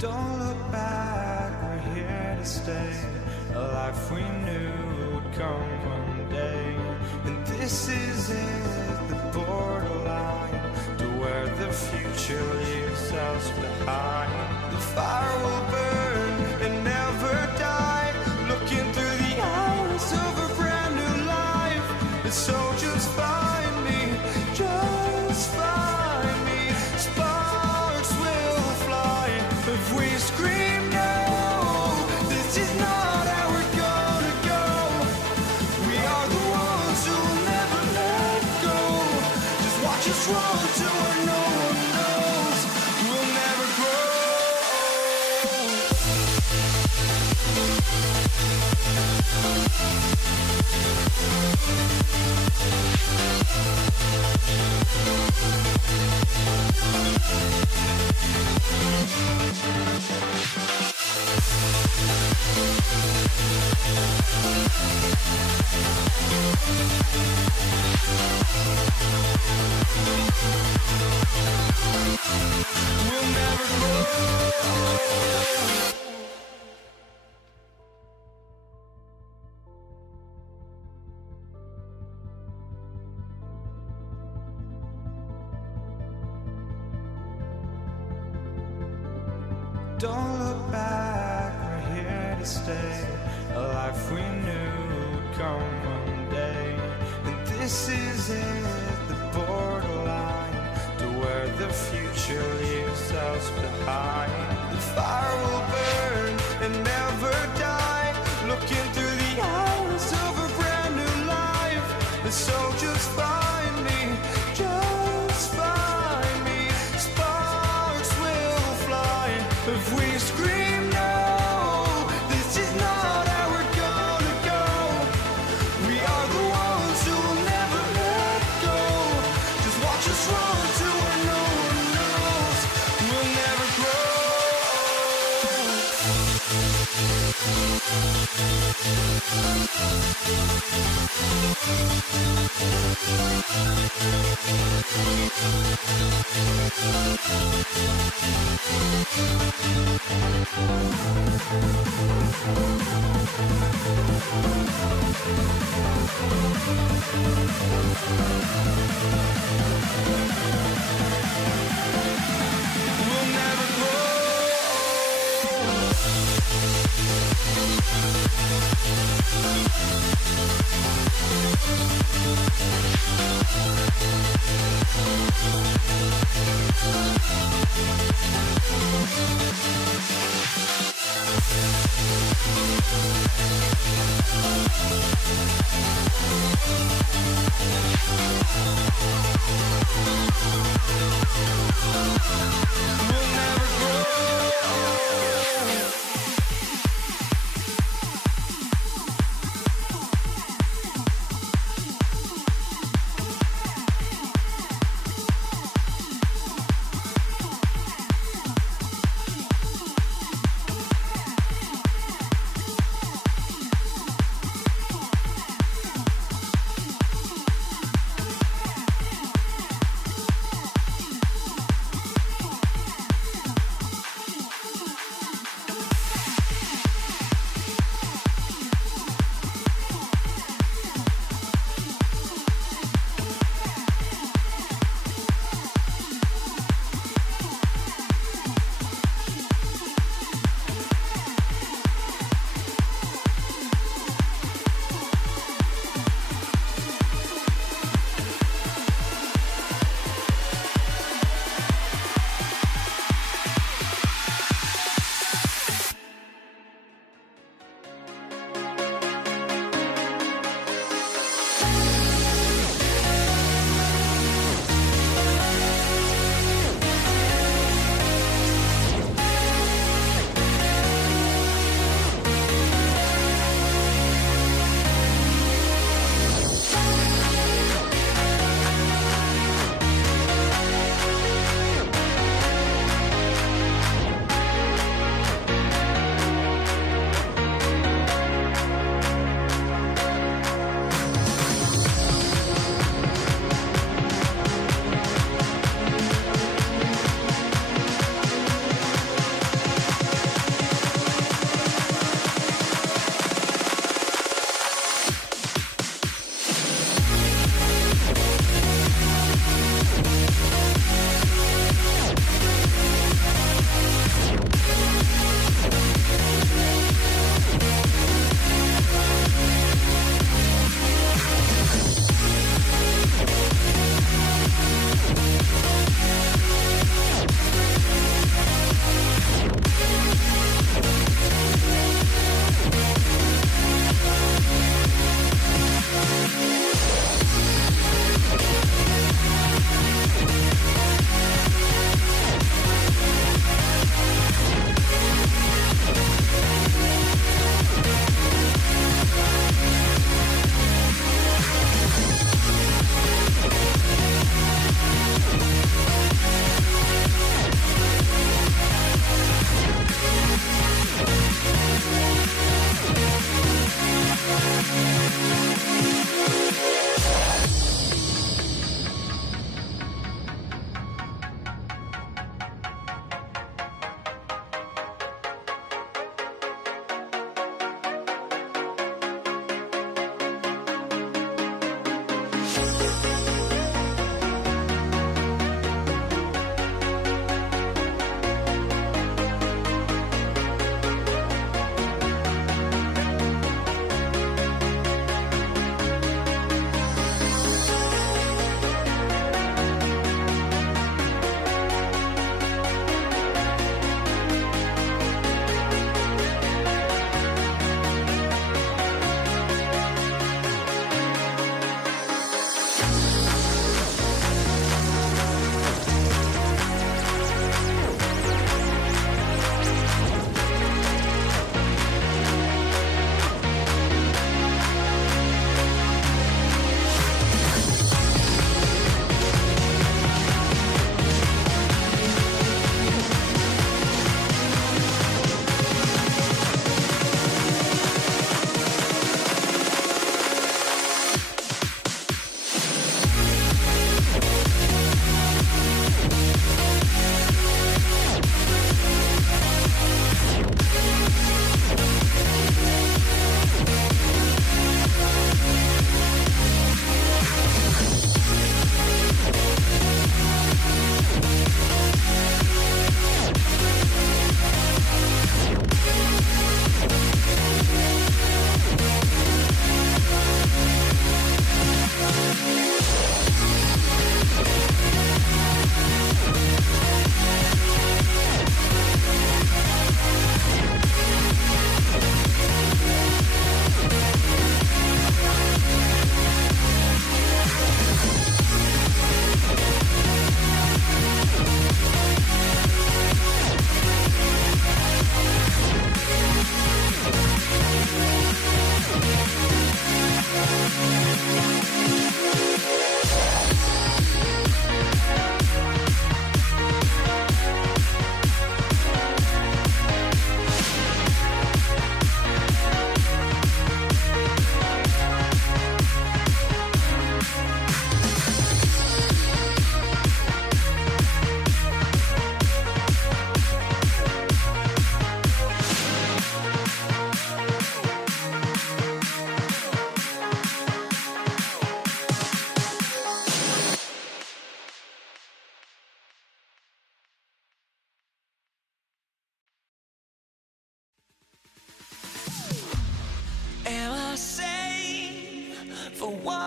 Don't look back, we're here to stay. A life we knew would come one day. And this is it, the borderline to where the future leaves us behind. The fire will burn and never die, looking through the eyes of a brand new life. And so just find me, just find me. Sparks will fly if we scream no. This is not how we're gonna go. We are the ones who will never let go. Just watch us run to where no one knows. We'll never grow. We'll never grow. Don't look back, we're here to stay. A life we knew would come one day. And this is it, the borderline to where the future leaves us behind. The fire will burn and never die, looking through the eyes of a brand new life. And so just find me, just find me. Sparks will fly if we scream no. This is not how we're gonna go. We are the ones who will never let go. Just watch us run to where no one knows. We'll never grow.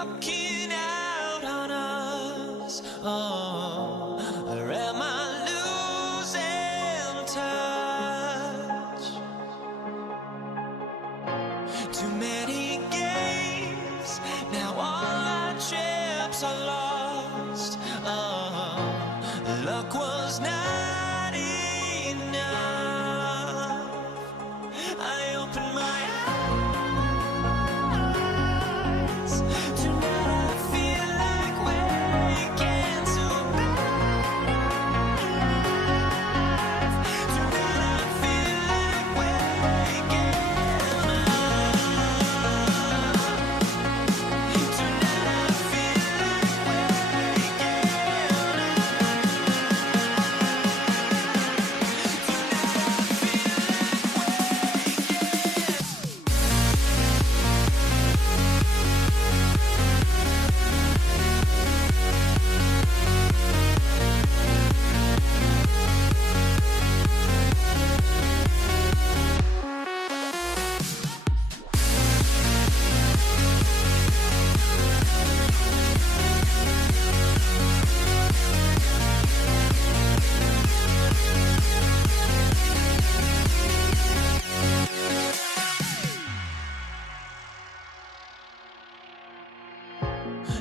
walking out on us? Oh, or am I losing touch? Too many games, now all our chips are lost. Oh, luck was not enough. I opened my eyes. Tonight I feel like waking to life. Tonight I feel like waking up. Tonight I feel like waking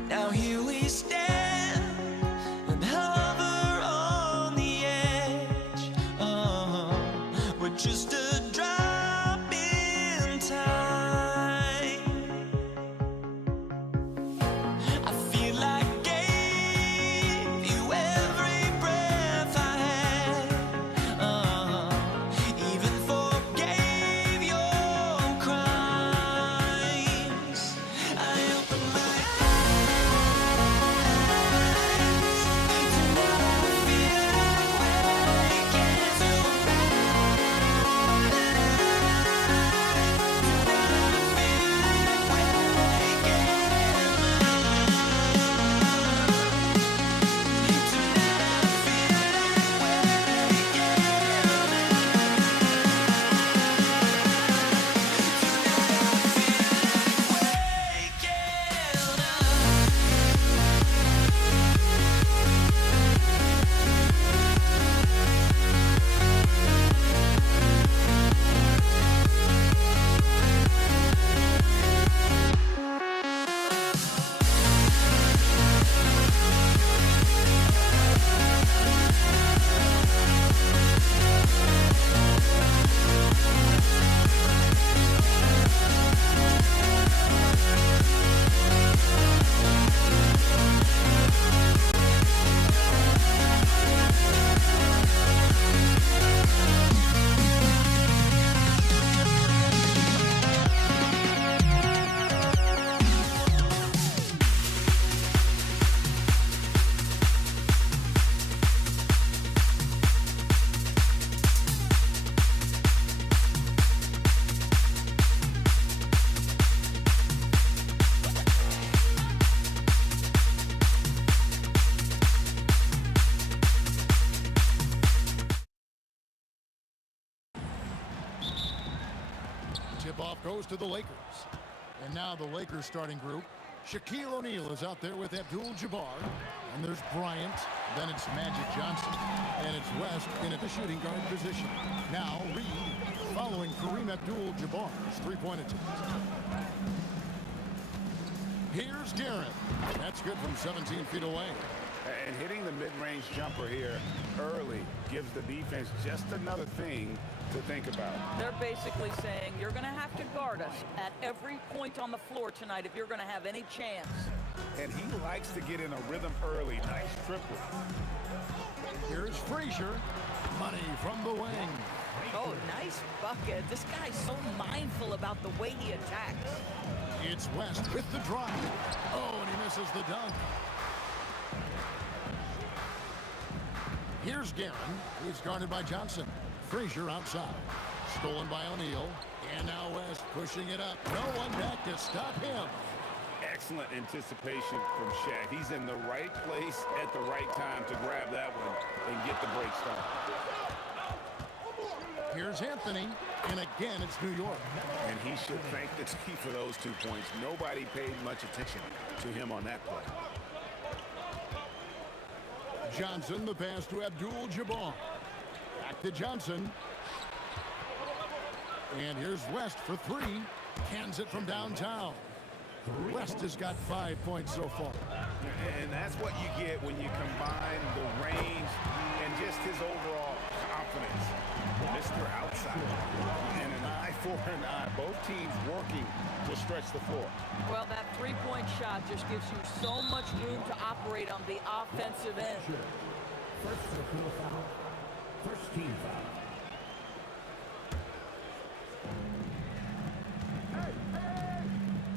Now here we stand and hover on the edge. Oh, we're just a drop in time. I feel like I gave you every breath I had. Even forgave your crimes. I opened my Tip-off goes to the Lakers. And now the Lakers starting group. Shaquille O'Neal is out there with Abdul-Jabbar. And there's Bryant. Then it's Magic Johnson. And it's West in at the shooting guard position. Now Reed following Kareem Abdul-Jabbar's three-point attempt. Here's Garrett. That's good from 17 feet away. And hitting the mid-range jumper here early gives the defense just another thing to think about. They're basically saying you're going to have to guard us at every point on the floor tonight if you're going to have any chance. And he likes to get in a rhythm early. Nice triple. Here's Frazier. Money from the wing. Oh, nice bucket. This guy's so mindful about the way he attacks. It's West with the drive. Oh, and he misses the dunk. Here's Guerin. He's guarded by Johnson. Frazier outside. Stolen by O'Neal. And now West pushing it up. No one back to stop him. Excellent anticipation from Shaq. He's in the right place at the right time to grab that one and get the break started. Here's Anthony, and again, it's New York. And he should thank the team for those 2 points. Nobody paid much attention to him on that play. Johnson, the pass to Abdul-Jabbar. Back to Johnson. And here's West for three. Cans it from downtown. West has got 5 points so far. And that's what you get when you combine the range and just his overall confidence. Mr. Outside. And an eye for an eye. Both teams working to stretch the floor. Well, that three-point shot just gives you so much room to operate on the offensive end. First personal foul. First team foul.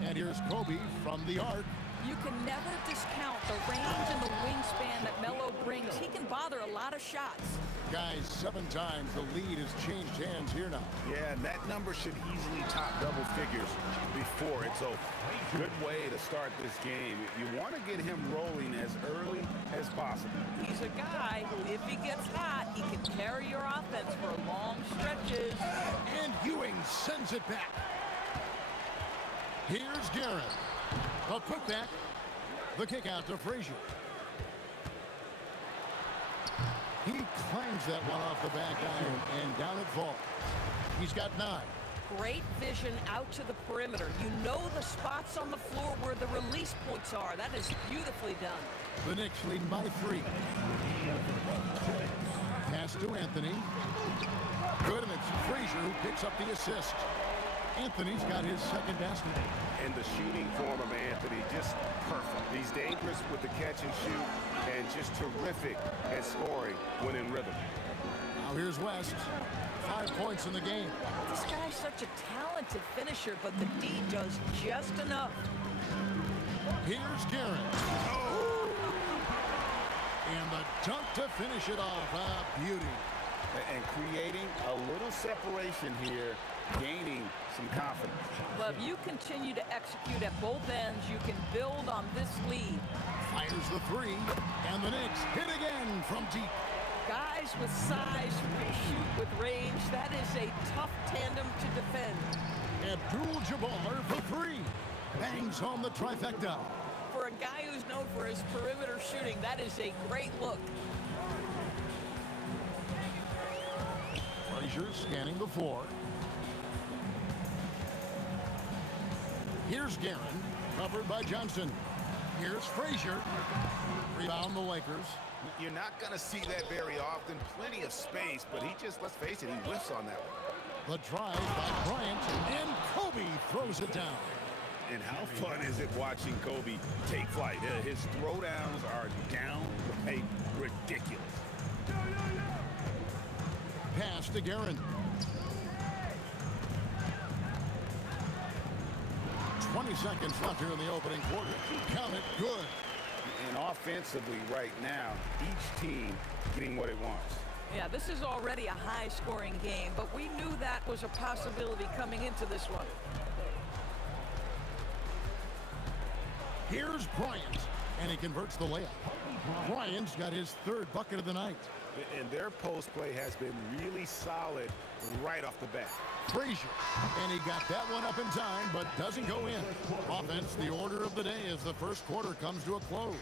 And here's Kobe from the arc. You can never discount the range and the wingspan that Melo brings. He can bother a lot of shots. Guys, 7 times. The lead has changed hands here now. Yeah, and that number should easily top double figures before it's over. Good way to start this game. You want to get him rolling as early as possible. He's a guy who, if he gets hot, he can carry your offense for long stretches. And Ewing sends it back. Here's Garrett. A putback. The kick out to Frazier. He climbs that one off the back iron, and down it falls. He's got 9. Great vision out to the perimeter. You know the spots on the floor where the release points are. That is beautifully done. The Knicks lead by 3. Pass to Anthony. Good, and it's Frazier who picks up the assist. Anthony's got his second basket. And the shooting form of Anthony, just perfect. He's dangerous with the catch and shoot, and just terrific at scoring when in rhythm. Now here's West. 5 points in the game. This guy's such a talented finisher, but the D does just enough. Here's Garrett. Oh! And the dunk to finish it off. A beauty. And creating a little separation here, gaining some confidence. But if you continue to execute at both ends, you can build on this lead. Fires the 3, and the Knicks hit again from deep. Guys with size who can shoot with range, that is a tough tandem to defend. Abdul-Jabbar for 3. Bangs home the trifecta. For a guy who's known for his perimeter shooting, that is a great look. Frazier scanning the floor. Here's Guerin, covered by Johnson. Here's Frazier. Rebound the Lakers. You're not going to see that very often. Plenty of space, but he just, let's face it, he whiffs on that one. The drive by Bryant, and Kobe throws it down. And how fun is it watching Kobe take flight? His throwdowns are down the paint, ridiculous. Pass to Guerin. 20 seconds left here in the opening quarter. Count it, good. And offensively right now, each team getting what it wants. Yeah, this is already a high-scoring game, but we knew that was a possibility coming into this one. Here's Bryant, and he converts the layup. Bryant's got his 3rd bucket of the night. And their post play has been really solid right off the bat. Frazier, and he got that one up in time, but doesn't go in. Offense, the order of the day as the first quarter comes to a close.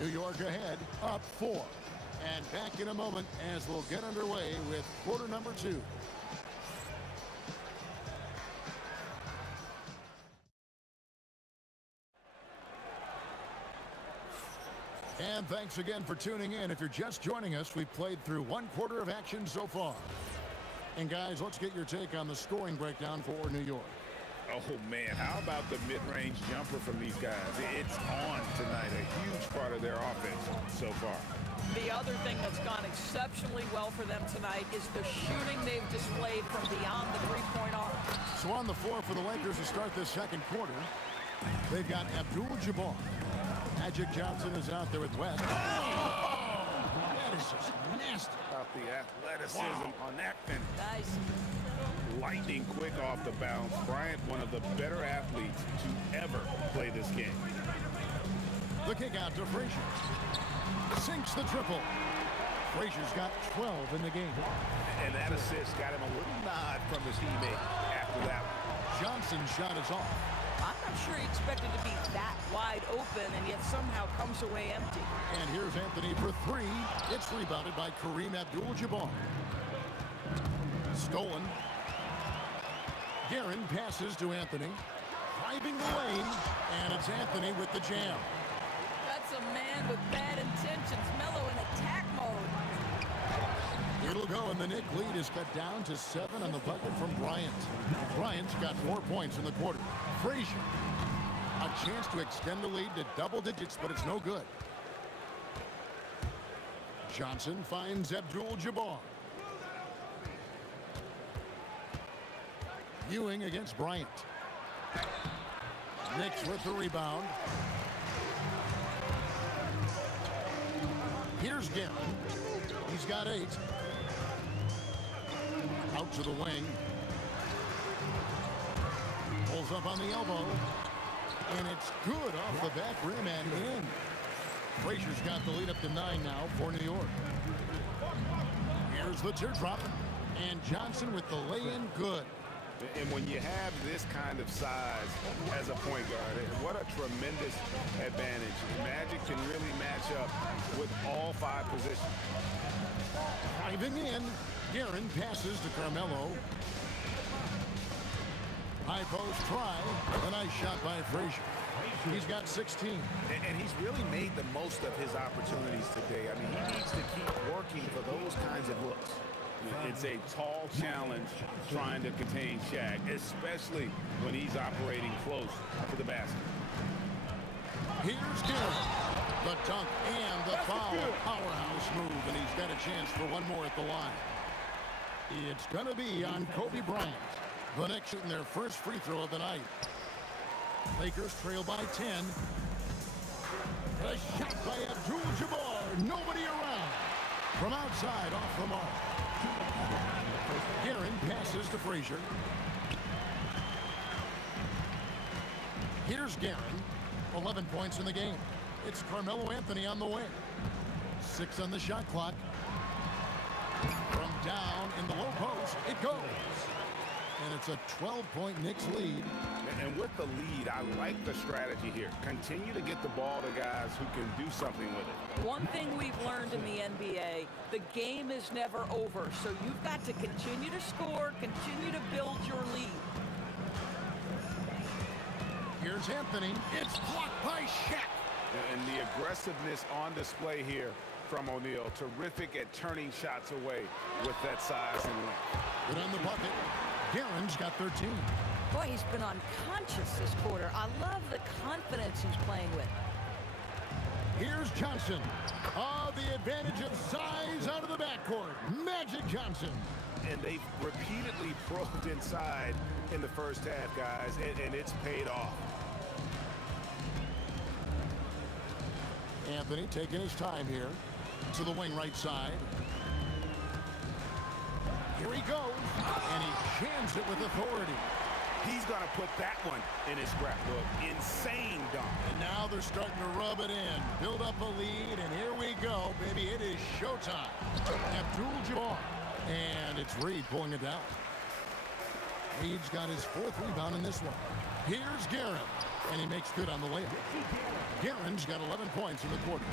New York ahead, up 4. And back in a moment as we'll get underway with quarter number 2. And thanks again for tuning in. If you're just joining us, we've played through 1 quarter of action so far. And guys, let's get your take on the scoring breakdown for New York. Oh, man, how about the mid-range jumper from these guys? It's on tonight, a huge part of their offense so far. The other thing that's gone exceptionally well for them tonight is the shooting they've displayed from beyond the three-point arc. So on the floor for the Lakers to start this second quarter, they've got Abdul-Jabbar. Magic Johnson is out there with West. Oh, that is just nasty. About the athleticism on that finish. Nice. Lightning quick off the bounce. Bryant, one of the better athletes to ever play this game. The kick out to Frazier. Sinks the triple. Frazier's got 12 in the game. And that assist got him a little nod from his teammate after that one. Johnson's shot is off. I'm not sure he expected to be that wide open and yet somehow comes away empty. And here's Anthony for three. It's rebounded by Kareem Abdul-Jabbar. Stolen. Guerin passes to Anthony. Driving the lane. And it's Anthony with the jam. That's a man with bad intentions. Melo in attack mode. It'll go, and the Knick lead is cut down to 7 on the bucket from Bryant. Bryant's got 4 points in the quarter. Frazier, a chance to extend the lead to double digits, but it's no good. Johnson finds Abdul-Jabbar. Ewing against Bryant. Knicks with the rebound. Here's Guerin. He's got 8. Out to the wing. Pulls up on the elbow. And it's good off the back rim and in. Frazier's got the lead up to 9 now for New York. Here's the teardrop. And Johnson with the lay-in good. And when you have this kind of size as a point guard, what a tremendous advantage. Magic can really match up with all 5 positions. Driving in. Guerin passes to Carmelo. High post try. A nice shot by Frazier. He's got 16. And he's really made the most of his opportunities today. I mean, he needs to keep working for those kinds of looks. It's a tall challenge trying to contain Shaq, especially when he's operating close to the basket. Here's Guerin. The dunk and the foul. Powerhouse move, and he's got a chance for one more at the line. It's going to be on Kobe Bryant. The Knicks shooting their first free throw of the night. Lakers trail by 10. A shot by Abdul-Jabbar. Nobody around. From outside, off the mark. Guerin passes to Frazier. Here's Guerin. 11 points in the game. It's Carmelo Anthony on the wing. 6 on the shot clock. From down in the low post, it goes. And it's a 12-point Knicks lead. And with the lead, I like the strategy here. Continue to get the ball to guys who can do something with it. One thing we've learned in the NBA, the game is never over. So you've got to continue to score, continue to build your lead. Here's Anthony. It's blocked by Shaq. And the aggressiveness on display here from O'Neal. Terrific at turning shots away with that size and length. Good on the bucket. Guerin's got 13. Boy, he's been unconscious this quarter. I love the confidence he's playing with. Here's Johnson. Oh, the advantage of size out of the backcourt. Magic Johnson. And they've repeatedly probed inside in the first half, guys, and it's paid off. Anthony taking his time here. To the wing right side. Here he goes. And he jams it with authority. He's going to put that one in his scrapbook. Insane dunk. And now they're starting to rub it in. Build up a lead, and here we go, baby. It is showtime. Abdul-Jabbar. And it's Reed pulling it down. Reed's got his 4th rebound in this one. Here's Guerin. And he makes good on the layup. Guerin's got 11 points in the quarter.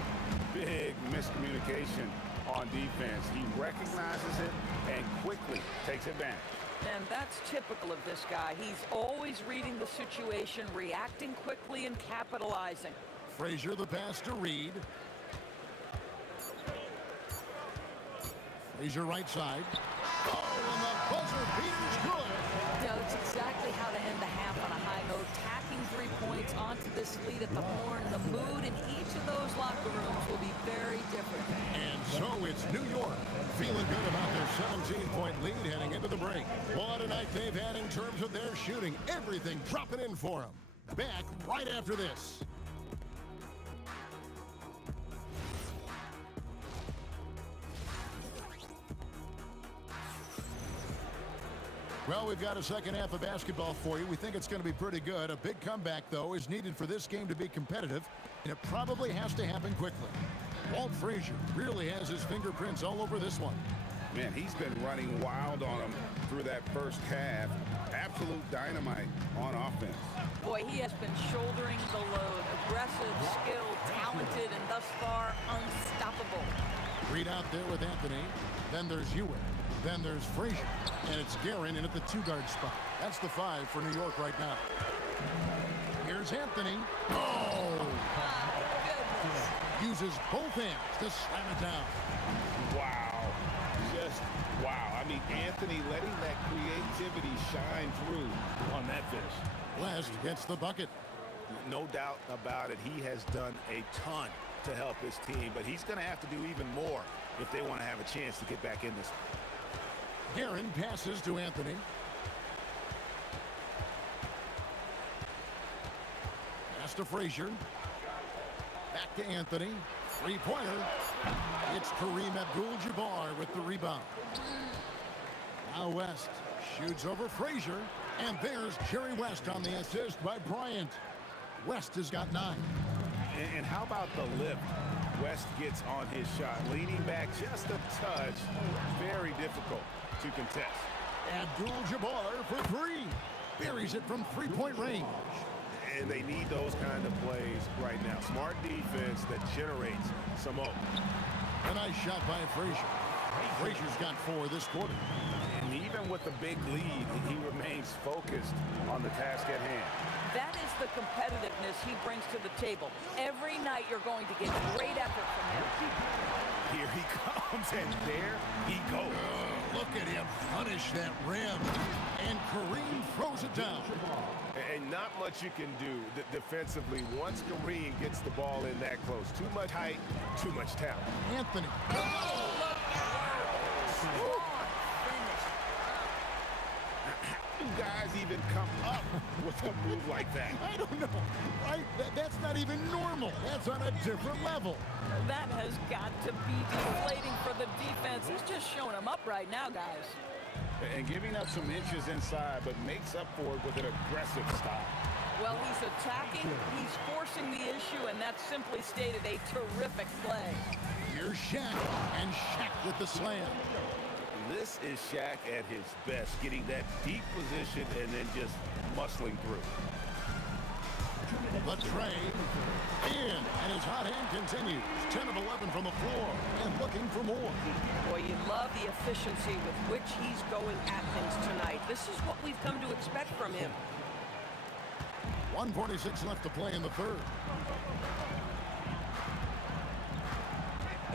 Big miscommunication on defense. He recognizes it and quickly takes advantage. And that's typical of this guy. He's always reading the situation, reacting quickly, and capitalizing. Frazier the pass to Reed. Frazier right side. Oh, and the buzzer beater's good. It's exactly how to end the half on a high note. Tacking 3 points onto this lead at the horn. The mood in each of those locker rooms will be very different. And so it's New York feeling good about their 17-point lead heading into the break. What a night they've had in terms of their shooting. Everything dropping in for them. Back right after this. Well, we've got a second half of basketball for you. We think it's going to be pretty good. A big comeback, though, is needed for this game to be competitive, and it probably has to happen quickly. Walt Frazier really has his fingerprints all over this one. Man, he's been running wild on him through that first half. Absolute dynamite on offense. Boy, he has been shouldering the load. Aggressive, skilled, talented, and thus far unstoppable. Reed out there with Anthony. Then there's Ewing. Then there's Frazier. And it's Guerin in at the 2-guard spot. That's the 5 for New York right now. Here's Anthony. Oh! Goodness. Uses both hands to slam it down. Wow. Just wow. I mean, Anthony letting that creativity shine through on that finish. West gets the bucket. No doubt about it. He has done a ton to help his team, but he's going to have to do even more if they want to have a chance to get back in this. Guerin passes to Anthony. Pass to Frazier. Back to Anthony. Three-pointer. It's Kareem Abdul-Jabbar with the rebound. Now West shoots over Frazier. And there's Jerry West on the assist by Bryant. West has got 9. And how about the lift West gets on his shot? Leaning back just a touch. Very difficult to contest. Abdul-Jabbar for 3. Buries it from 3-point range. And they need those kind of plays right now. Smart defense that generates some hope. A nice shot by Frazier. Frazier's got 4 this quarter. And even with the big lead, he remains focused on the task at hand. That is the competitiveness he brings to the table. Every night you're going to get great effort from him. Here he comes, and there he goes. Look at him punish that rim. And Kareem throws it down. And not much you can do defensively once Kareem gets the ball in that close. Too much height, too much talent. Anthony. Do guys even come up with a move like that? I don't know. That's not even normal. That's on a different level. That has got to be deflating for the defense. He's just showing them up right now, guys. And giving up some inches inside, but makes up for it with an aggressive style. Well, he's attacking, he's forcing the issue, and that's simply stated a terrific play. Here's Shaq, and Shaq with the slam. This is Shaq at his best, getting that deep position and then just muscling through. The trade in, and his hot hand continues. 10 of 11 from the floor, and looking for more. Boy, you love the efficiency with which he's going at things tonight. This is what we've come to expect from him. 1:46 left to play in the third.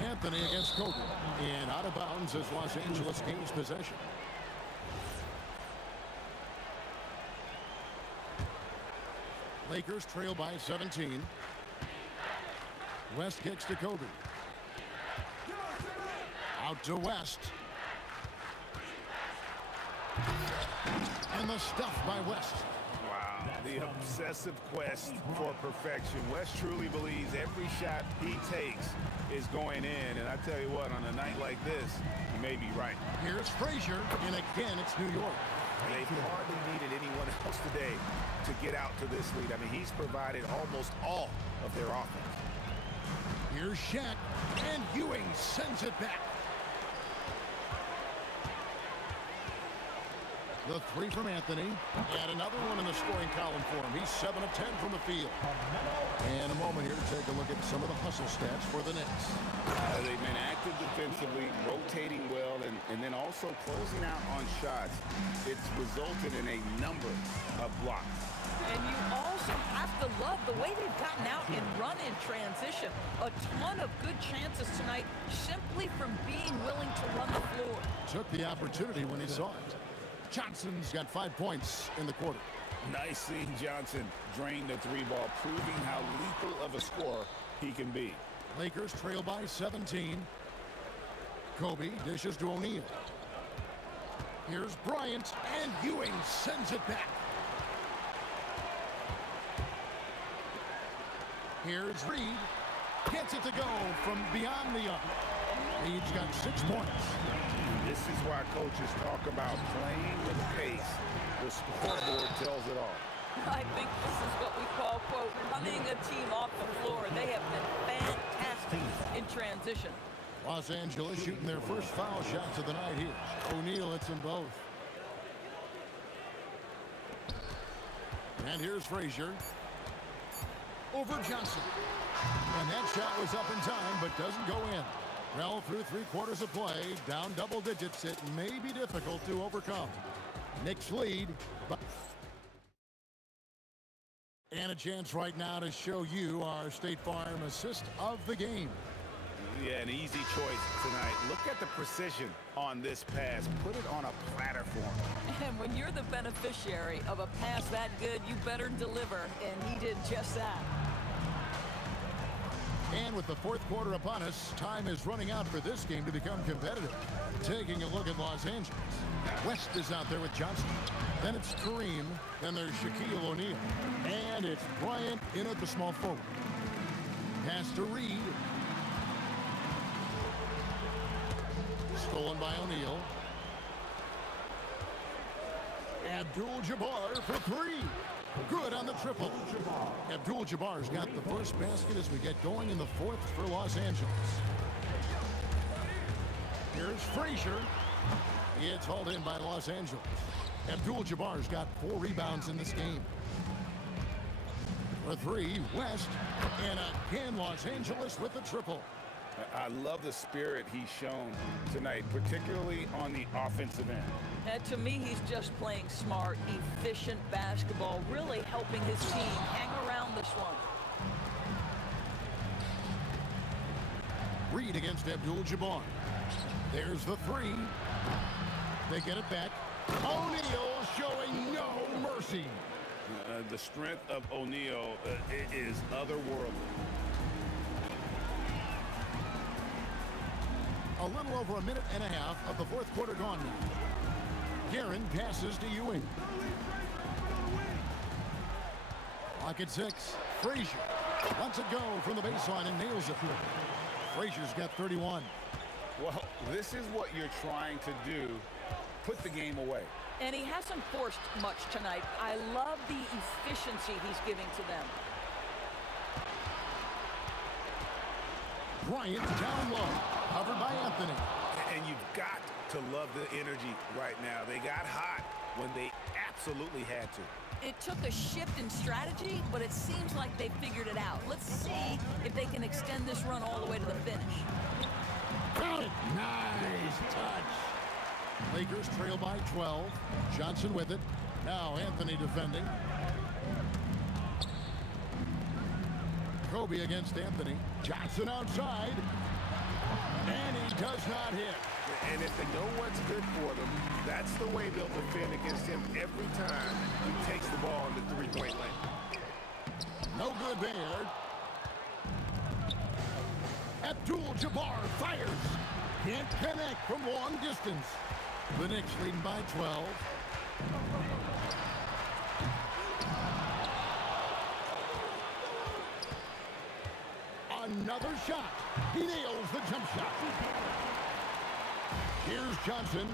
Anthony against Kobe. And out of bounds as Los Angeles gains possession. Lakers trail by 17. West kicks to Kobe. Out to West. And the stuff by West. Wow, the obsessive quest for perfection. West truly believes every shot he takes is going in. And I tell you what, on a night like this, he may be right. Here's Frazier, and again, it's New York. They've hardly needed anyone else today to get out to this lead. I mean, he's provided almost all of their offense. Here's Shaq, and Ewing sends it back. The 3 from Anthony, and another one in the scoring column for him. He's 7 of 10 from the field. And a moment here to take a look at some of the hustle stats for the Knicks. They've been active defensively, rotating well, and then also closing out on shots. It's resulted in a number of blocks. And you also have to love the way they've gotten out and run in transition. A ton of good chances tonight simply from being willing to run the floor. Took the opportunity when he saw it. Johnson's got 5 points in the quarter. Nice seeing Johnson drain the 3-ball, proving how lethal of a scorer he can be. Lakers trail by 17. Kobe dishes to O'Neal. Here's Bryant, and Ewing sends it back. Here's Reed. Gets it to go from beyond the arc. Reed's got 6 points. This is why coaches talk about playing with pace. The scoreboard tells it all. I think this is what we call, quote, running a team off the floor. They have been fantastic in transition. Los Angeles shooting their first foul shots of the night here. O'Neal hits them both. And here's Frazier. Over Johnson. And that shot was up in time, but doesn't go in. Well, through 3/4 of play, down double digits, it may be difficult to overcome. Knicks lead. And a chance right now to show you our State Farm assist of the game. Yeah, an easy choice tonight. Look at the precision on this pass. Put it on a platter for him. And when you're the beneficiary of a pass that good, you better deliver. And he did just that. And with the 4th quarter upon us, time is running out for this game to become competitive. Taking a look at Los Angeles. West is out there with Johnson. Then it's Kareem. Then there's Shaquille O'Neal. And it's Bryant in at the small forward. Pass to Reed. Stolen by O'Neal. Abdul-Jabbar for 3. Good on the triple. Abdul-Jabbar's got the first basket as we get going in the 4th for Los Angeles. Here's Frazier. It's hauled in by Los Angeles. Abdul-Jabbar's got 4 rebounds in this game. For 3, West. And again, Los Angeles with the triple. I love the spirit he's shown tonight, particularly on the offensive end. And to me, he's just playing smart, efficient basketball, really helping his team hang around this one. Reed against Abdul-Jabbar. There's the 3. They get it back. O'Neal showing no mercy. The strength of O'Neal is otherworldly. A little over a minute and a half of the 4th quarter gone now. Guerin passes to Ewing. Clock at 6. Frazier lets it go from the baseline and nails it. Frazier's got 31. Well, this is what you're trying to do. Put the game away. And he hasn't forced much tonight. I love the efficiency he's giving to them. Bryant down low. Covered by Anthony. And you've got to love the energy right now. They got hot when they absolutely had to. It took a shift in strategy, but it seems like they figured it out. Let's see if they can extend this run all the way to the finish. Got it. Nice touch. Lakers trail by 12. Johnson with it. Now Anthony defending. Kobe against Anthony. Johnson outside. And he does not hit. And if they know what's good for them, that's the way they'll defend against him every time he takes the ball in the 3-point lane. No good there. Abdul-Jabbar fires. Can't connect from long distance. The Knicks leading by 12. Another shot. He nails the jump shot. Here's Johnson.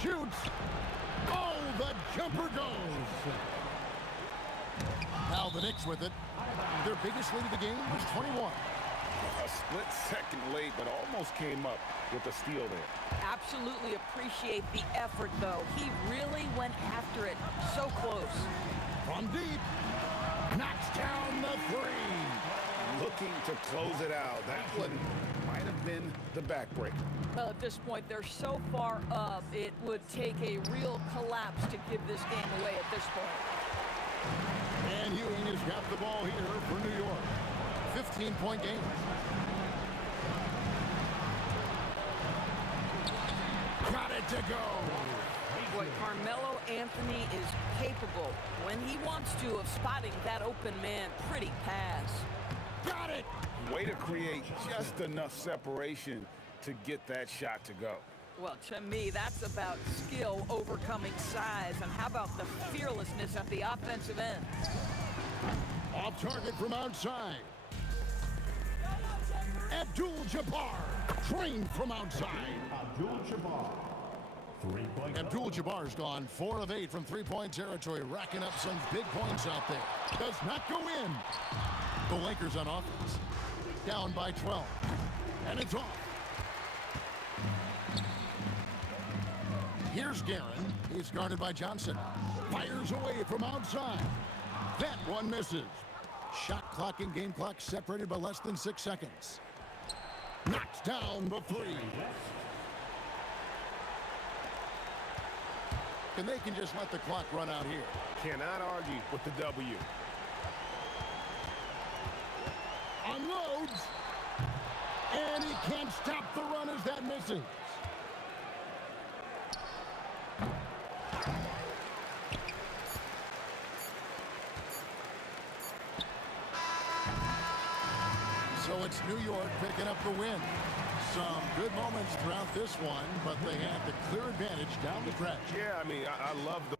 Shoots. Oh, the jumper goes. Now the Knicks with it. Their biggest lead of the game was 21. A split second late, but almost came up with a steal there. Absolutely appreciate the effort, though. He really went after it. So close. From deep. Knocks down the 3. Looking to close it out. That one might have been the backbreaker. Well, at this point, they're so far up, it would take a real collapse to give this game away at this point. And Ewing has got the ball here for New York. 15-point game. Got it to go. Boy, Carmelo Anthony is capable, when he wants to, of spotting that open man. Pretty pass. Got it. Way to create just enough separation to get that shot to go. Well, to me, that's about skill overcoming size. And how about the fearlessness at the offensive end? Off target from outside. Abdul-Jabbar trained from outside. Abdul-Jabbar. Abdul-Jabbar's gone 4 of 8 from three-point territory, racking up some big points out there. Does not go in. The Lakers on offense, down by 12, and it's off. Here's Guerin. He's guarded by Johnson. Fires away from outside. That one misses. Shot clock and game clock separated by less than 6 seconds. Knocks down the three. And they can just let the clock run out here. Cannot argue with the W. Unloads. And he can't stop the run as that misses. So it's New York picking up the win. Some good moments throughout this one, but they had the clear advantage down the stretch. Yeah, I mean, I love the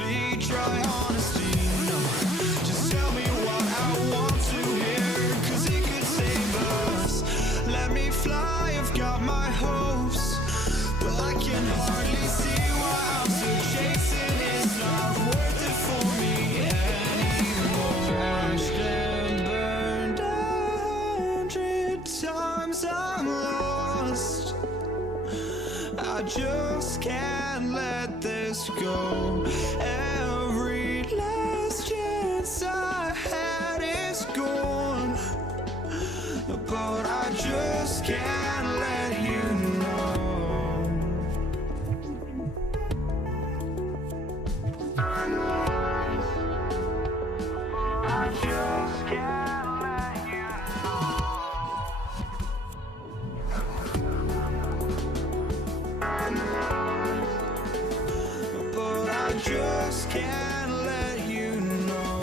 complete, try honesty. No, just tell me what I want to hear, 'cause it could save us. Let me fly, I've got my hopes, but I can hardly see why I'm still chasing. It's not worth it for me anymore. Crashed and burned 100 times, I'm lost. I just can't let this go. Every last chance I had is gone, but I just can't let you know. I just can't let you know. But I just can't let you know.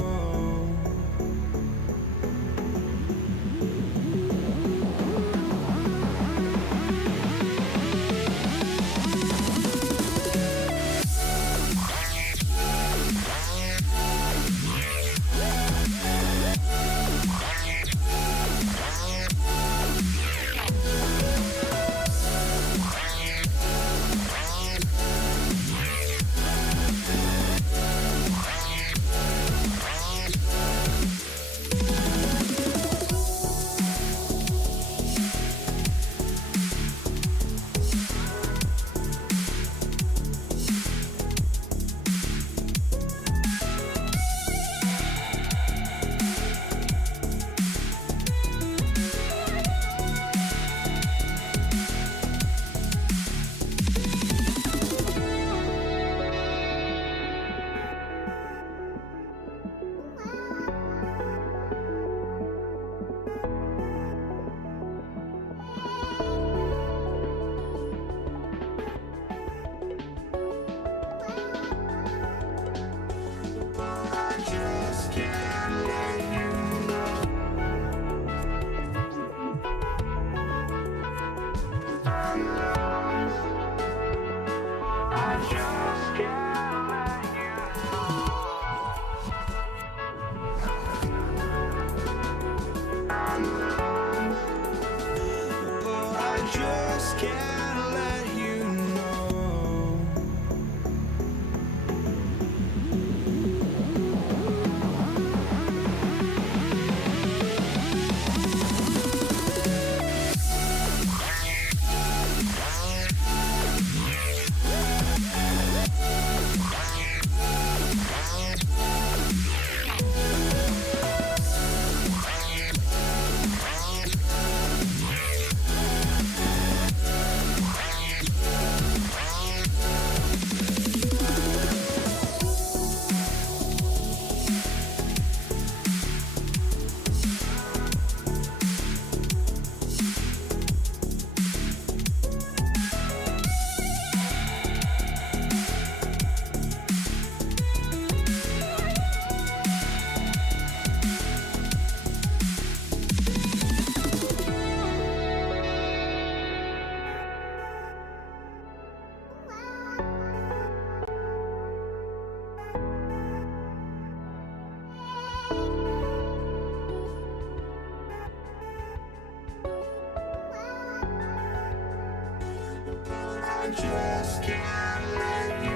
Just can't let you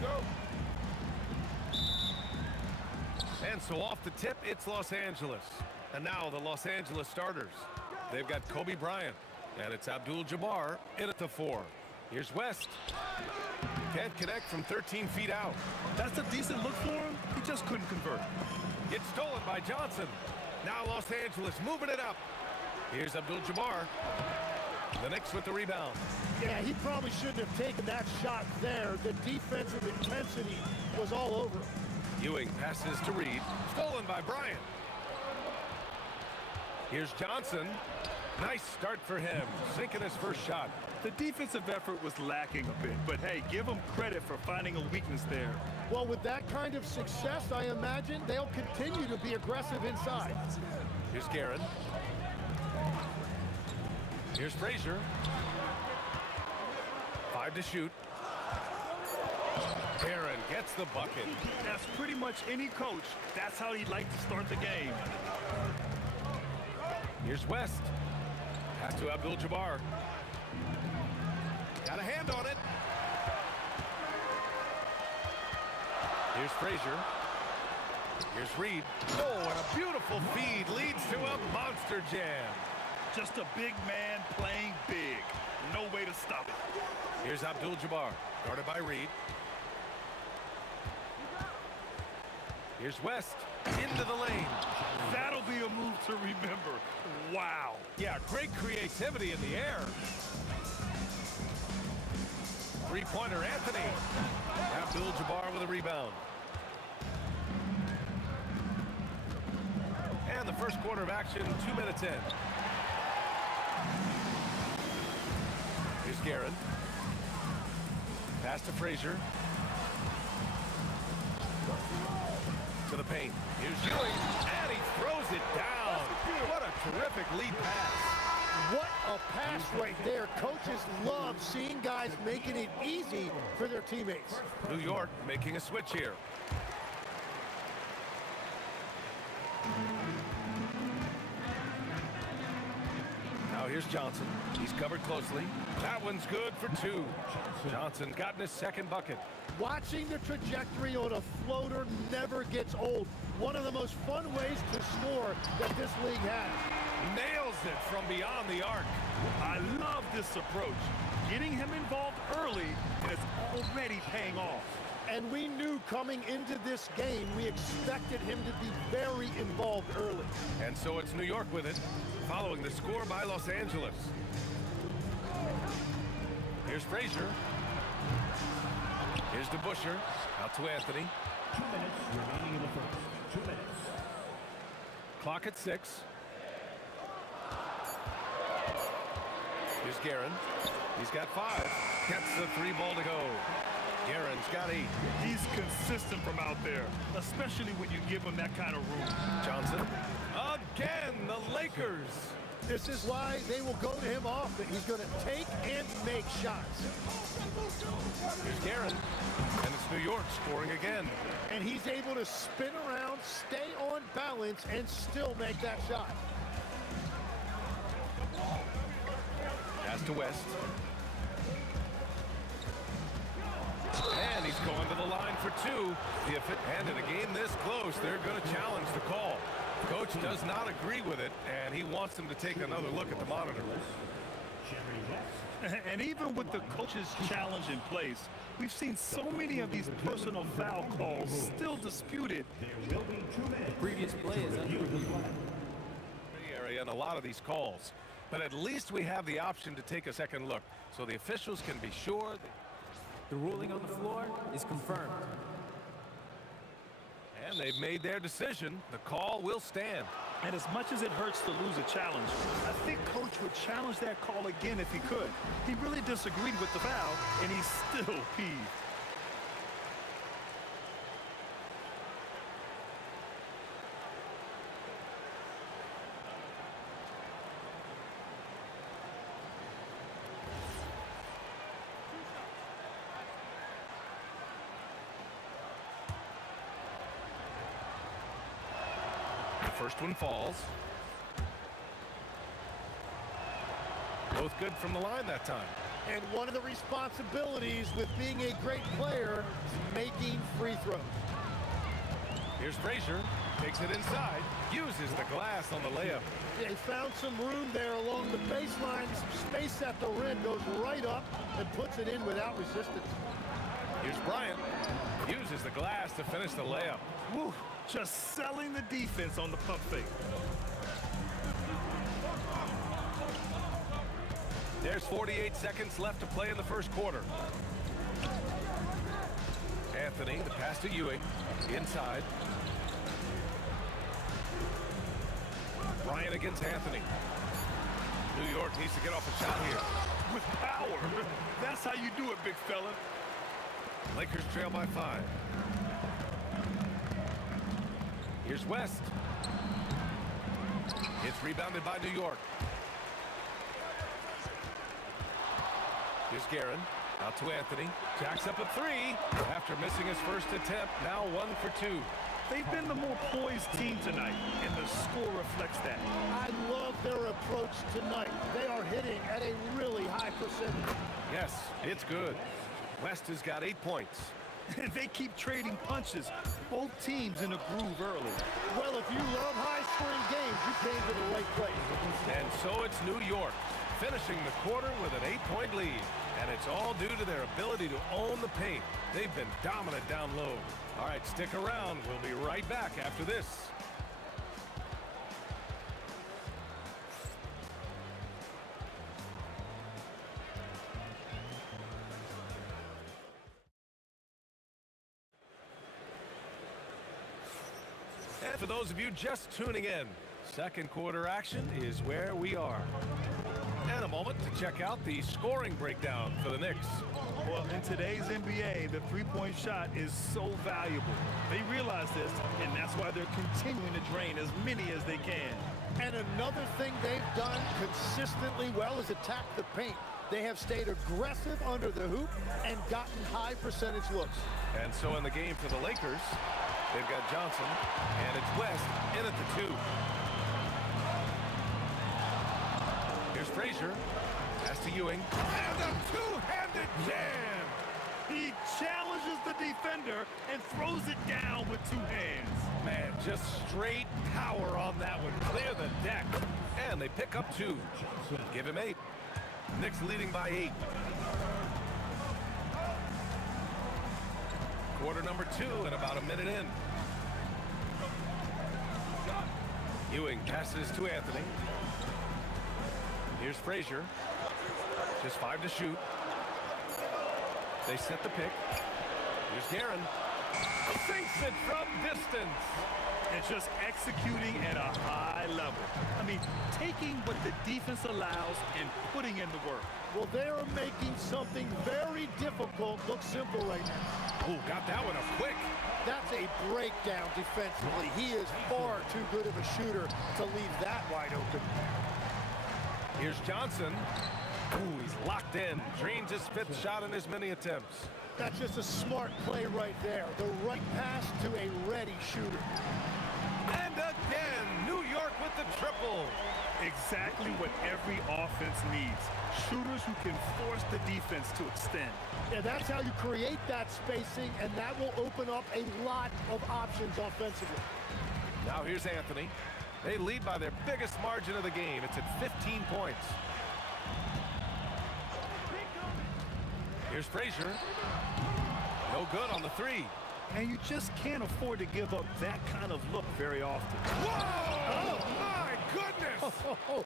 know. And so off the tip, it's Los Angeles. And now the Los Angeles starters. They've got Kobe Bryant, and it's Abdul-Jabbar in at the 4. Here's West. Can't connect from 13 feet out. That's a decent look for him. He just couldn't convert. It's stolen by Johnson. Now Los Angeles moving it up. Here's Abdul-Jabbar. The Knicks with the rebound. Yeah, he probably shouldn't have taken that shot there. The defensive intensity was all over him. Ewing passes to Reed. Stolen by Bryant. Here's Johnson. Nice start for him. Sinking his first shot. The defensive effort was lacking a bit, but hey, give them credit for finding a weakness there. Well, with that kind of success, I imagine they'll continue to be aggressive inside. Here's Guerin. Here's Frazier. 5 to shoot. Guerin gets the bucket. That's pretty much any coach. That's how he'd like to start the game. Here's West. Pass to Abdul-Jabbar. Got a hand on it. Here's Frazier. Here's Reed. Oh, and a beautiful feed leads to a monster jam. Just a big man playing big. No way to stop it. Here's Abdul-Jabbar, guarded by Reed. Here's West, into the lane. That'll be a move to remember. Wow. Yeah, great creativity in the air. Three-pointer, Anthony. Abdul-Jabbar with a rebound. And the first quarter of action, 2 minutes in. Here's Guerin. Pass to Frazier. To the paint. Here's Ewing, and he throws it down. What a terrific lead pass. What a pass right there. Coaches love seeing guys making it easy for their teammates. New York making a switch here. Now here's Johnson. He's covered closely. That one's good for 2. Johnson gotten his second bucket. Watching the trajectory on a floater never gets old. One of the most fun ways to score that this league has. Nails it from beyond the arc. I love this approach. Getting him involved early, and it's already paying off. And we knew coming into this game, we expected him to be very involved early. And so it's New York with it, following the score by Los Angeles. Here's Frazier. Here's DeBusschere. Out to Anthony. 2 minutes remaining in the first. 2 minutes. Clock at 6. Here's Guerin. He's got 5. Gets the 3 ball to go. Guerin's got 8. He's consistent from out there, especially when you give him that kind of room. Johnson. Again, the Lakers. This is why they will go to him often. He's going to take and make shots. Here's Guerin. And it's New York scoring again. And he's able to spin around, stay on balance, and still make that shot. Pass to West. And he's going to the line for 2. And in a game this close, they're going to challenge the call. Coach does not agree with it, and he wants them to take another look at the monitor. And even with the coach's challenge in place, we've seen so many of these personal foul calls still disputed. There will be 2 minutes. Previous play is under review. Area and a lot of these calls. But at least we have the option to take a second look, so the officials can be sure. The ruling on the floor is confirmed. And they've made their decision. The call will stand. And as much as it hurts to lose a challenge, I think Coach would challenge that call again if he could. He really disagreed with the foul, and he's still peeved. First one falls. Both good from the line that time. And one of the responsibilities with being a great player is making free throws. Here's Frazier. Takes it inside. Uses the glass on the layup. They found some room there along the baseline. Some space at the rim. Goes right up and puts it in without resistance. Here's Bryant. Uses the glass to finish the layup. Woo, just selling the defense on the pump fake. There's 48 seconds left to play in the first quarter. Anthony, the pass to Ewing. Inside. Bryant against Anthony. New York needs to get off a shot here. with power. That's how you do it, big fella. Lakers trail by 5. Here's West. It's rebounded by New York. Here's Guerin. Out to Anthony. Jacks up a 3. After missing his first attempt, now 1 for 2. They've been the more poised team tonight, and the score reflects that. I love their approach tonight. They are hitting at a really high percentage. Yes, it's good. West has got 8 points. They keep trading punches. Both teams in a groove early. Well, if you love high-scoring games, you came to the right place. And so it's New York, finishing the quarter with an 8-point lead. And it's all due to their ability to own the paint. They've been dominant down low. All right, stick around. We'll be right back after this. And for those of you just tuning in, second quarter action is where we are. And a moment to check out the scoring breakdown for the Knicks. Well, in today's NBA, the three-point shot is so valuable. They realize this, and that's why they're continuing to drain as many as they can. And another thing they've done consistently well is attack the paint. They have stayed aggressive under the hoop and gotten high percentage looks. And so in the game for the Lakers, they've got Johnson, and it's West in at the 2. Here's Frazier. Pass to Ewing. And a two-handed jam! He challenges the defender and throws it down with 2 hands. Man, just straight power on that one. Clear the deck. And they pick up 2. Give him 8. Knicks leading by 8. Quarter number 2 and about a minute in. Ewing passes to Anthony. Here's Frazier. Just 5 to shoot. They set the pick. Here's Guerin. Sinks it from distance. And just executing at a high level. I mean, taking what the defense allows and putting in the work. Well, they are making something very difficult look simple right now. Oh, got that one up quick. That's a breakdown defensively. He is far too good of a shooter to leave that wide open. Here's Johnson. Ooh, he's locked in. Drains his 5th shot in as many attempts. That's just a smart play right there. The right pass to a ready shooter. And again, New York with the triple. Exactly what every offense needs. Shooters who can force the defense to extend. Yeah, that's how you create that spacing, and that will open up a lot of options offensively. Now here's Anthony. They lead by their biggest margin of the game. It's at 15 points. Here's Frazier. No good on the 3. And you just can't afford to give up that kind of look very often. Whoa! Oh, my goodness!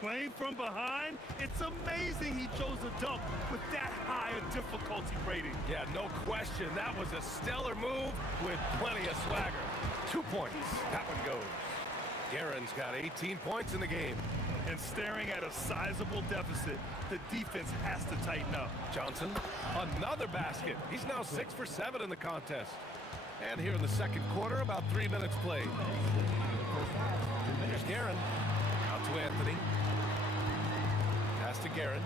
Playing from behind, it's amazing he chose a dunk with that high a difficulty rating. Yeah, no question. That was a stellar move with plenty of swagger. 2 points. That one goes. Guerin's got 18 points in the game. And staring at a sizable deficit, the defense has to tighten up. Johnson, another basket. He's now 6 for 7 in the contest. And here in the second quarter, about 3 minutes played. Here's Guerin. Out to Anthony. Pass to Guerin.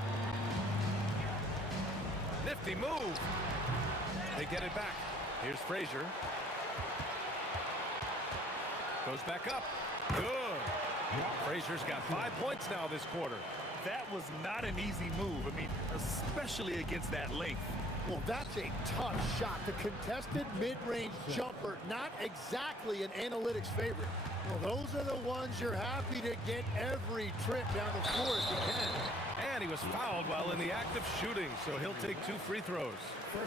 Nifty move. They get it back. Here's Frazier. Goes back up. Good. Frazier's got 5 points now this quarter. That was not an easy move. I mean, especially against that length. Well, that's a tough shot. The contested mid-range jumper, not exactly an analytics favorite. Well, those are the ones you're happy to get every trip down the floor if you can. And he was fouled while in the act of shooting, so he'll take 2 free throws.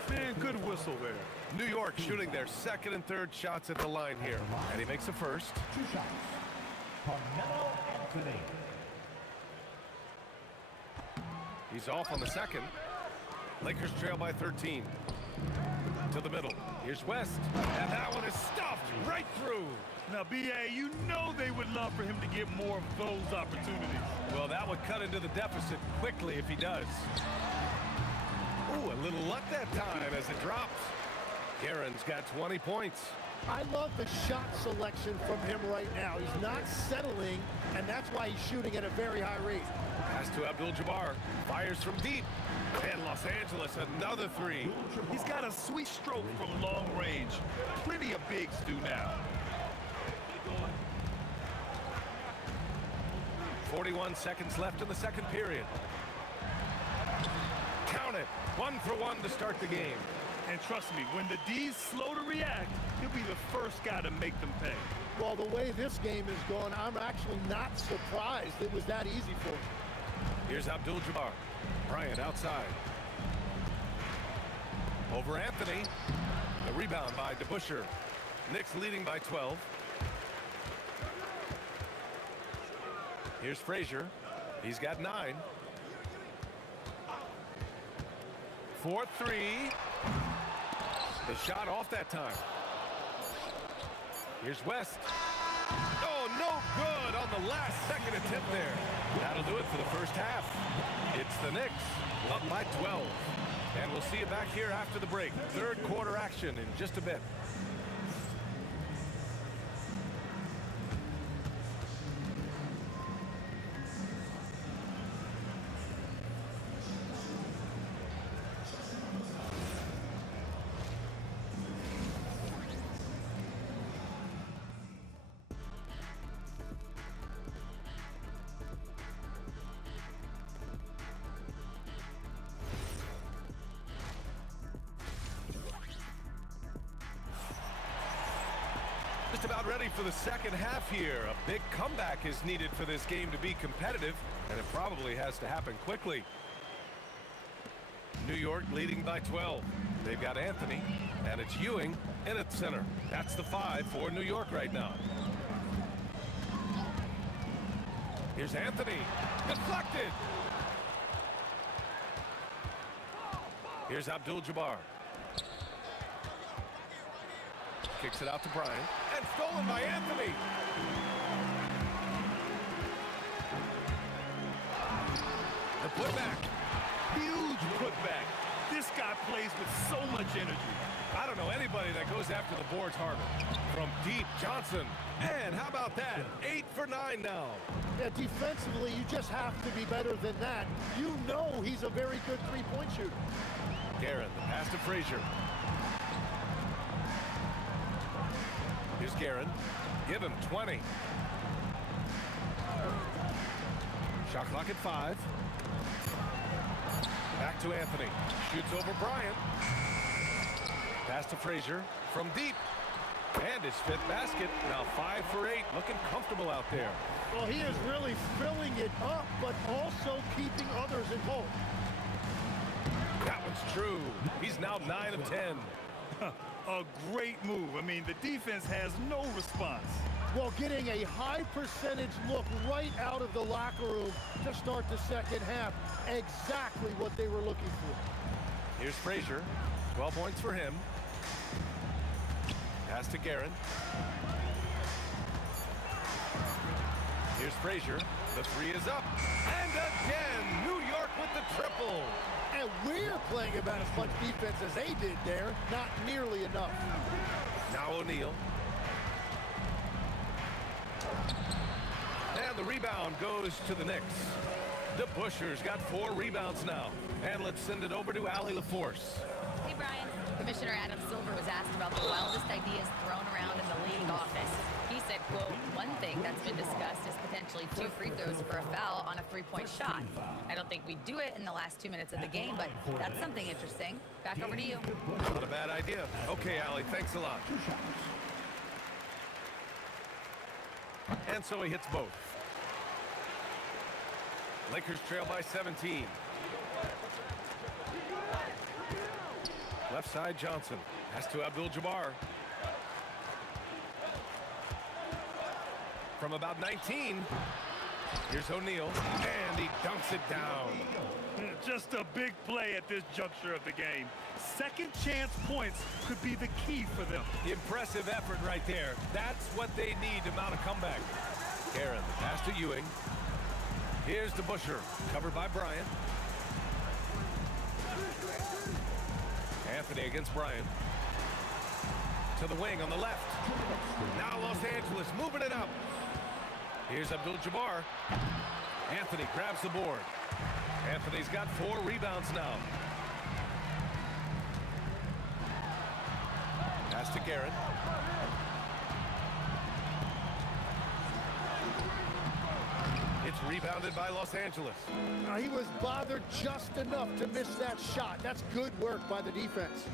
Man, good whistle there. New York shooting their second and third shots at the line here. And he makes the first. 2 shots. Carmelo Anthony. He's off on the second. Lakers trail by 13. To the middle. Here's West. And that one is stuffed right through. Now Now, B.A., you know they would love for him to get more of those opportunities. Well, that would cut into the deficit quickly if he does. Ooh, a little luck that time as it drops. Garen's got 20 points. I love the shot selection from him right now. He's not settling, and that's why he's shooting at a very high rate. Pass to Abdul-Jabbar. Fires from deep. And Los Angeles, another three. He's got a sweet stroke from long range. Plenty of bigs do now. 41 seconds left in the second period. Count it. 1 for 1 to start the game. And trust me, when the D's slow to react, he'll be the first guy to make them pay. Well, the way this game is going, I'm actually not surprised it was that easy for him. Here's Abdul-Jabbar. Bryant outside. Over Anthony. The rebound by DeBusschere. Knicks leading by 12. Here's Frazier. He's got 9. 4-3. The shot off that time. Here's West. Oh, no good on the last second attempt there. That'll do it for the first half. It's the Knicks up by 12. And we'll see you back here after the break. Third quarter action in just a bit. Just about ready for the second half here. A big comeback is needed for this game to be competitive, and it probably has to happen quickly. New York leading by 12. They've got Anthony, and it's Ewing in at center. That's the 5 for New York right now. Here's Anthony. Deflected. Here's Abdul-Jabbar. Kicks it out to Bryant. And stolen by Anthony. The putback. Huge putback. This guy plays with so much energy. I don't know anybody that goes after the boards harder. From deep, Johnson. And how about that? 8 for 9 now. Yeah, defensively, you just have to be better than that. You know he's a very good three-point shooter. Garen, the pass to Frazier. Here's Garen. Give him 20. Shot clock at 5. Back to Anthony. Shoots over Bryant. Pass to Frazier from deep. And his 5th basket. Now 5 for 8. Looking comfortable out there. Well, he is really filling it up, but also keeping others involved. That one's true. He's now 9 of 10. A great move. I mean, the defense has no response. Well, getting a high percentage look right out of the locker room to start the second half. Exactly what they were looking for. Here's Frazier. 12 points for him. Pass to Garen. Here's Frazier. The 3 is up. And again, New York with the triple. And we're playing about as much defense as they did there. Not nearly enough. Now O'Neal. And the rebound goes to the Knicks. DeBusschere's got 4 rebounds now. And let's send it over to Allie LaForce. Hey, Brian. Commissioner Adam Silver was asked about the wildest ideas thrown around in the league office. He said, quote, one thing that's been discussed is potentially 2 free throws for a foul on a 3-point shot. I don't think we do it in the last 2 minutes of the game, but that's something interesting. Back over to you. Not a bad idea. Okay, Allie, thanks a lot. And so he hits both. Lakers trail by 17. Left side, Johnson. Pass to Abdul-Jabbar. From about 19. Here's O'Neal, and he dunks it down. Just a big play at this juncture of the game. Second chance points could be the key for them. Impressive effort right there. That's what they need to mount a comeback. Aaron, the pass to Ewing. Here's the Busher, covered by Bryant. Anthony against Bryant. To the wing on the left. Now Los Angeles moving it up. Here's Abdul-Jabbar. Anthony grabs the board. Anthony's got 4 rebounds now. Pass to Garrett. It's rebounded by Los Angeles. He was bothered just enough to miss that shot. That's good work by the defense.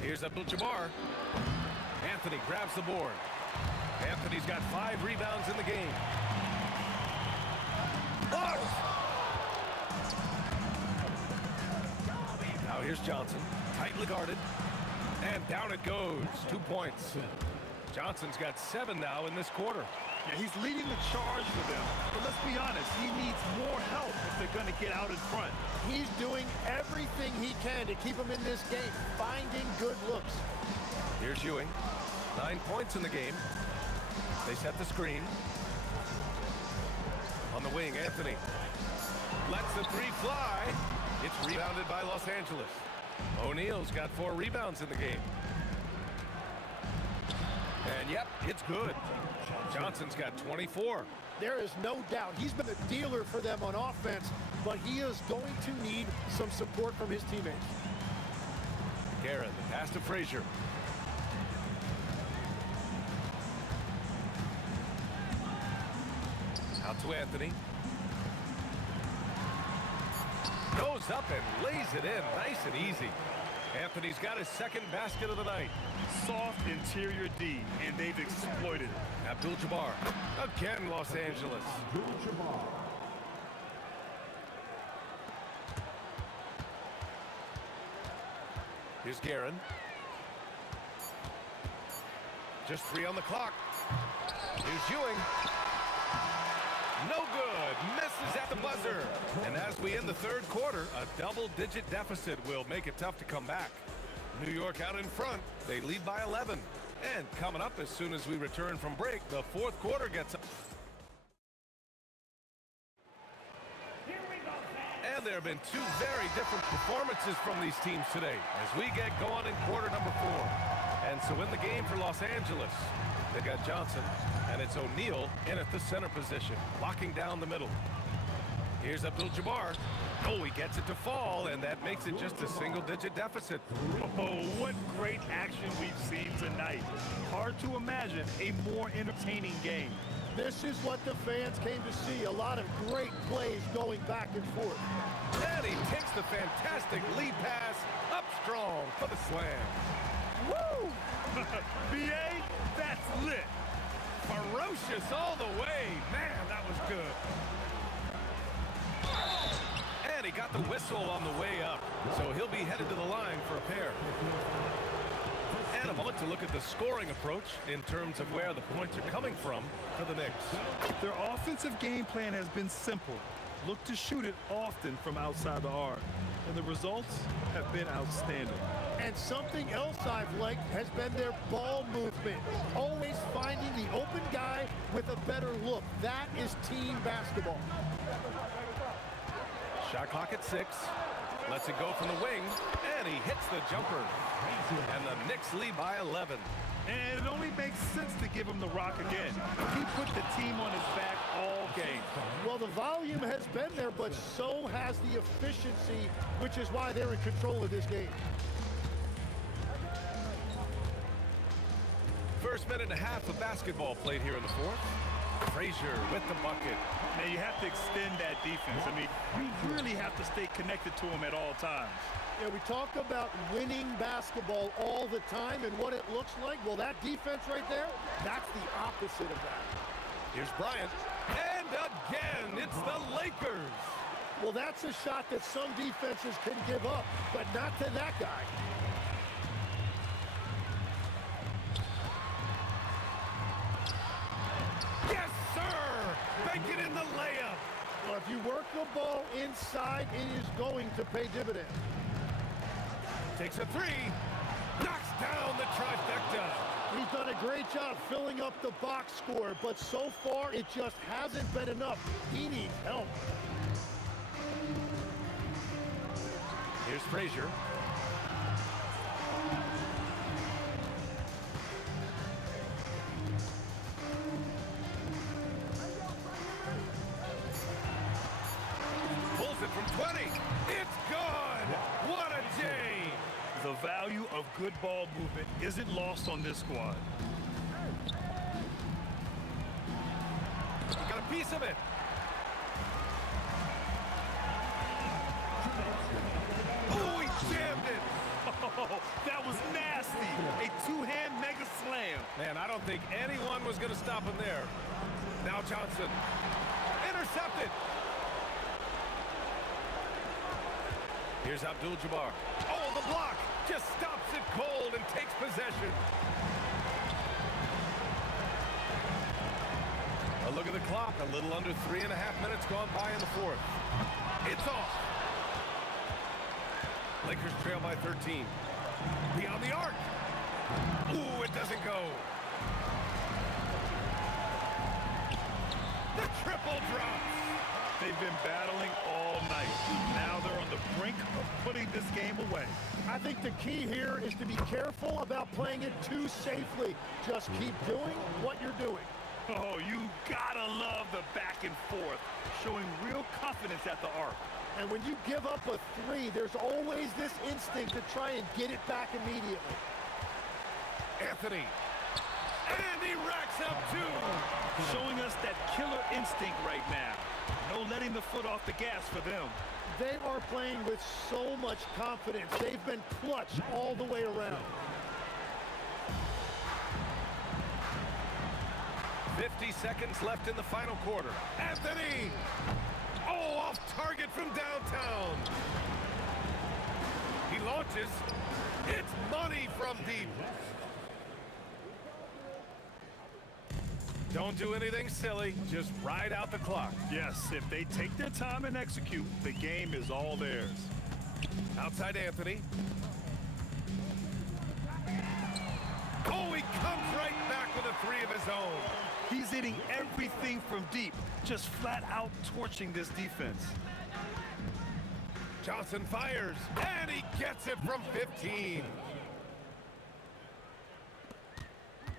Here's Abdul-Jabbar. Anthony grabs the board. Anthony's got 5 rebounds in the game. Oh! Now here's Johnson, tightly guarded. And down it goes, 2 points. Johnson's got 7 now in this quarter. Yeah, he's leading the charge for them. But let's be honest, he needs more help if they're going to get out in front. He's doing everything he can to keep them in this game, finding good looks. Here's Ewing, 9 points in the game. They set the screen. On the wing, Anthony lets the 3 fly. It's rebounded by Los Angeles. O'Neal's got 4 rebounds in the game. And yep, it's good. Johnson's got 24. There is no doubt he's been a dealer for them on offense, but he is going to need some support from his teammates. Garrett, the pass to Frazier. Out to Anthony. Goes up and lays it in nice and easy. Anthony's got his 2nd basket of the night. Soft interior D, and they've exploited it. Abdul-Jabbar. Again, Los Angeles. Here's Guerin. Just 3 on the clock. Here's Ewing. No good. Misses at the buzzer. And as we end the 3rd quarter, a double-digit deficit will make it tough to come back. New York out in front. They lead by 11. And coming up as soon as we return from break, the 4th quarter gets up. And there have been 2 very different performances from these teams today as we get going in quarter number 4. And so in the game for Los Angeles, they got Johnson, and it's O'Neal in at the center position, locking down the middle. Here's Abdul-Jabbar. Oh, he gets it to fall, and that makes it just a single-digit deficit. Oh, what great action we've seen tonight. Hard to imagine a more entertaining game. This is what the fans came to see. A lot of great plays going back and forth. And he takes the fantastic lead pass up strong for the slam. Woo! BA, that's lit. Ferocious all the way. Man, that was good. And he got the whistle on the way up. So he'll be headed to the line for a pair. And a moment to look at the scoring approach in terms of where the points are coming from for the Knicks. Their offensive game plan has been simple. Look to shoot it often from outside the arc. And the results have been outstanding. And something else I've liked has been their ball movement. Always finding the open guy with a better look. That is team basketball. Shot clock at 6. Lets it go from the wing. And he hits the jumper. And the Knicks lead by 11. And it only makes sense to give him the rock again. He put the team on his back all game. Well, the volume has been there, but so has the efficiency, which is why they're in control of this game. First minute and a half of basketball played here in the 4th. Frazier with the bucket. Now you have to extend that defense. I mean, you really have to stay connected to him at all times. Yeah, we talk about winning basketball all the time and what it looks like. Well, that defense right there, that's the opposite of that. Here's Bryant. And again, it's the Lakers. Well, that's a shot that some defenses can give up, but not to that guy. Yes, sir! ball inside, it is going to pay dividends. Takes a three. Knocks down the trifecta. He's done a great job filling up the box score, but so far it just hasn't been enough. He needs help. Here's Frazier. Pulls it from 20. It's gone. What a day. The value of good ball movement isn't lost on this squad. He got a piece of it. Oh, he jammed it. Oh, that was nasty. A two-hand mega slam. Man, I don't think anyone was going to stop him there. Now Johnson. Intercepted. Here's Abdul-Jabbar. Oh, the block. Just stops it cold and takes possession. A look at the clock. A little under 3.5 minutes gone by in the fourth. It's off. Lakers trail by 13. Beyond the arc. Ooh, it doesn't go. The triple drops. They've been battling all night. Now they're on the brink of putting this game away. I think the key here is to be careful about playing it too safely. Just keep doing what you're doing. Oh, you gotta love the back and forth, showing real confidence at the arc. And when you give up a three, there's always this instinct to try and get it back immediately. Anthony. And he racks up two. Showing us that killer instinct right now. No letting the foot off the gas for them. They are playing with so much confidence. They've been clutch all the way around. 50 seconds left in the final quarter. Anthony! Oh, off target from downtown. He launches. It's money from deep. Don't do anything silly. Just ride out the clock. Yes, if they take their time and execute, the game is all theirs. Outside Anthony. Oh, he comes right back with a three of his own. He's hitting everything from deep, just flat out torching this defense. Johnson fires, and he gets it from 15.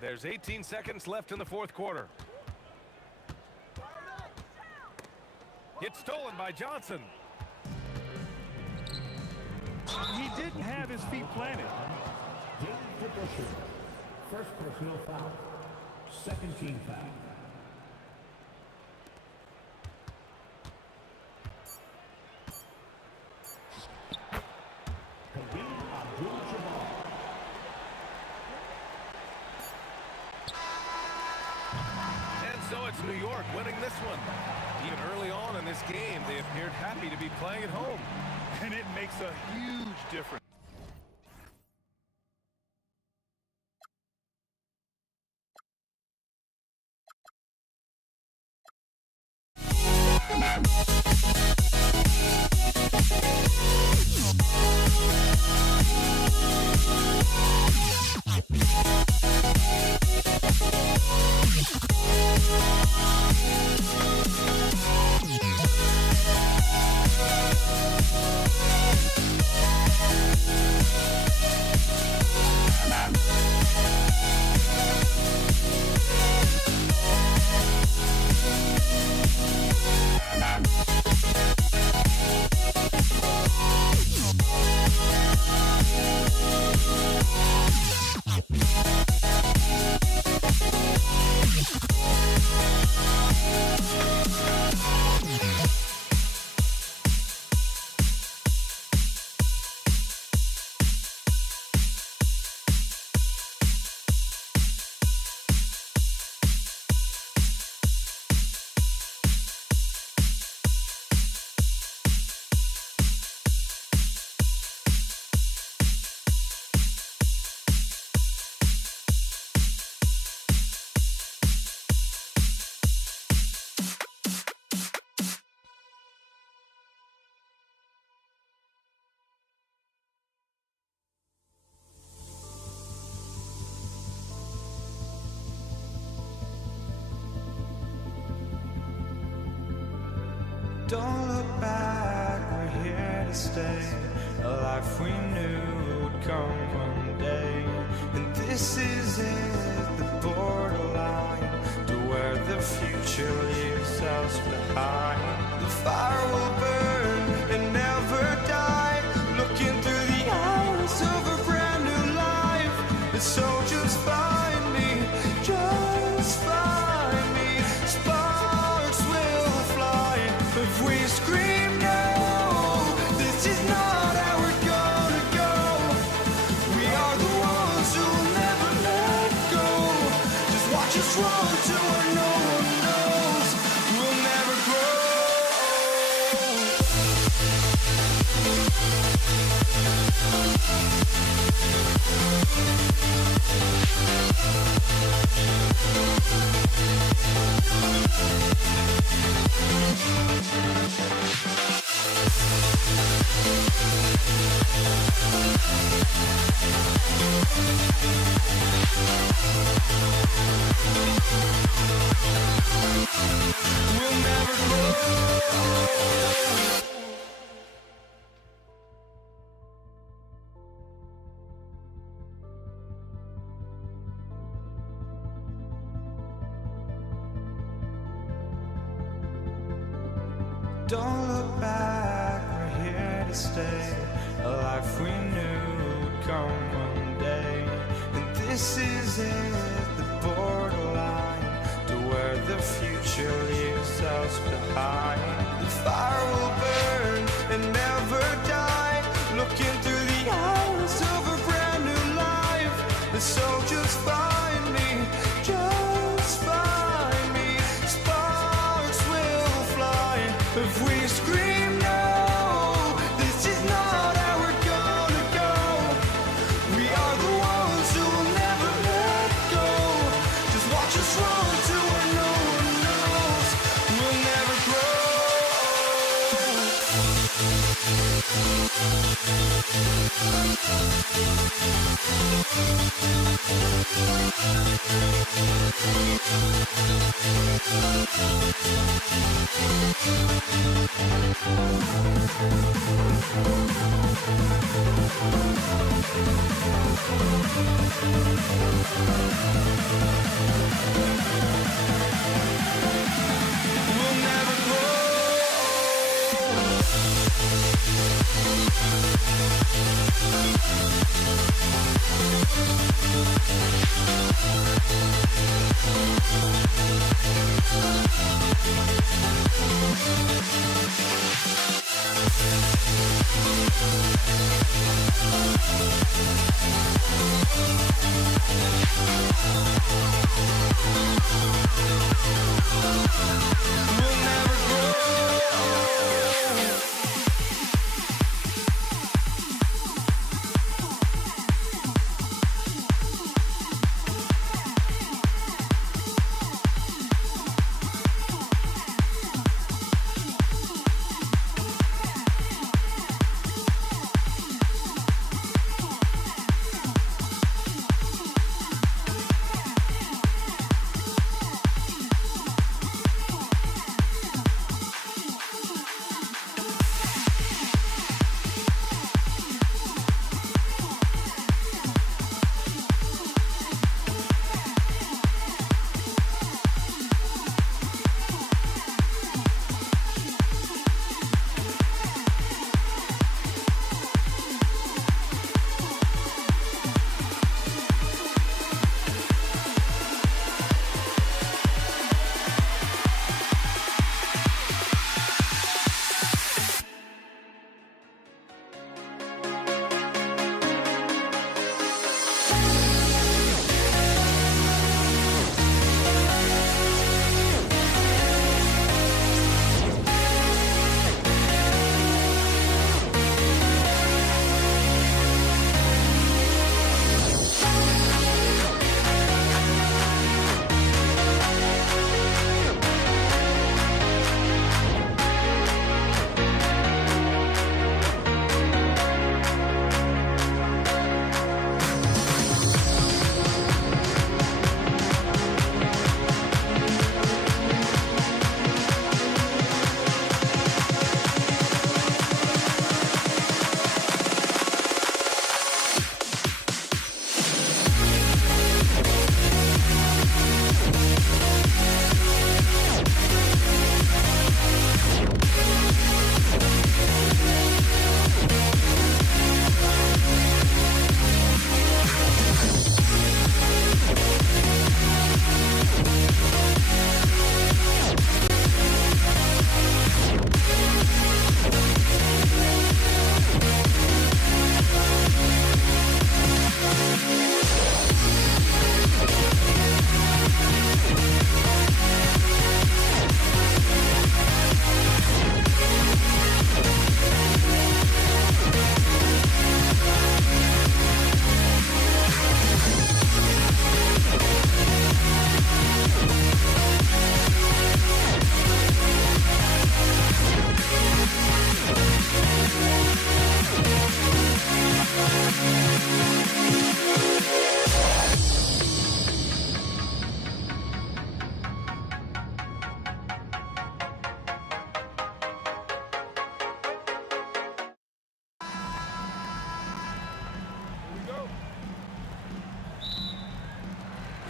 There's 18 seconds left in the fourth quarter. It's stolen by Johnson. He didn't have his feet planted. First personal foul. Second team foul. And so it's New York winning this one. Even early on in this game, they appeared happy to be playing at home. And it makes a huge difference. Don't look back, we're here to stay. A life we knew would come one day. And this is it, the borderline, to where the future leaves us behind. The fire will burn and never die, looking through the eyes of a brand new life. And so just find me, just find me. Sparks will fly if we scream no. This is not how we're gonna go. We are the ones who'll never let go. Just watch us run to where no one knows. We'll never grow. We'll never grow. Don't look back, we're here to stay. A life we knew would come one day. And this is it, the borderline, to where the future leaves us behind. The fire will burn and never die, looking through the eyes of a brand new life. And so just find me, just find me. Sparks will fly if we scream no. This is not how we're gonna go. We are the ones who will never let go. Just watch us run to where no one knows. We'll never grow. We'll never grow. We'll never grow.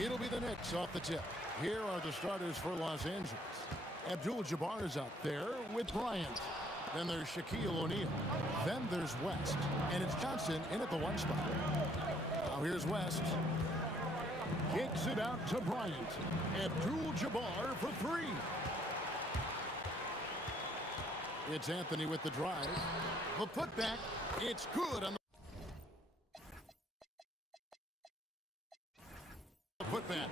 It'll be the Knicks off the tip. Here are the starters for Los Angeles. Abdul-Jabbar is out there with Bryant. Then there's Shaquille O'Neal. Then there's West. And it's Johnson in at the 1 spot. Now here's West. Kicks it out to Bryant. Abdul-Jabbar for 3. It's Anthony with the drive. The putback. It's good on the putback.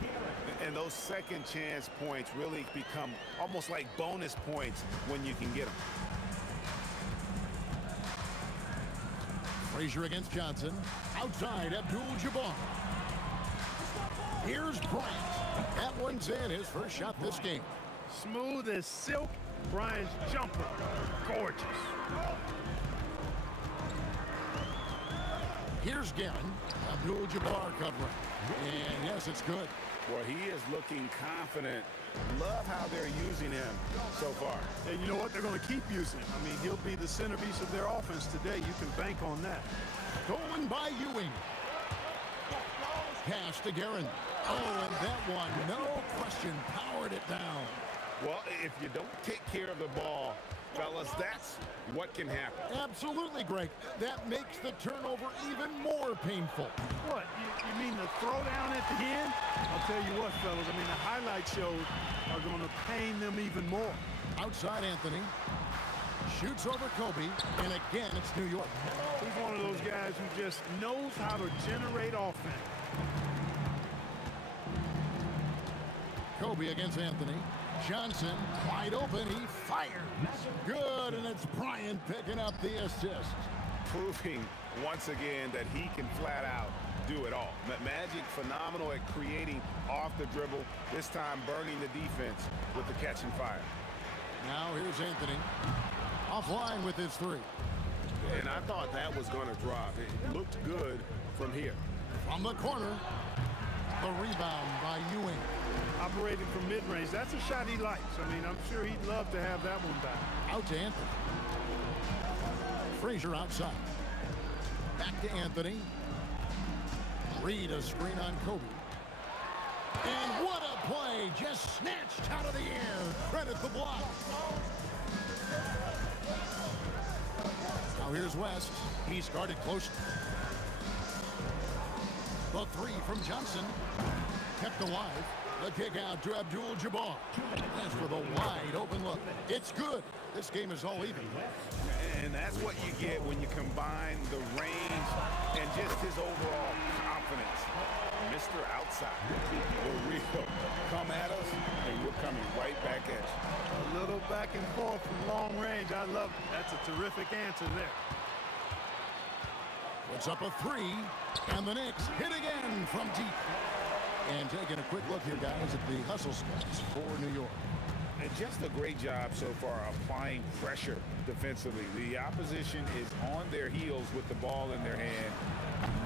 And those second chance points really become almost like bonus points when you can get them. Frazier against Johnson. Outside, Abdul-Jabbar. Here's Bryant. That one's in, his first shot this game. Smooth as silk. Bryant's jumper. Gorgeous. Here's Guerin. Abdul-Jabbar covering. And yes, it's good. Boy, he is looking confident. Love how they're using him so far. And you know what? They're going to keep using him. I mean, he'll be the centerpiece of their offense today. You can bank on that. Stolen by Ewing. Pass to Guerin. Oh, and that one, no question, powered it down. Well, if you don't take care of the ball, fellas, that's what can happen. Absolutely, Greg. That makes the turnover even more painful. What? You mean the throwdown at the end? I'll tell you what, fellas. I mean, the highlight shows are going to pain them even more. Outside Anthony. Shoots over Kobe. And again, it's New York. He's one of those guys who just knows how to generate offense. Kobe against Anthony. Johnson, wide open, he fires. Good, and it's Bryant picking up the assist. Proving once again that he can flat out do it all. Magic phenomenal at creating off the dribble, this time burning the defense with the catch and fire. Now here's Anthony. Offline with his 3. And I thought that was going to drop. It looked good from here. From the corner, the rebound by Ewing. Operating from mid-range. That's a shot he likes. I mean, I'm sure he'd love to have that one back. Out to Anthony. Frazier outside. Back to Anthony. Reed a screen on Kobe. And what a play. Just snatched out of the air. Credit the block. Now here's West. He's guarded close. The 3 from Johnson. Kept alive. The kick out to Abdul-Jabbar. That's for the wide open look. It's good. This game is all even. And that's what you get when you combine the range and just his overall confidence. Mr. Outside. For real. Come at us, and we're coming right back at you. A little back and forth from long range. I love it. That's a terrific answer there. Puts up a 3, and the Knicks hit again from deep. And taking a quick look here, guys, at the hustle spots for New York. And just a great job so far applying pressure defensively. The opposition is on their heels with the ball in their hand.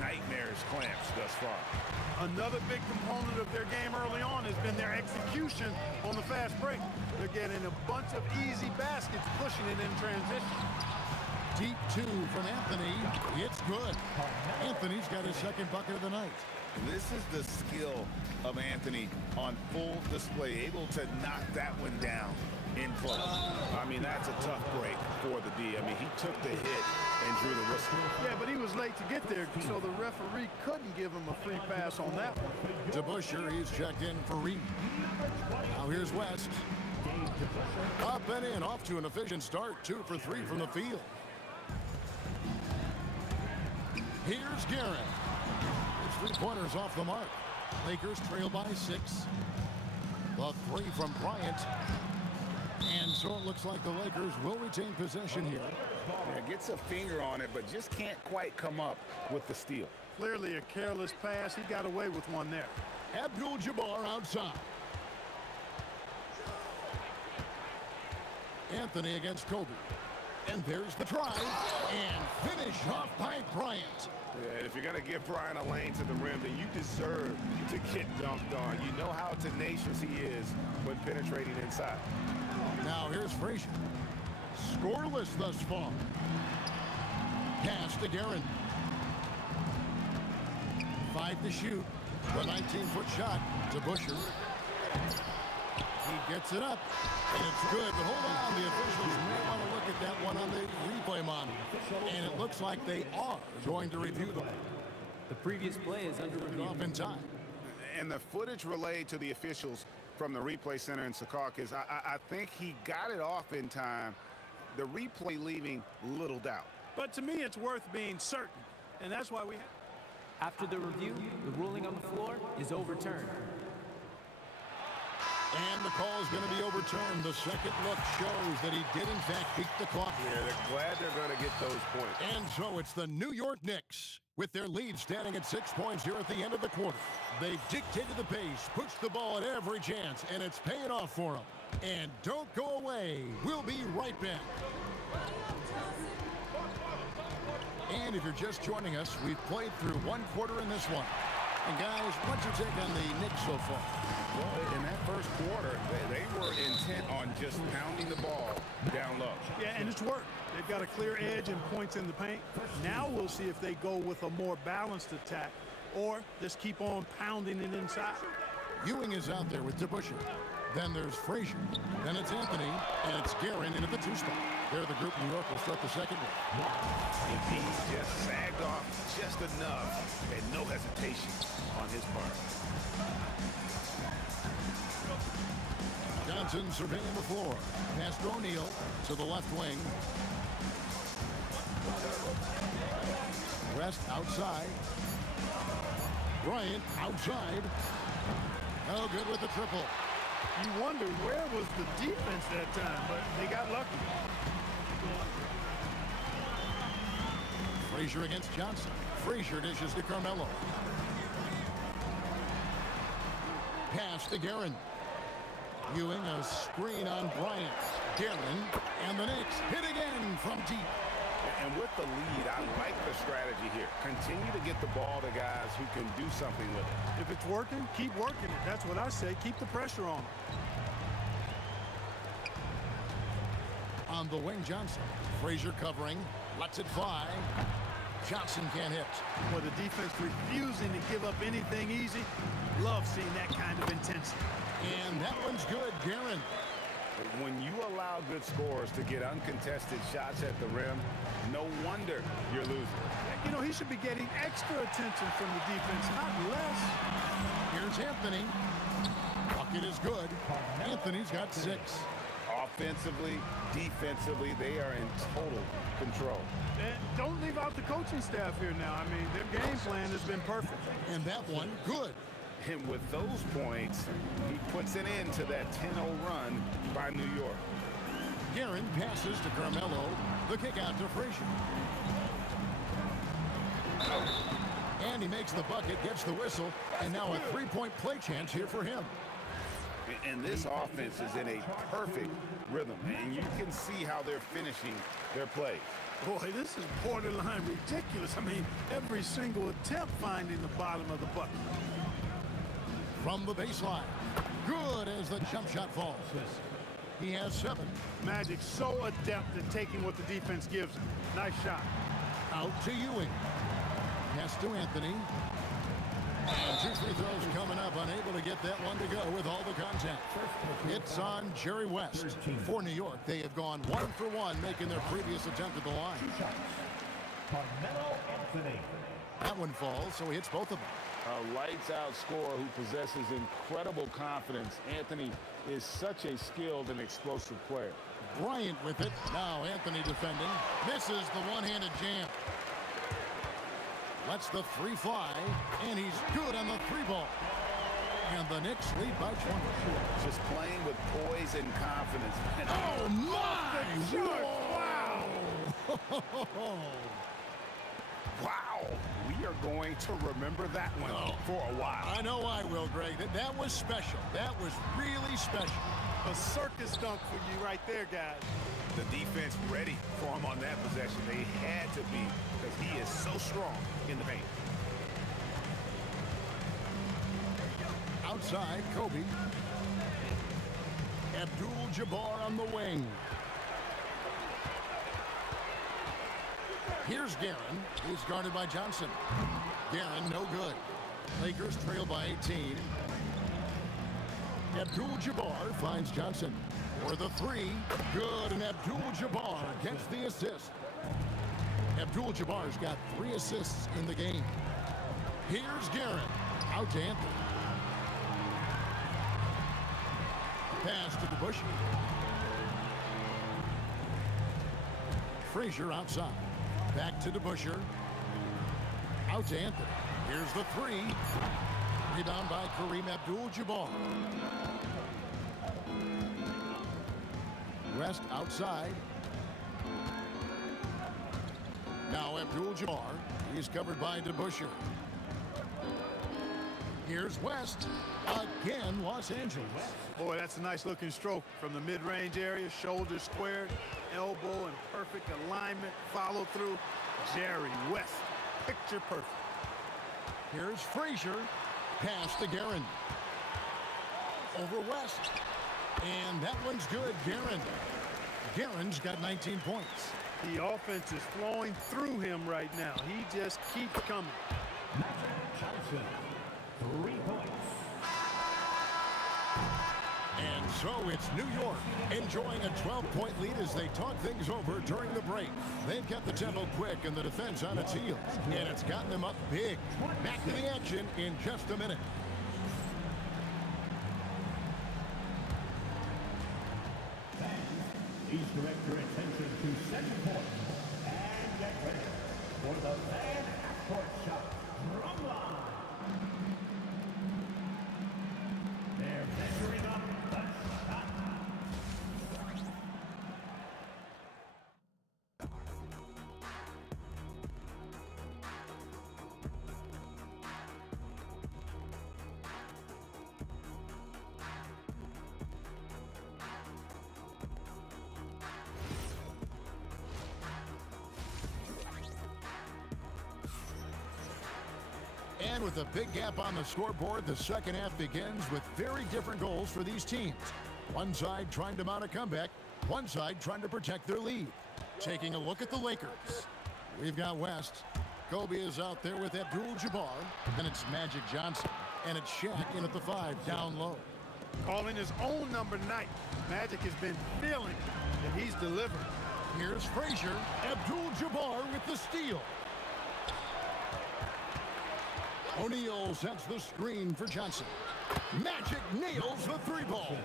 Nightmares clamps thus far. Another big component of their game early on has been their execution on the fast break. They're getting a bunch of easy baskets, pushing it in transition. Deep 2 from Anthony. It's good. Anthony's got his second bucket of the night. This is the skill of Anthony on full display, able to knock that one down in close. I mean, that's a tough break for the D. I mean, he took the hit and drew the whistle. Yeah, but he was late to get there, so the referee couldn't give him a free pass on that one. To Busher, he's checked in for Reed. Now here's West. Up and in, off to an efficient start. 2 for 3 from the field. Here's Guerin. 3-pointers off the mark. Lakers trail by 6. The 3 from Bryant. And so it looks like the Lakers will retain possession here. Yeah, gets a finger on it, but just can't quite come up with the steal. Clearly a careless pass. He got away with one there. Abdul-Jabbar outside. Anthony against Kobe. And there's the try. And finish off by Bryant. Yeah, and if you're going to give Bryant a lane to the rim, then you deserve to get dunked on. You know how tenacious he is when penetrating inside. Now here's Frazier. Scoreless thus far. Pass to Guerin. 5 to shoot. The 19-foot shot to Busher. He gets it up, and it's good. But hold on, the officials may want to look at that one on the replay monitor. And it looks like they are going to review them. The previous play is under review. Off in time. And the footage relayed to the officials from the replay center in Secaucus, I think he got it off in time. The replay leaving little doubt. But to me, it's worth being certain, and that's why we have. After the review, the ruling on the floor is overturned. And the call is going to be overturned. The second look shows that he did, in fact, beat the clock. Yeah, they're glad they're going to get those points. And so it's the New York Knicks with their lead standing at 6 points here at the end of the quarter. They've dictated the pace, pushed the ball at every chance, and it's paying off for them. And don't go away. We'll be right back. And if you're just joining us, we've played through one quarter in this one. And guys, what's your take on the Knicks so far? Well, in that first quarter, they were intent on just pounding the ball down low. Yeah, and it's worked. They've got a clear edge and points in the paint. Now we'll see if they go with a more balanced attack or just keep on pounding it inside. Ewing is out there with DeBusschere. Then there's Frazier. Then it's Anthony, and it's Guerin in at the 2 spot. There, the group New York will start the second one. He just sagged off just enough, and no hesitation on his part. Johnson surveying the floor. Pass to O'Neal to the left wing. West outside. Bryant outside. No good with the triple. You wonder where was the defense that time, but they got lucky. Frazier against Johnson. Frazier dishes to Carmelo. Pass to Guerin. Ewing a screen on Bryant. Guerin and the Knicks hit again from deep. And with the lead, I like the strategy here. Continue to get the ball to guys who can do something with it. If it's working, keep working it. That's what I say. Keep the pressure on them. On the wing, Johnson. Frazier covering. Lets it fly. Johnson can't hit. Well, the defense refusing to give up anything easy. Love seeing that kind of intensity. And that one's good, Guerin. When you allow good scorers to get uncontested shots at the rim, no wonder you're losing. You know, he should be getting extra attention from the defense, not less. Here's Anthony. Bucket is good. Anthony's got 6. Offensively, defensively, they are in total control. And don't leave out the coaching staff here now. I mean, their game plan has been perfect. And that one, good. And with those points, he puts an end to that 10-0 run by New York. Guerin passes to Carmelo. The kick out to Frazier. And he makes the bucket, gets the whistle, and now a 3-point play chance here for him. And this offense is in a perfect rhythm, and you can see how they're finishing their play. Boy, this is borderline ridiculous. I mean, every single attempt finding the bottom of the bucket. From the baseline. Good as the jump shot falls. He has 7. Magic so adept at taking what the defense gives him. Nice shot. Out to Ewing. Pass to Anthony. And 2 free throws coming up. Unable to get that one to go with all the contact. It's on Jerry West. For New York, they have gone 1 for 1, making their previous attempt at the line. Carmelo Anthony. That one falls, so he hits both of them. A lights-out scorer who possesses incredible confidence. Anthony is such a skilled and explosive player. Bryant with it. Now Anthony defending. Misses the one-handed jam. Lets the 3 fly, and he's good on the 3 ball. And the Knicks lead by 20. Just playing with poise and confidence. Oh, my! Wow! Wow! We are going to remember that one for a while. I know I will, Greg. That was special. That was really special. A circus dunk for you right there, guys. The defense ready for him on that possession. They had to be, because he is so strong in the paint. Outside, Kobe. Abdul-Jabbar on the wing. Here's Guerin. He's guarded by Johnson. Guerin, no good. Lakers trail by 18. Abdul-Jabbar finds Johnson for the three. Good, and Abdul-Jabbar gets the assist. Abdul-Jabbar's got 3 assists in the game. Here's Guerin. Out to Anthony. Pass to DeBusschere. Frazier outside. Back to DeBusschere. Out to Anthony. Here's the three. Rebound by Kareem Abdul-Jabbar. West outside. Now Abdul-Jabbar. He's covered by DeBusschere. Here's West. Again, Los Angeles. Boy, that's a nice looking stroke from the mid-range area. Shoulders squared, elbow in perfect alignment, follow through. Jerry West, picture perfect. Here's Frazier. Pass to Guerin. Over West. And that one's good, Guerin. Guerin's got 19 points. The offense is flowing through him right now. He just keeps coming. Johnson, 3 points. And so it's New York enjoying a 12-point lead as they talk things over during the break. They've kept the tempo quick and the defense on its heels, and it's gotten them up big. Back to the action in just a minute. Please direct your attention to 7 points and get ready for the fan half-court shot drum line. They're measuring up the shot. And with a big gap on the scoreboard, the second half begins with very different goals for these teams. One side trying to mount a comeback, one side trying to protect their lead. Taking a look at the Lakers. We've got West. Kobe is out there with Abdul-Jabbar. Then it's Magic Johnson. And it's Shaq in at the 5, down low. Calling his own number 9. Magic has been feeling it, and he's delivered. Here's Frazier. Abdul-Jabbar with the steal. O'Neal sets the screen for Johnson. Magic nails the 3-ball.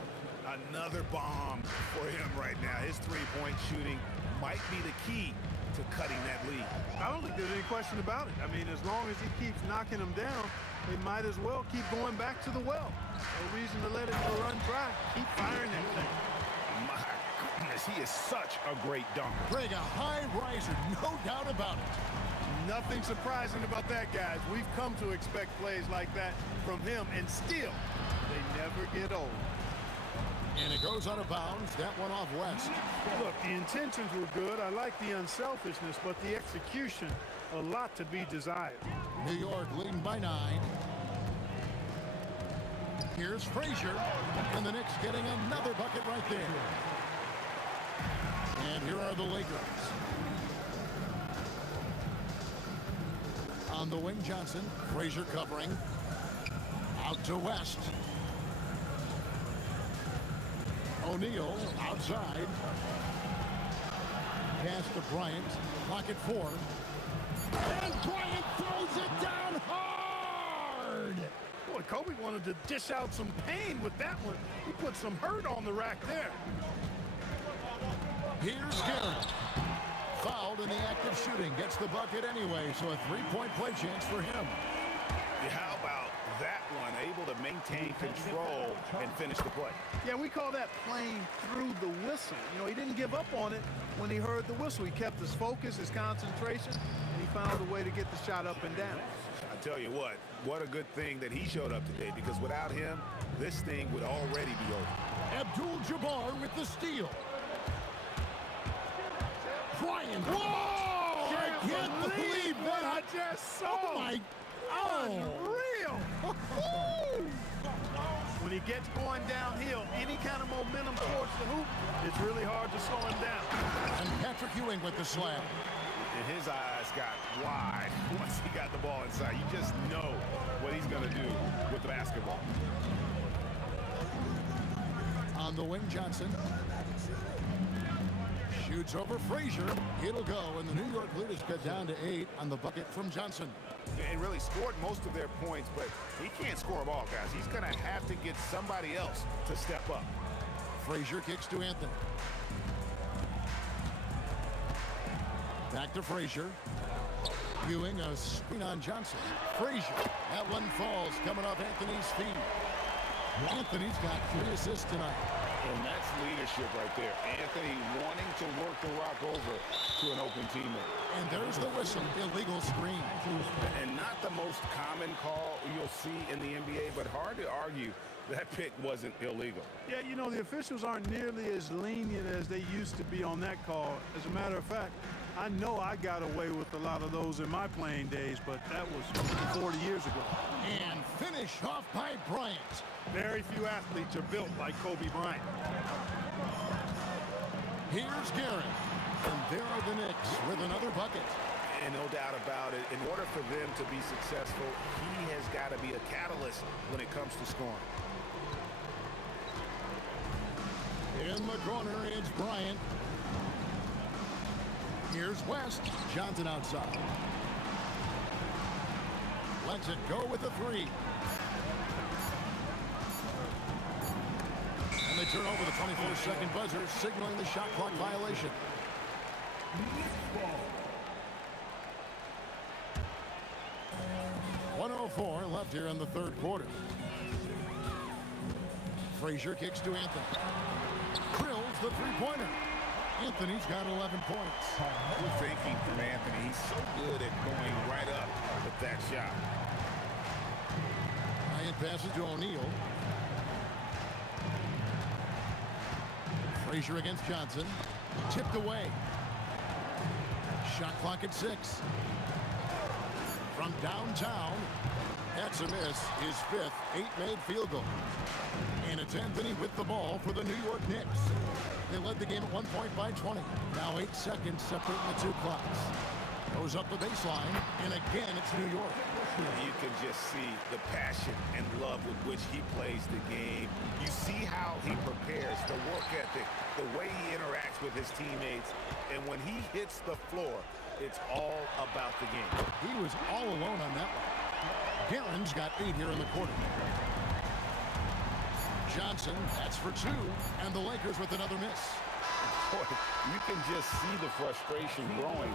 Another bomb for him right now. His three-point shooting might be the key to cutting that lead. I don't think there's any question about it. I mean, as long as he keeps knocking them down, they might as well keep going back to the well. No reason to let it run dry. Keep firing that thing. My goodness, he is such a great dunker. Greg, a high riser, no doubt about it. Nothing surprising about that, guys. We've come to expect plays like that from him, and still, they never get old. And it goes out of bounds. That one off West. Look, the intentions were good. I like the unselfishness, but the execution, a lot to be desired. New York leading by 9. Here's Frazier, and the Knicks getting another bucket right there. And here are the Lakers. On the wing, Johnson. Frazier covering. Out to West. O'Neal outside. Pass to Bryant. Clock at 4. And Bryant throws it down hard! Boy, Kobe wanted to dish out some pain with that one. He put some hurt on the rack there. Here's Garrett. Fouled in the act of shooting. Gets the bucket anyway, so a 3-point play chance for him. How about that one? Able to maintain control and finish the play. Yeah, we call that playing through the whistle. You know, he didn't give up on it when he heard the whistle. He kept his focus, his concentration, and he found a way to get the shot up and down. I tell you what a good thing that he showed up today, because without him, this thing would already be over. Abdul-Jabbar with the steal. Bryant. Whoa! I can't believe what that. I just saw. Oh, my. Unreal. When he gets going downhill, any kind of momentum towards the hoop, it's really hard to slow him down. And Patrick Ewing with the slam. his eyes got wide once he got the ball inside. You just know what he's going to do with the basketball. On the wing, Johnson. Shoots over Frazier. It'll go, and the New York lead is cut down to 8 on the bucket from Johnson. And really scored most of their points, but he can't score them all, guys. He's going to have to get somebody else to step up. Frazier kicks to Anthony. Back to Frazier. Ewing, a screen on Johnson. Frazier. That one falls coming off Anthony's feet. Anthony's got 3 assists tonight. And that's leadership right there. Anthony wanting to work the rock over to an open teammate. And there's the whistle. Illegal screen. And not the most common call you'll see in the NBA, but hard to argue that pick wasn't illegal. Yeah, you know, the officials aren't nearly as lenient as they used to be on that call. As a matter of fact, I know I got away with a lot of those in my playing days, but that was 40 years ago. And finished off by Bryant. Very few athletes are built like Kobe Bryant. Here's Garrett. And there are the Knicks with another bucket. And no doubt about it, in order for them to be successful, he has got to be a catalyst when it comes to scoring. In the corner, it's Bryant. Here's West. Johnson outside. Lets it go with the 3. And they turn over the 24-second buzzer, signaling the shot clock violation. 1:04 left here in the third quarter. Frazier kicks to Anthony. Drills the three-pointer. Anthony's got 11 points. Good thinking from Anthony. He's so good at going right up with that shot. Bryant passes to O'Neal. Frazier against Johnson. Tipped away. Shot clock at 6. From downtown, that's a miss. His 5th 8-made field goal. And it's Anthony with the ball for the New York Knicks. They led the game at 1 point by 20. Now 8 seconds separating the 2 clocks. Goes up the baseline, and again it's New York. You can just see the passion and love with which he plays the game. You see how he prepares, the work ethic, the way he interacts with his teammates. And when he hits the floor, it's all about the game. He was all alone on that one. Guerin's got 8 here in the quarter. Johnson, that's for 2, and the Lakers with another miss. Boy, you can just see the frustration growing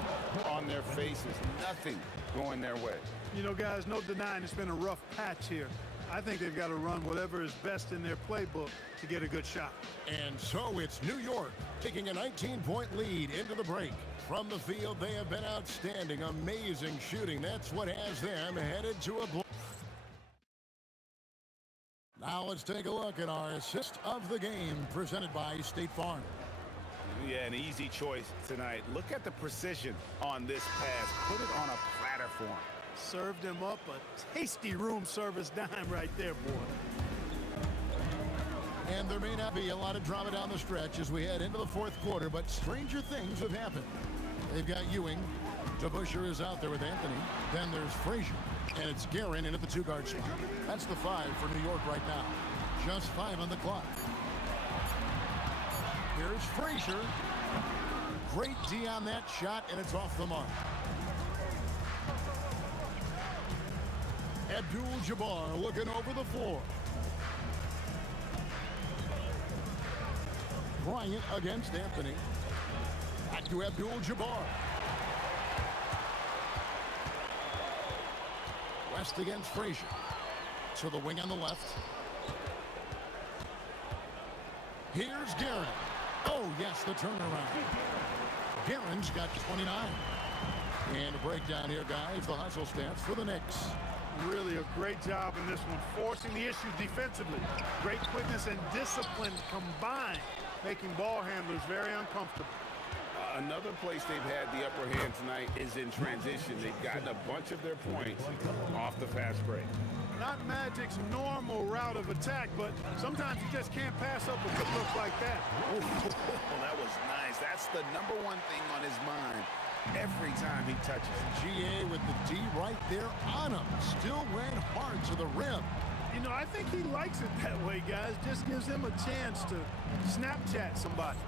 on their faces. Nothing going their way. You know, guys, no denying it's been a rough patch here. I think they've got to run whatever is best in their playbook to get a good shot. And so it's New York taking a 19-point lead into the break. From the field, they have been outstanding. Amazing shooting. That's what has them headed to a blow. Now let's take a look at our assist of the game presented by State Farm. Yeah, an easy choice tonight. Look at the precision on this pass. Put it on a platter for him. Served him up a tasty room service dime right there, boy. And there may not be a lot of drama down the stretch as we head into the fourth quarter, but stranger things have happened. They've got Ewing. DeBusschere is out there with Anthony. Then there's Frazier. And it's Guerin in at the 2-guard spot. That's the 5 for New York right now. Just 5 on the clock. Here's Frazier. Great D on that shot, and it's off the mark. Abdul-Jabbar looking over the floor. Bryant against Anthony. Back to Abdul-Jabbar. West against Frazier. To the wing on the left. Here's Guerin. Oh, yes, the turnaround. Guerin's got 29. And a breakdown here, guys. The hustle stats for the Knicks. Really a great job in this one, forcing the issue defensively. Great quickness and discipline combined, making ball handlers very uncomfortable. Another place they've had the upper hand tonight is in transition. They've gotten a bunch of their points off the fast break. Not Magic's normal route of attack, but sometimes you just can't pass up a good look like that. Oh, that was nice. That's the #1 thing on his mind. every time he touches it. GA with the D right there on him. Still went hard to the rim. You know, I think he likes it that way, guys. Just gives him a chance to Snapchat somebody.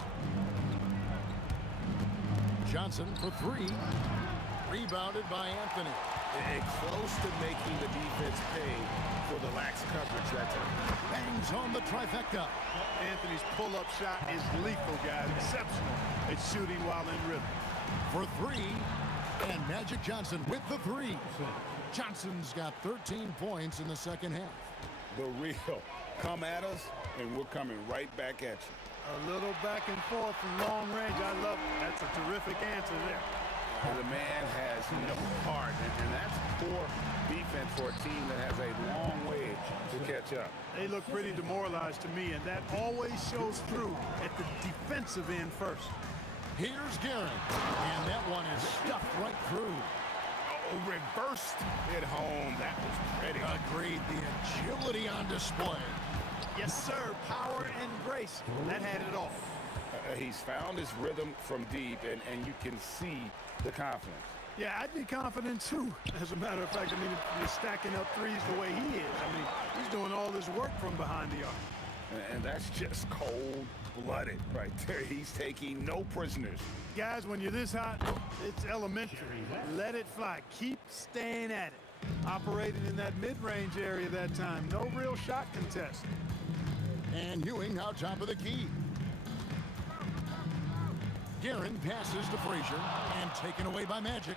Johnson for three. Rebounded by Anthony. Close to making the defense pay for the lax coverage that time. Bangs on the trifecta. Anthony's pull-up shot is lethal, guys. Exceptional at shooting while in rhythm. For three. And Magic Johnson with the three. Johnson's got 13 points in the second half. The real. Come at us, and we're coming right back at you. A little back and forth from long range. I love it. That's a terrific answer there. And the man has no heart, and that's poor defense for a team that has a long way to catch up. They look pretty demoralized to me, and that always shows through at the defensive end first. Here's Garrett, and that one is stuffed right through. Oh, reversed it home. That was pretty. Agreed. The agility on display. Yes, sir. Power and grace. That had it all. He's found his rhythm from deep, and you can see the confidence. Yeah, I'd be confident, too. As a matter of fact, I mean, if you're stacking up threes the way he is. I mean, he's doing all this work from behind the arc. And that's just cold-blooded right there. He's taking no prisoners. Guys, when you're this hot, it's elementary. Let it fly. Keep staying at it. Operating in that mid-range area that time. No real shot contest. And Ewing out top of the key. Guerin passes to Frazier and taken away by Magic.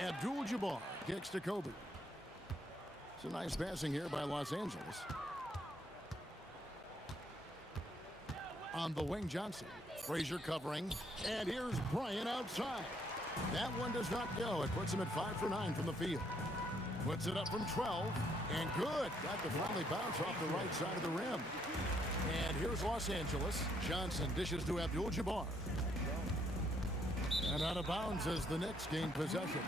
Abdul-Jabbar kicks to Kobe. It's a nice passing here by Los Angeles. On the wing, Johnson. Frazier covering. And here's Bryant outside. That one does not go. It puts him at 5 for 9 from the field. Puts it up from 12. And good. Got to finally bounce off the right side of the rim. And here's Los Angeles. Johnson dishes to Abdul-Jabbar. And out of bounds as the Knicks gain possession.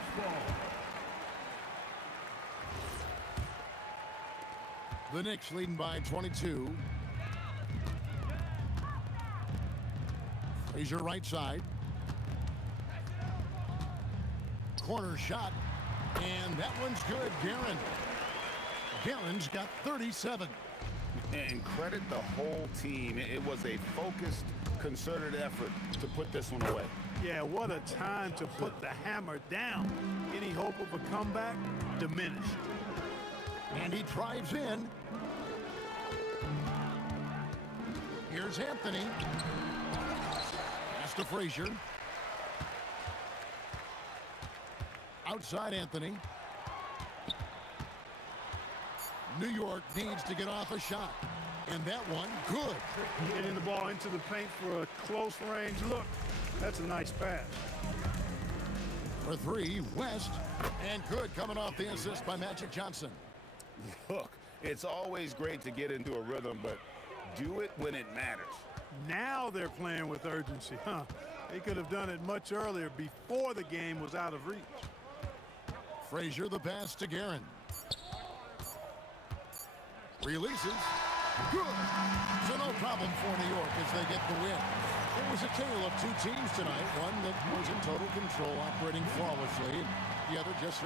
The Knicks leading by 22. Frazier right side. Corner shot. And that one's good. Guerin's got 37. And credit the whole team. It was a focused, concerted effort to put this one away. Yeah, what a time to put the hammer down. Any hope of a comeback? Diminished. And he drives in. Here's Anthony. Pass to Frazier. Outside Anthony. New York needs to get off a shot. And that one, good. Getting the ball into the paint for a close range look. That's a nice pass. For three, West. And good, coming off the assist by Magic Johnson. Look, it's always great to get into a rhythm, but do it when it matters. Now they're playing with urgency, huh? They could have done it much earlier, before the game was out of reach. Frazier the pass to Guerin. Releases. Good. So no problem for New York as they get the win. It was a tale of two teams tonight. One that was in total control, operating flawlessly. The other just...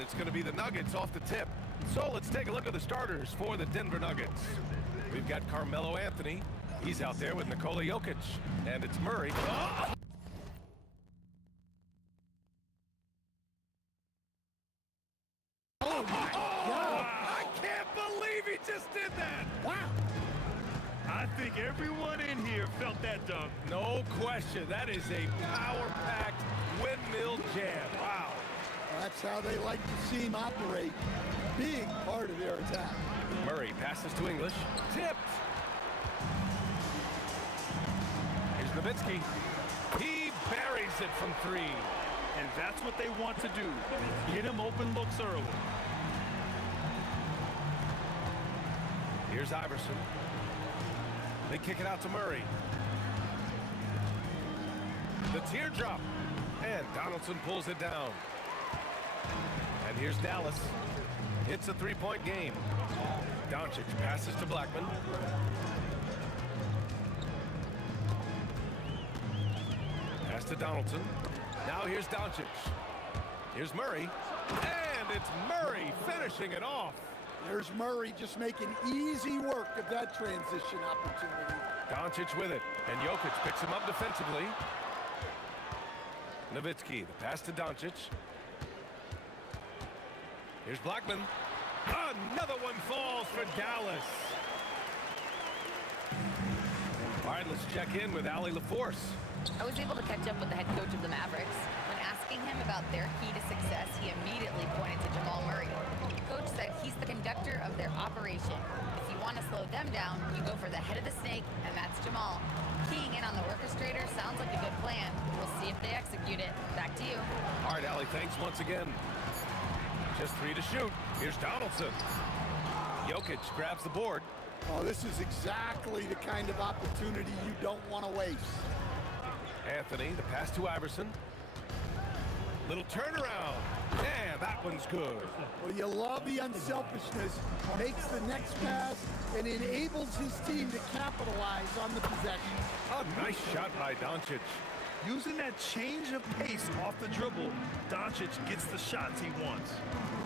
It's going to be the Nuggets off the tip. So let's take a look at the starters for the Denver Nuggets. We've got Carmelo Anthony. He's out there with Nikola Jokic. And it's Murray. Oh! Oh, my God. I can't believe he just did that. Wow. I think everyone in here felt that dunk. No question. That is a power-packed windmill jam. Wow. That's how they like to see him operate. Big part of their attack. Murray passes to English. Tipped. Here's Nowitzki. He buries it from 3. And that's what they want to do. Get him open looks early. Here's Iverson. They kick it out to Murray. The teardrop. And Donaldson pulls it down. And here's Dallas. It's a 3-point game. Doncic passes to Blackman. Pass to Donaldson. Now here's Doncic. Here's Murray. And it's Murray finishing it off. There's Murray just making easy work of that transition opportunity. Doncic with it. And Jokic picks him up defensively. Nowitzki, the pass to Doncic. Here's Blackman. Another one falls for Dallas. All right, let's check in with Allie LaForce. I was able to catch up with the head coach of the Mavericks. When asking him about their key to success, he immediately pointed to Jamal Murray. Coach said he's the conductor of their operation. If you want to slow them down, you go for the head of the snake, and that's Jamal. Keying in on the orchestrator sounds like a good plan. We'll see if they execute it. Back to you. All right, Allie, thanks once again. Just 3 to shoot. Here's Donaldson. Jokic grabs the board. Oh, this is exactly the kind of opportunity you don't want to waste. Anthony, the pass to Iverson. Little turnaround. And that one's good. Well, you love the unselfishness. Makes the next pass and enables his team to capitalize on the possession. A nice shot by Doncic. Using that change of pace off the dribble, Doncic gets the shots he wants.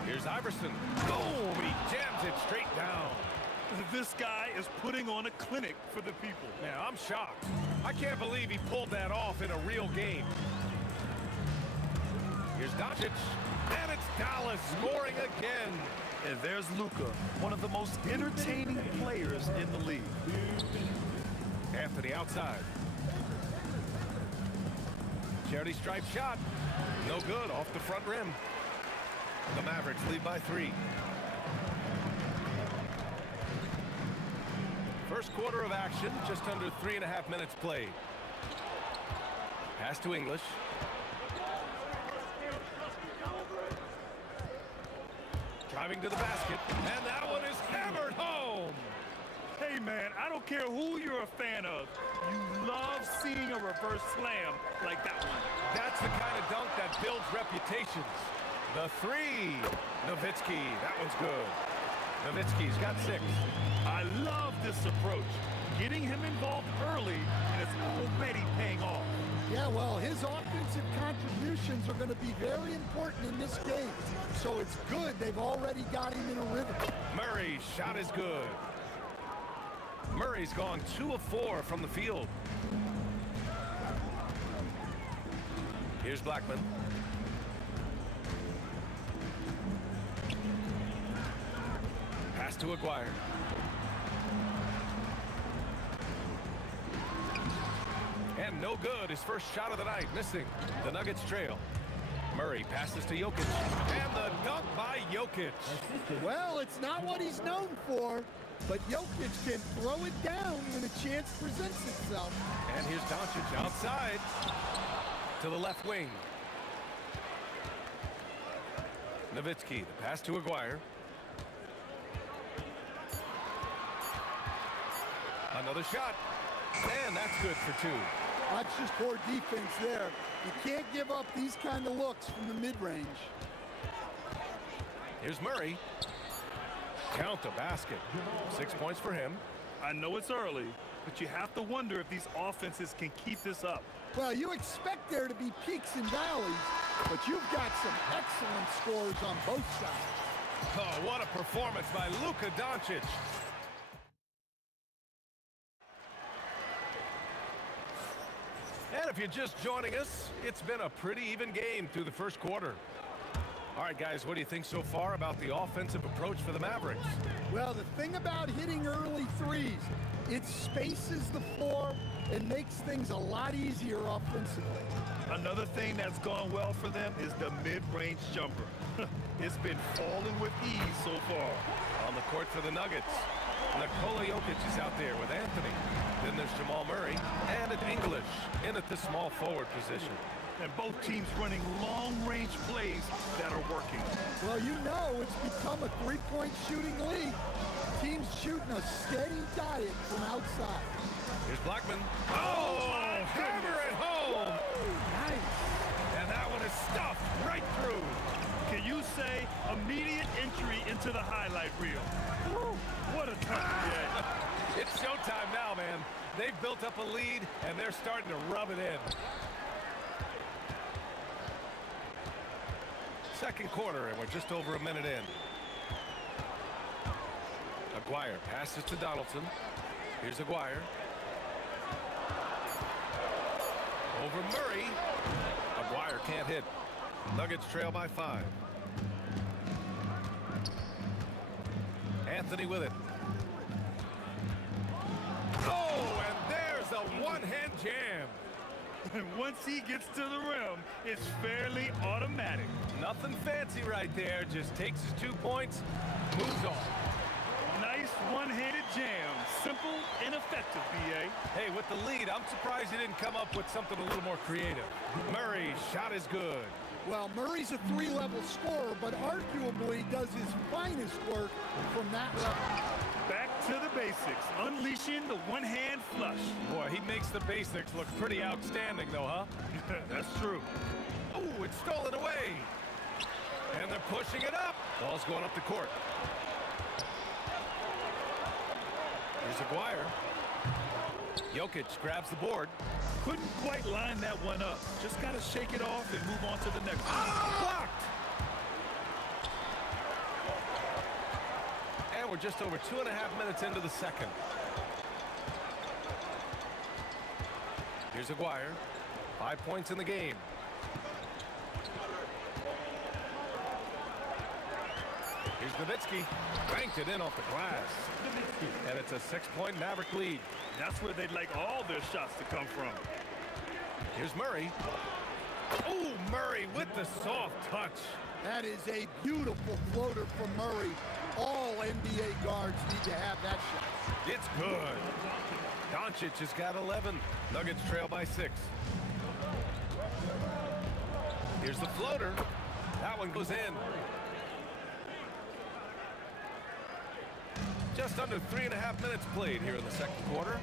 Here's Iverson. Boom! He jams it straight down. This guy is putting on a clinic for the people. Yeah, I'm shocked. I can't believe he pulled that off in a real game. Here's Doncic. And it's Dallas scoring again. And there's Luka, one of the most entertaining players in the league. Anthony outside. Charity stripe shot. No good, off the front rim. The Mavericks lead by 3. First quarter of action, just under 3.5 minutes played. Pass to English. Driving to the basket, and that one is hammered home. Hey, man, I don't care who you're a fan of. You love seeing a reverse slam like that one. That's the kind of dunk that builds reputations. The 3. Nowitzki, that one's good. Nowitzki's got 6. I love this approach. Getting him involved early, and it's already paying off. Yeah, well, his offensive contributions are going to be very important in this game. So it's good they've already got him in a rhythm. Murray's shot is good. Murray's gone 2 of 4 from the field. Here's Blackman. Pass to Aguirre. And no good. His first shot of the night, missing. The Nuggets trail. Murray passes to Jokic. And the dunk by Jokic. Well, it's not what he's known for, but Jokic can throw it down when a chance presents itself. And here's Doncic outside to the left wing. Nowitzki, the pass to Aguirre. Another shot. And that's good for 2. That's just poor defense there. You can't give up these kind of looks from the mid-range. Here's Murray. Count the basket. 6 points for him. I know it's early, but you have to wonder if these offenses can keep this up. Well, you expect there to be peaks and valleys, but you've got some excellent scores on both sides. Oh, what a performance by Luka Doncic. And if you're just joining us, it's been a pretty even game through the first quarter. All right, guys, what do you think so far about the offensive approach for the Mavericks? Well, the thing about hitting early threes, it spaces the floor and makes things a lot easier offensively. Another thing that's gone well for them is the mid-range jumper. It's been falling with ease so far. On the court for the Nuggets, Nikola Jokic is out there with Anthony. Then there's Jamal Murray and an English in at the small forward position. And both teams running long-range plays that are working. Well, you know it's become a three-point shooting league. Teams shooting a steady diet from outside. Here's Blackman. Oh, hammer it home! Nice. And that one is stuffed right through. Can you say immediate entry into the highlight reel? Woo, what a touch. It's showtime now, man. They've built up a lead, and they're starting to rub it in. Second quarter, and we're just over a minute in. Aguirre passes to Donaldson. Here's Aguirre. Over Murray. Aguirre can't hit. Nuggets trail by 5. Anthony with it. Oh, and there's a one-hand jam. And once he gets to the rim, it's fairly automatic. Nothing fancy right there. Just takes his 2 points, moves on. Nice one-handed jam. Simple and effective, B.A. Hey, with the lead, I'm surprised he didn't come up with something a little more creative. Murray's shot is good. Well, Murray's a three-level scorer, but arguably does his finest work from that level. Back to the basics, unleashing the one-hand flush. Boy, he makes the basics look pretty outstanding, though, huh? That's true. Oh, it's stolen away. And they're pushing it up. Ball's going up the court. Here's Aguirre. Jokic grabs the board. Couldn't quite line that one up. Just got to shake it off and move on to the next one. Blocked. And we're just over 2.5 minutes into the second. Here's Aguirre. 5 points in the game. Here's Nowitzki. Banked it in off the glass. And it's a 6-point Maverick lead. That's where they'd like all their shots to come from. Here's Murray. Oh, Murray with the soft touch. That is a beautiful floater from Murray. All NBA guards need to have that shot. It's good. Doncic has got 11. Nuggets trail by 6. Here's the floater. That one goes in. Just under 3.5 minutes played here in the second quarter.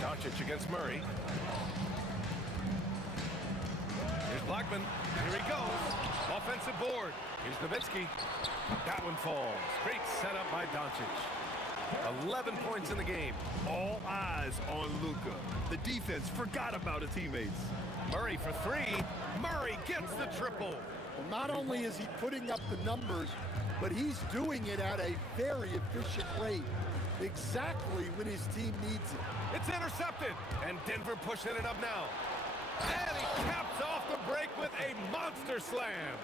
Doncic against Murray. Here's Blackman. Here he goes. Offensive board. Here's Nowitzki. That one falls. Great setup by Doncic. 11 points in the game. All eyes on Luka. The defense forgot about his teammates. Murray for 3. Murray gets the triple. Well, not only is he putting up the numbers, but he's doing it at a very efficient rate. Exactly when his team needs it. It's intercepted. And Denver pushing it up now. And he caps off the break with a monster slam.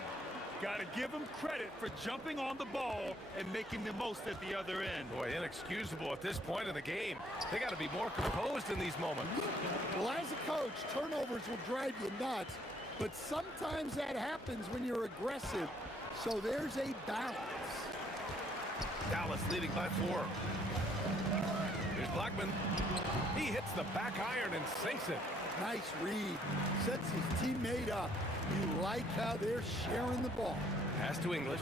Got to give him credit for jumping on the ball and making the most at the other end. Boy, inexcusable at this point in the game. They got to be more composed in these moments. Well, as a coach, turnovers will drive you nuts, but sometimes that happens when you're aggressive. So there's a balance. Dallas leading by 4. Here's Blackman. He hits the back iron and sinks it. Nice read. Sets his teammate up. You like how they're sharing the ball. Pass to English.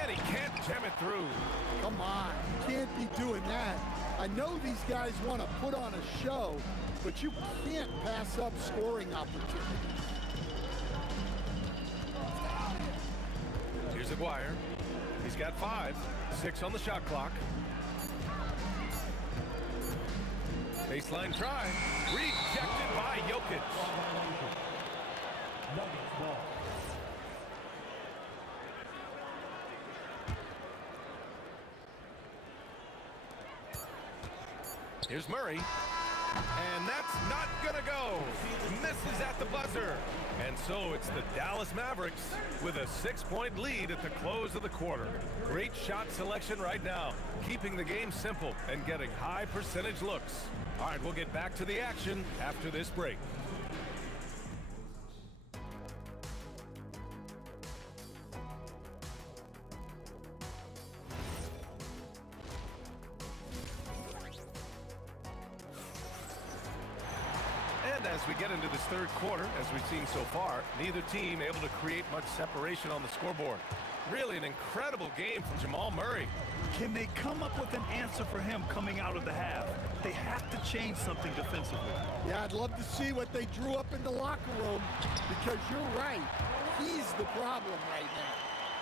And he can't jam it through. Come on, you can't be doing that. I know these guys want to put on a show, but you can't pass up scoring opportunities. Here's Aguirre. He's got 5. 6 on the shot clock. Baseline try. Rejected by Jokic. Here's Murray. And And that's not gonna go. Misses at the buzzer. And so it's the Dallas Mavericks with a 6-point lead at the close of the quarter. Great shot selection right now, keeping the game simple and getting high percentage looks. All right, we'll get back to the action after this break. And as we get into this third quarter, as we've seen so far, neither team able to create much separation on the scoreboard. Really an incredible game from Jamal Murray. Can they come up with an answer for him coming out of the half? They have to change something defensively. Yeah, I'd love to see what they drew up in the locker room, because you're right. He's the problem right now.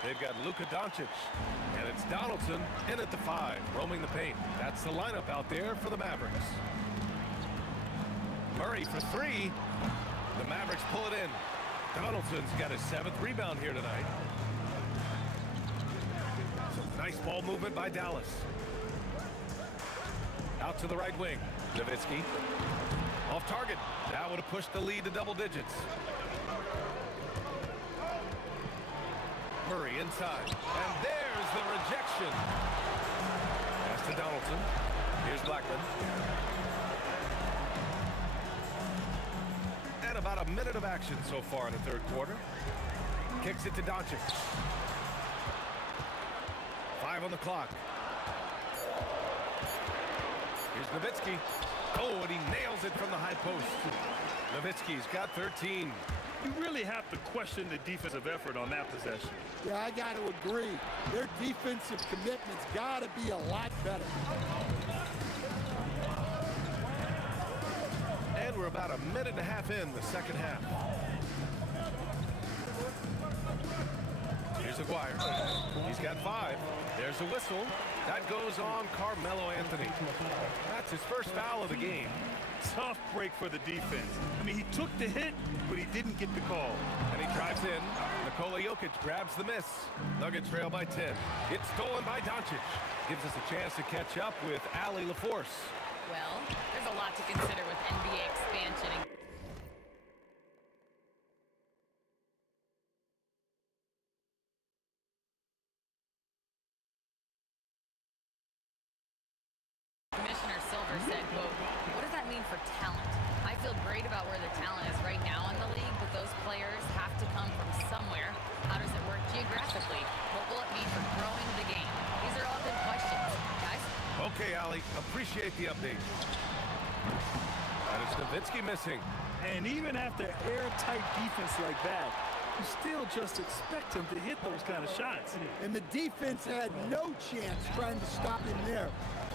They've got Luka Doncic, and it's Donaldson in at the 5, roaming the paint. That's the lineup out there for the Mavericks. Murray for 3. The Mavericks pull it in. Donaldson's got his 7th rebound here tonight. Some nice ball movement by Dallas. Out to the right wing. Nowitzki. Off target. That would have pushed the lead to double digits. Murray inside. And there's the rejection. Pass to Donaldson. Here's Blackman. And about a minute of action so far in the third quarter. Kicks it to Doncic. 5 on the clock. Here's Nowitzki. Oh, and he nails it from the high post. Nowitzki's got 13. You really have to question the defensive effort on that possession. Yeah, I got to agree. Their defensive commitment's got to be a lot better. And we're about a minute and a half in the second half. Here's Aguirre. He's got 5. There's a whistle. That goes on Carmelo Anthony. That's his first foul of the game. Tough break for the defense. I mean, he took the hit, but he didn't get the call. And he drives in. Nikola Jokic grabs the miss. Nuggets trail by 10. It's stolen by Doncic. Gives us a chance to catch up with Allie LaForce. Well, there's a lot to consider with NBA expansion. Commissioner Silver said, quote, "What does that mean for talent? I feel great about where the talent is right now in the league, but those players have to come from somewhere. How does it work geographically? What will it mean for growing the game?" These are all good questions, guys. Okay, Allie. Appreciate the update. That is Nowitzki missing. And even after airtight defense like that, you still just expect him to hit those kind of shots. And the defense had no chance trying to stop him there,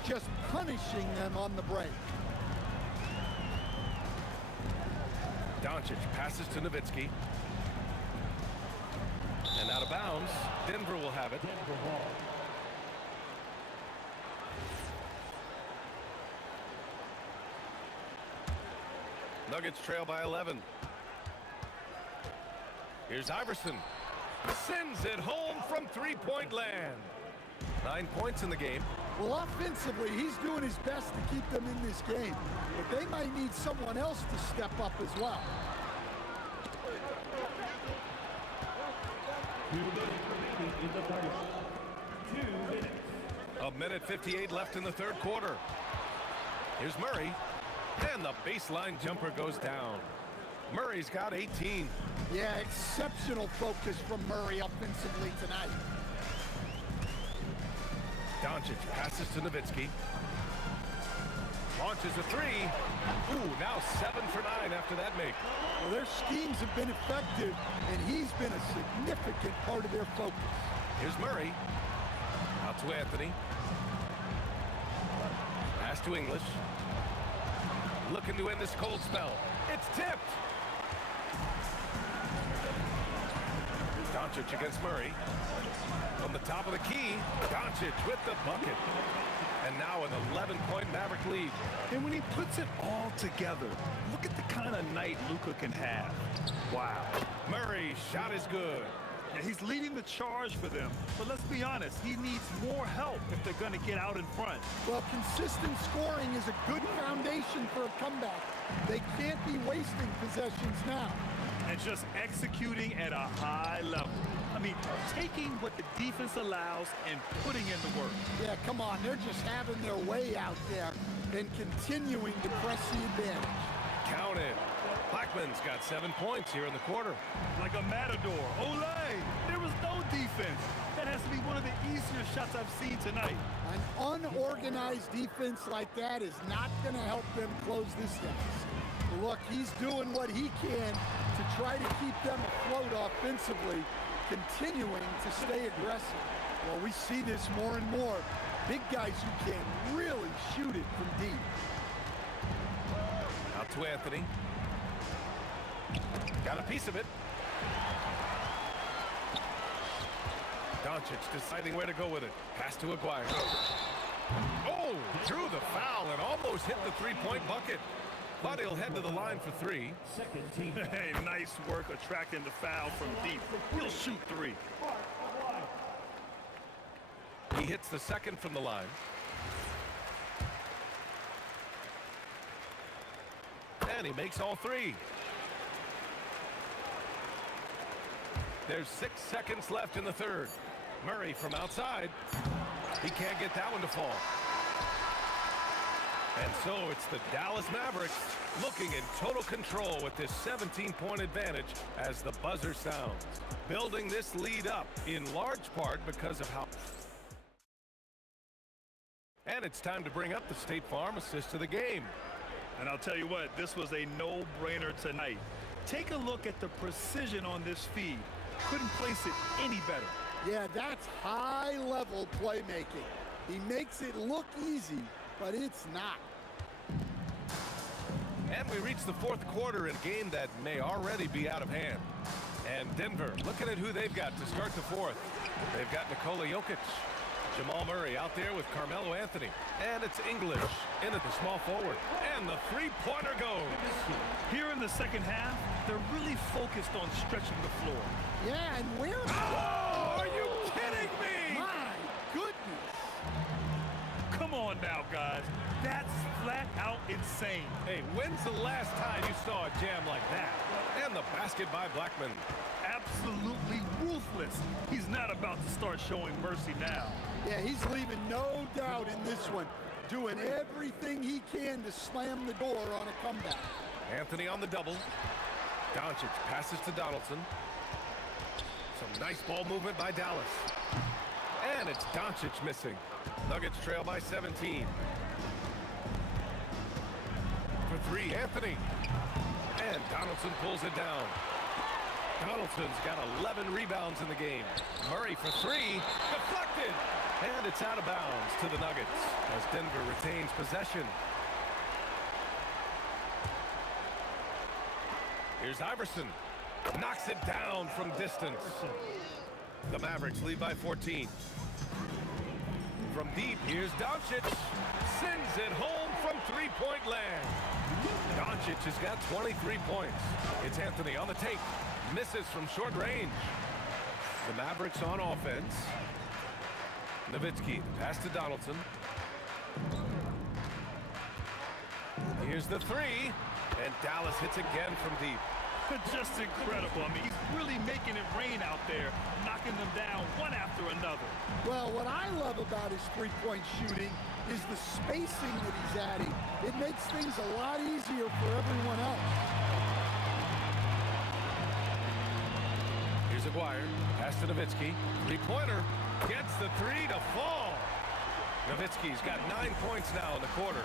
just punishing them on the break. Doncic passes to Nowitzki. And out of bounds. Denver will have it. Nuggets trail by 11. Here's Iverson. Sends it home from three-point land. 9 points in the game. Well, offensively, he's doing his best to keep them in this game. But they might need someone else to step up as well. A minute 58 left in the third quarter. Here's Murray. And the baseline jumper goes down. Murray's got 18. Yeah, exceptional focus from Murray offensively tonight. Doncic passes to Nowitzki. Launches a 3. Ooh, now 7 for 9 after that make. Well, their schemes have been effective, and he's been a significant part of their focus. Here's Murray. Out to Anthony. Pass to English. Looking to end this cold spell. It's tipped. Doncic against Murray. From the top of the key, Doncic with the bucket. And now an 11-point Maverick lead. And when he puts it all together, look at the kind of night Luka can have. Wow. Murray's shot is good. Yeah, he's leading the charge for them. But let's be honest, he needs more help if they're going to get out in front. Well, consistent scoring is a good foundation for a comeback. They can't be wasting possessions now. And just executing at a high level. I mean, taking what the defense allows and putting in the work. Yeah, come on. They're just having their way out there and continuing to press the advantage. Count it. Blackman's got 7 points here in the quarter. Like a matador. Olay! There was no defense. That has to be one of the easier shots I've seen tonight. An unorganized defense like that is not going to help them close this deficit. Look, he's doing what he can to try to keep them afloat offensively, continuing to stay aggressive. Well, we see this more and more. Big guys who can really shoot it from deep. Out to Anthony. Got a piece of it. Doncic deciding where to go with it. Pass to Aguirre. Oh, drew the foul and almost hit the three-point bucket. But he'll head to the line for three. Hey, nice work attracting the foul from deep. He'll shoot three. He hits the second from the line. And he makes all three. There's 6 seconds left in the third. Murray from outside. He can't get that one to fall. And so it's the Dallas Mavericks looking in total control with this 17-point advantage as the buzzer sounds. Building this lead up in large part because of how... And it's time to bring up the State Farm assist of the game. And I'll tell you what, this was a no-brainer tonight. Take a look at the precision on this feed. Couldn't place it any better. Yeah, that's high-level playmaking. He makes it look easy, but it's not. And we reach the fourth quarter in a game that may already be out of hand. And Denver, looking at who they've got to start the fourth. They've got Nikola Jokic, Jamal Murray out there with Carmelo Anthony. And it's English in at the small forward. And the three-pointer goes. Here in the second half, they're really focused on stretching the floor. Yeah, and where... Oh, are you kidding me? My goodness. Come on now, guys. That's flat out insane. Hey, when's the last time you saw a jam like that? And the basket by Blackman. Absolutely ruthless. He's not about to start showing mercy now. Yeah, he's leaving no doubt in this one. Doing everything he can to slam the door on a comeback. Anthony on the double. Doncic passes to Donaldson. Some nice ball movement by Dallas. And it's Doncic missing. Nuggets trail by 17. For three, Anthony. And Donaldson pulls it down. Donaldson's got 11 rebounds in the game. Murray for three. Deflected. And it's out of bounds to the Nuggets as Denver retains possession. Here's Iverson. Knocks it down from distance. The Mavericks lead by 14. From deep, here's Doncic. Sends it home from three-point land. Doncic has got 23 points. It's Anthony on the take. Misses from short range. The Mavericks on offense. Nowitzki, pass to Donaldson. Here's the three. And Dallas hits again from deep. Just incredible. I mean, he's really making it rain out there, knocking them down one after another. Well, what I love about his three-point shooting is the spacing that he's adding. It makes things a lot easier for everyone else. Here's Aguirre. Pass to Nowitzki. Three-pointer. Gets the three to fall. Nowitzki's got 9 points now in the quarter.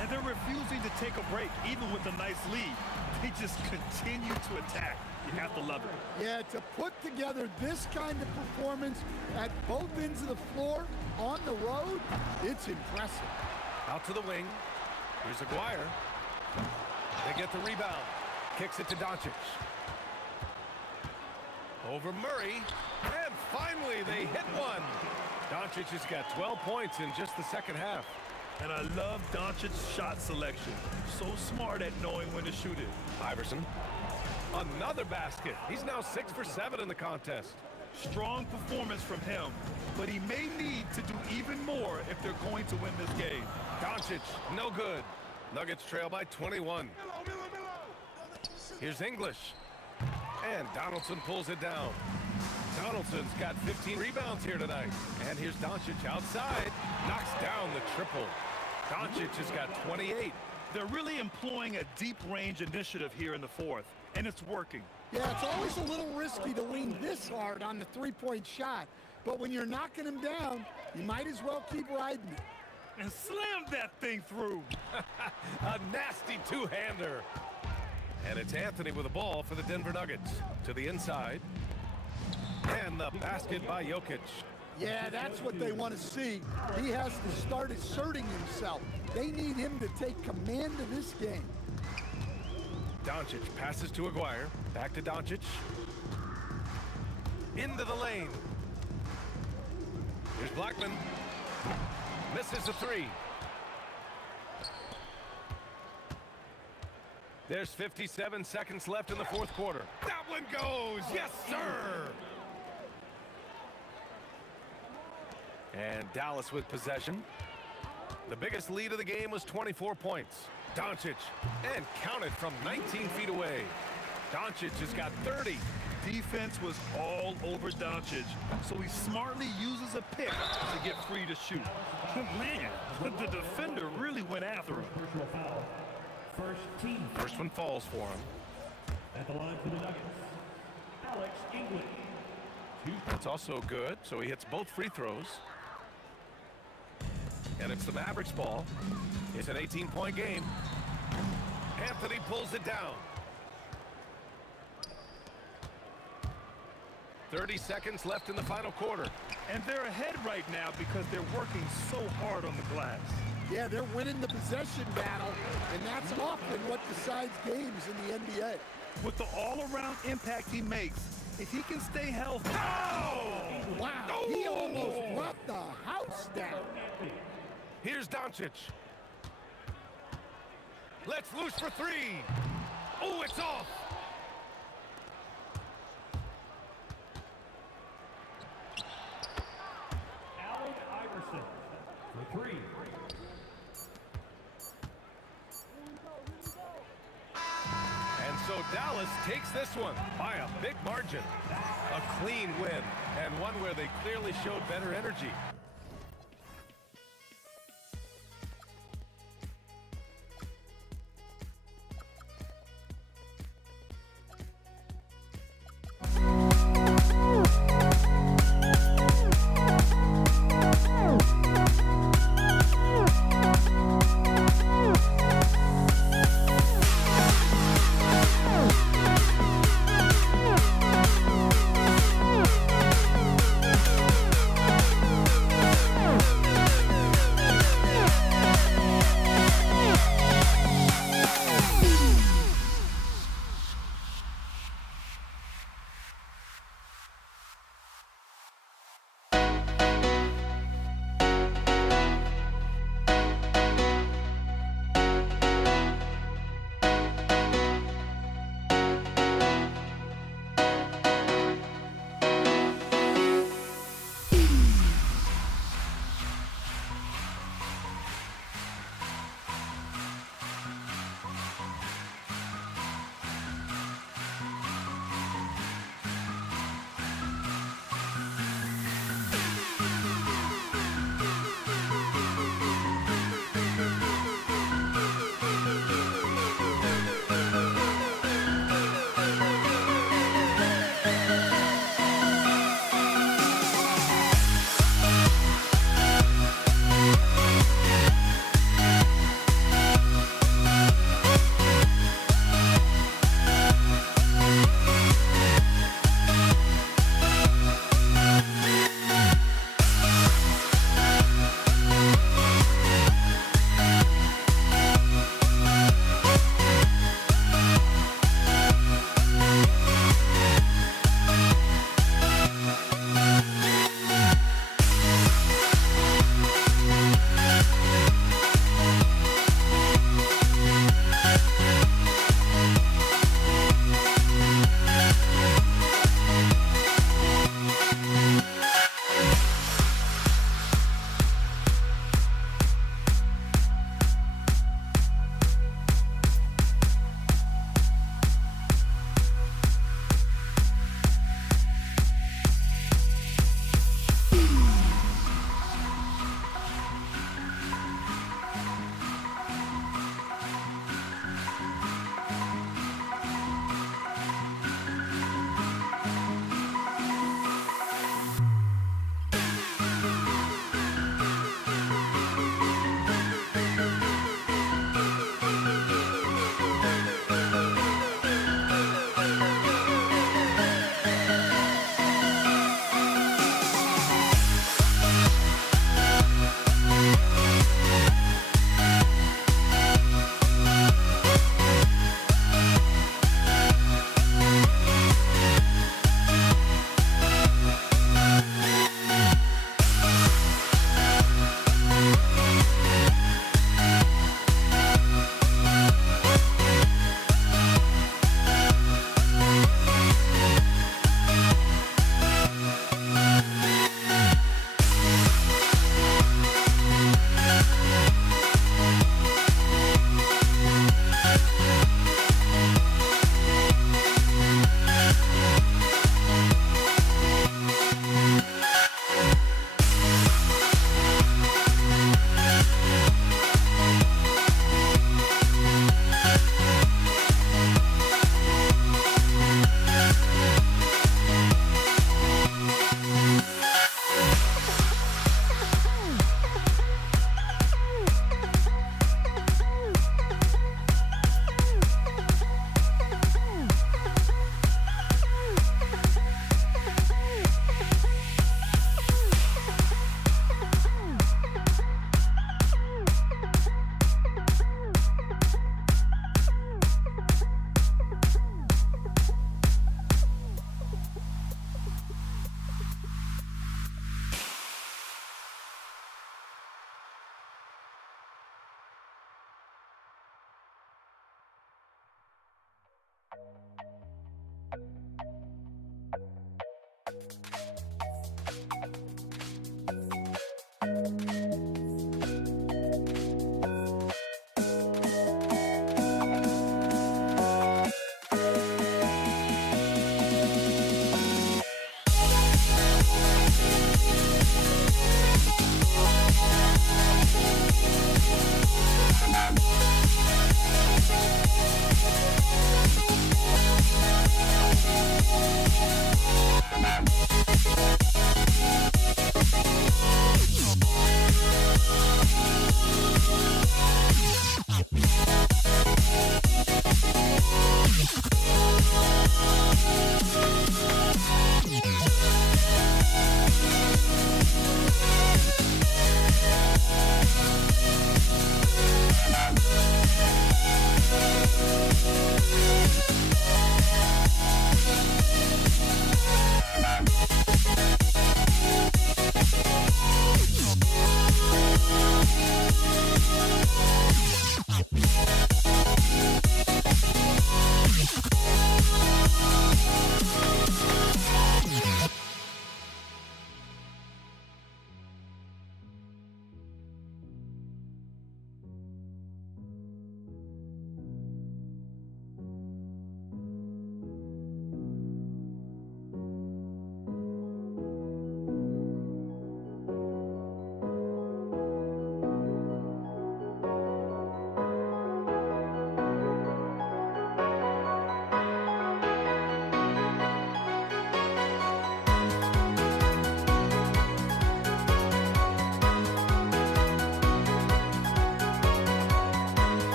And they're refusing to take a break, even with a nice lead. They just continue to attack. You have to love it. Yeah, to put together this kind of performance at both ends of the floor on the road, it's impressive. Out to the wing. Here's Aguirre. They get the rebound. Kicks it to Doncic. Over Murray. And finally, they hit one. Doncic has got 12 points in just the second half. And I love Doncic's shot selection. So smart at knowing when to shoot it. Iverson. Another basket. He's now 6 for 7 in the contest. Strong performance from him, but he may need to do even more if they're going to win this game. Doncic, no good. Nuggets trail by 21. Here's English. And Donaldson pulls it down. Donaldson's got 15 rebounds here tonight. And here's Doncic outside. Knocks down the triple. Doncic has got 28. They're really employing a deep range initiative here in the fourth, and it's working. Yeah, it's always a little risky to lean this hard on the three-point shot. But when you're knocking him down, you might as well keep riding it. And slam that thing through. A nasty two-hander. And it's Anthony with the ball for the Denver Nuggets. To the inside. And the basket by Jokic. Yeah, that's what they want to see. He has to start asserting himself. They need him to take command of this game. Doncic passes to Aguirre. Back to Doncic. Into the lane. Here's Blackman. Misses the three. There's 57 seconds left in the fourth quarter. That one goes. Yes, sir. And Dallas with possession. The biggest lead of the game was 24 points. Doncic, and counted from 19 feet away. Doncic has got 30. Defense was all over Doncic, so he smartly uses a pick to get free to shoot. Man, the defender really went after him. Personal foul. First team. First one falls for him. At the line for the Nuggets, Alex English. That's also good, so he hits both free throws. And it's the Mavericks ball. It's an 18-point game. Anthony pulls it down. 30 seconds left in the final quarter. And they're ahead right now because they're working so hard on the glass. Yeah, they're winning the possession battle, and that's often what decides games in the NBA. With the all-around impact he makes, if he can stay healthy. Oh! Wow, he almost brought the house down. Here's Doncic. Let's loose for three. Oh, it's off. Allen Iverson for three. And so Dallas takes this one by a big margin. A clean win, and one where they clearly showed better energy.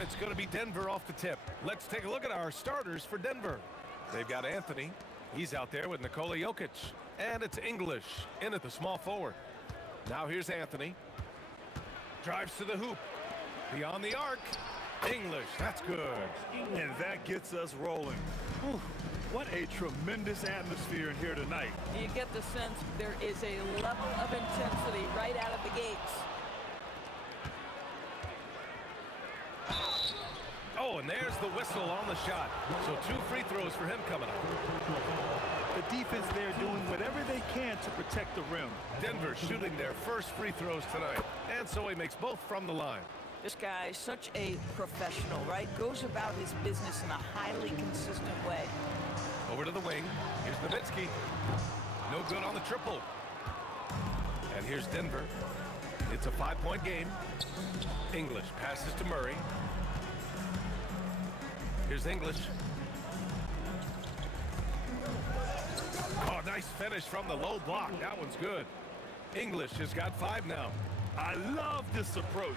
And it's going to be Denver off the tip. Let's take a look at our starters for Denver. They've got Anthony. He's out there with Nikola Jokic. And it's English in at the small forward. Now here's Anthony. Drives to the hoop. Beyond the arc. English, that's good. And that gets us rolling. Whew. What a tremendous atmosphere in here tonight. You get the sense there is a level of intensity right out of the gates. Oh, and there's the whistle on the shot. So 2 free throws for him coming up. The defense there doing whatever they can to protect the rim. Denver shooting their first free throws tonight. And so he makes both from the line. This guy, such a professional, right? Goes about his business in a highly consistent way. Over to the wing. Here's Nowitzki. No good on the triple. And here's Denver. It's a 5-point game. English passes to Murray. Here's English. Oh, nice finish from the low block. That one's good. English has got 5 now. I love this approach.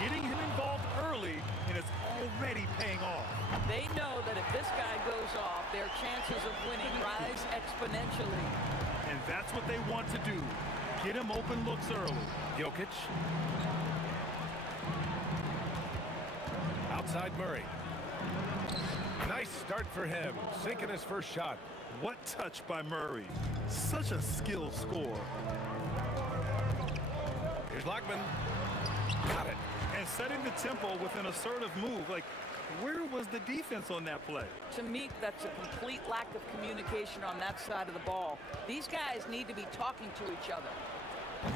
Getting him involved early, and it's already paying off. They know that if this guy goes off, their chances of winning rise exponentially. And that's what they want to do. Get him open looks early. Jokic. Outside Murray. Nice start for him. Sinking his first shot. What touch by Murray. Such a skilled score. Here's Lockman. Got it. And setting the tempo with an assertive move. Like, where was the defense on that play? To me, that's a complete lack of communication on that side of the ball. These guys need to be talking to each other.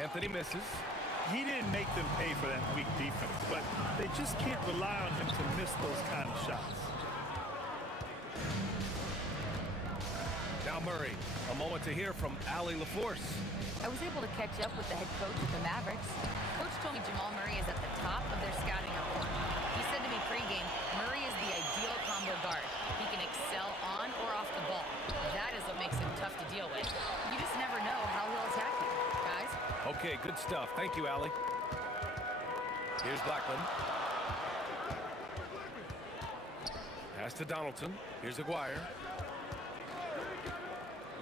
Anthony misses. He didn't make them pay for that weak defense, but they just can't rely on him to miss those kind of shots. Now Murray. A moment to hear from Allie LaForce. I was able to catch up with the head coach of the Mavericks. Coach told me Jamal Murray is at the top of their scouting report. He said to me pregame, Murray is the ideal combo guard. He can excel on or off the ball. That is what makes him tough to deal with. You just never know how he'll attack you, guys. Okay, good stuff. Thank you, Allie. Here's Blackman. Pass to Donaldson. Here's Aguirre.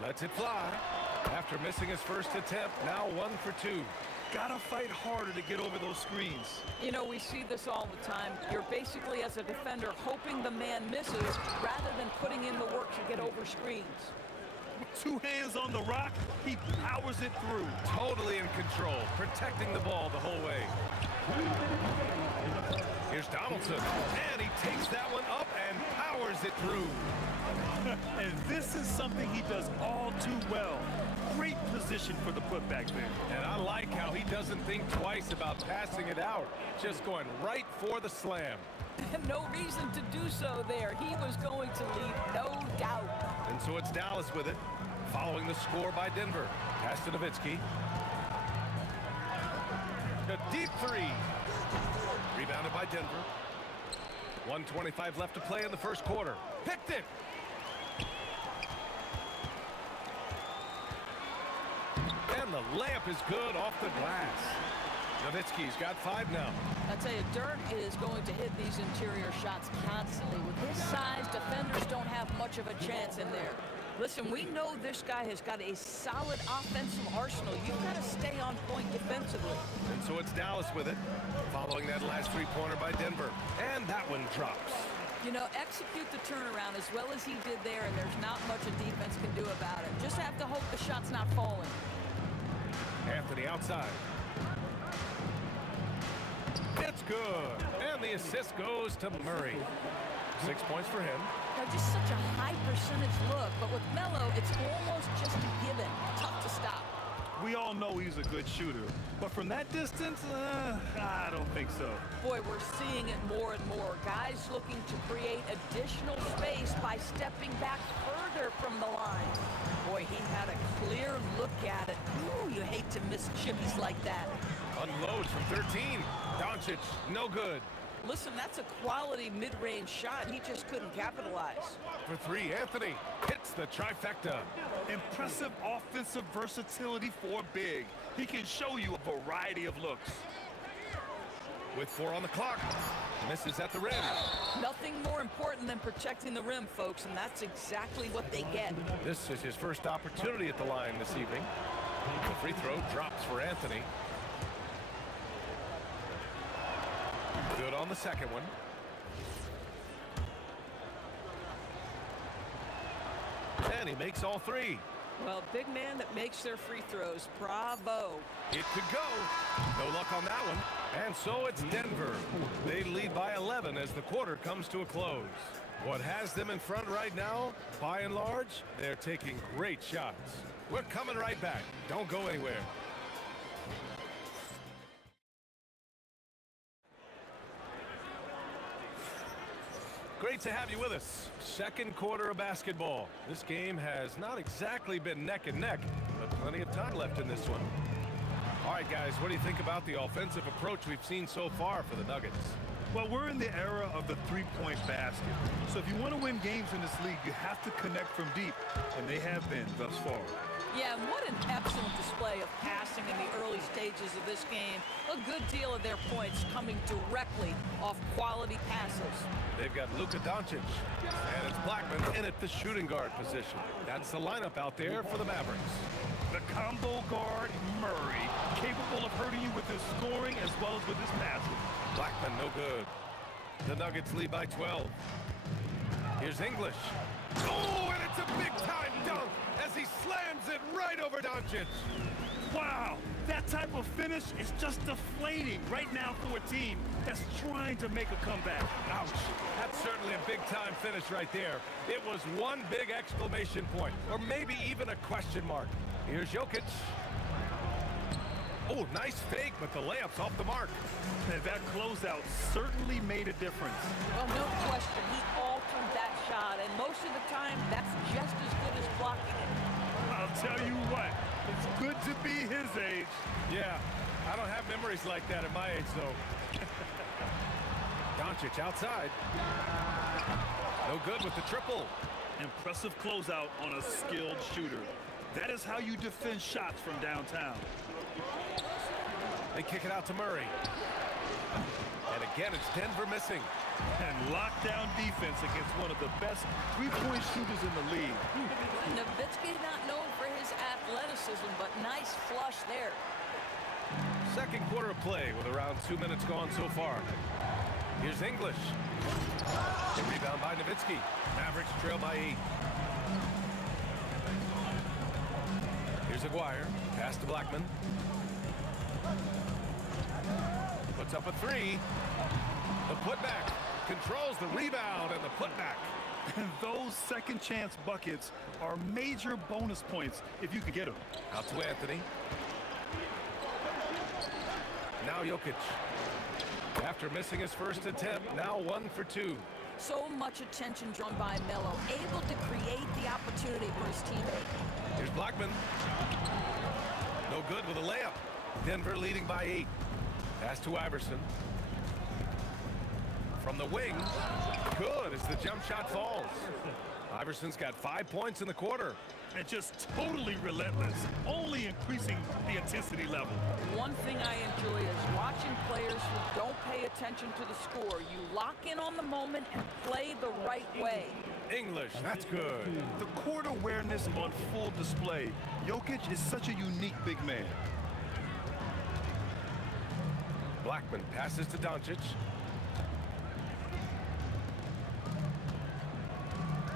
Lets it fly. After missing his first attempt, now 1 for 2. Gotta fight harder to get over those screens. You know, we see this all the time. You're basically, as a defender, hoping the man misses rather than putting in the work to get over screens. 2 hands on the rock, he powers it through. Totally in control, protecting the ball the whole way. Here's Donaldson, and he takes that one up and powers it through. And this is something he does all too well. Great position for the putback there. And I like how he doesn't think twice about passing it out. Just going right for the slam. No reason to do so there. He was going to leave, no doubt. And so it's Dallas with it, following the score by Denver. Pass to Nowitzki. A deep 3. Rebounded by Denver. 1:25 left to play in the first quarter. Picked it. And the layup is good off the glass. Nowitzki's got 5 now. I tell you, Dirk is going to hit these interior shots constantly. With his size, defenders don't have much of a chance in there. Listen, we know this guy has got a solid offensive arsenal. You've got to stay on point defensively. And so it's Dallas with it, following that last 3-pointer by Denver. And that one drops. You know, execute the turnaround as well as he did there, and there's not much a defense can do about it. Just have to hope the shot's not falling. Anthony outside. It's good. And the assist goes to Murray. 6 points for him. Now, just such a high percentage look, but with Melo, it's almost just a given. Tough to stop. We all know he's a good shooter, but from that distance, I don't think so. Boy, we're seeing it more and more. Guys looking to create additional space by stepping back further from the line. Boy, he had a clear look at it. Ooh, you hate to miss chippies like that. Unloads from 13. Doncic, no good. Listen, that's a quality mid-range shot. He just couldn't capitalize. For 3, Anthony hits the trifecta. Impressive offensive versatility for big. He can show you a variety of looks. With 4 on the clock. Misses at the rim. Nothing more important than protecting the rim, folks, and that's exactly what they get. This is his first opportunity at the line this evening. The free throw drops for Anthony. Good on the second one. And he makes all 3. Well, big man that makes their free throws. Bravo. It could go. No luck on that one. And so it's Denver. They lead by 11 as the quarter comes to a close. What has them in front right now, by and large, they're taking great shots. We're coming right back. Don't go anywhere. Great to have you with us. Second quarter of basketball. This game has not exactly been neck and neck, but plenty of time left in this one. All right, guys, what do you think about the offensive approach we've seen so far for the Nuggets? Well, we're in the era of the three-point basket. So if you want to win games in this league, you have to connect from deep, and they have been thus far. Yeah, and what an excellent display of passing in the early stages of this game. A good deal of their points coming directly off quality passes. They've got Luka Doncic, and it's Blackman in at the shooting guard position. That's the lineup out there for the Mavericks. The combo guard, Murray, capable of hurting you with his scoring as well as with his passing. Blackman, no good. The Nuggets lead by 12. Here's English. Oh, and it's a big-time dunk as he slams it right over Doncic. Wow, that type of finish is just deflating right now for a team that's trying to make a comeback. Ouch. That's certainly a big-time finish right there. It was one big exclamation point, or maybe even a question mark. Here's Jokic. Oh, nice fake, but the layup's off the mark. And that closeout certainly made a difference. Well, no question. He altered that shot, and most of the time, that's just as good as blocking it. I'll tell you what, it's good to be his age. Yeah, I don't have memories like that at my age, though. Doncic outside. No good with the triple. Impressive closeout on a skilled shooter. That is how you defend shots from downtown. They kick it out to Murray. And again, it's Denver missing. And lockdown defense against one of the best three-point shooters in the league. Nowitzki not known for his athleticism, but nice flush there. Second quarter of play with around 2 minutes gone so far. Here's English. The rebound by Nowitzki. Mavericks trail by 8. Here's Aguirre. Pass to Blackman. Puts up a 3. The putback. Controls the rebound and the putback. And those second chance buckets are major bonus points if you can get them. Out to Anthony. Now Jokic. After missing his first attempt, now 1 for 2. So much attention drawn by Melo, able to create the opportunity for his teammate. Here's Blackman. No good with a layup. Denver leading by 8. Pass to Iverson. From the wing. Good as the jump shot falls. Iverson's got 5 points in the quarter. And just totally relentless, only increasing the intensity level. One thing I enjoy is watching players who don't pay attention to the score. You lock in on the moment and play the right way. English, that's good. The court awareness on full display. Jokic is such a unique big man. Blackman passes to Doncic.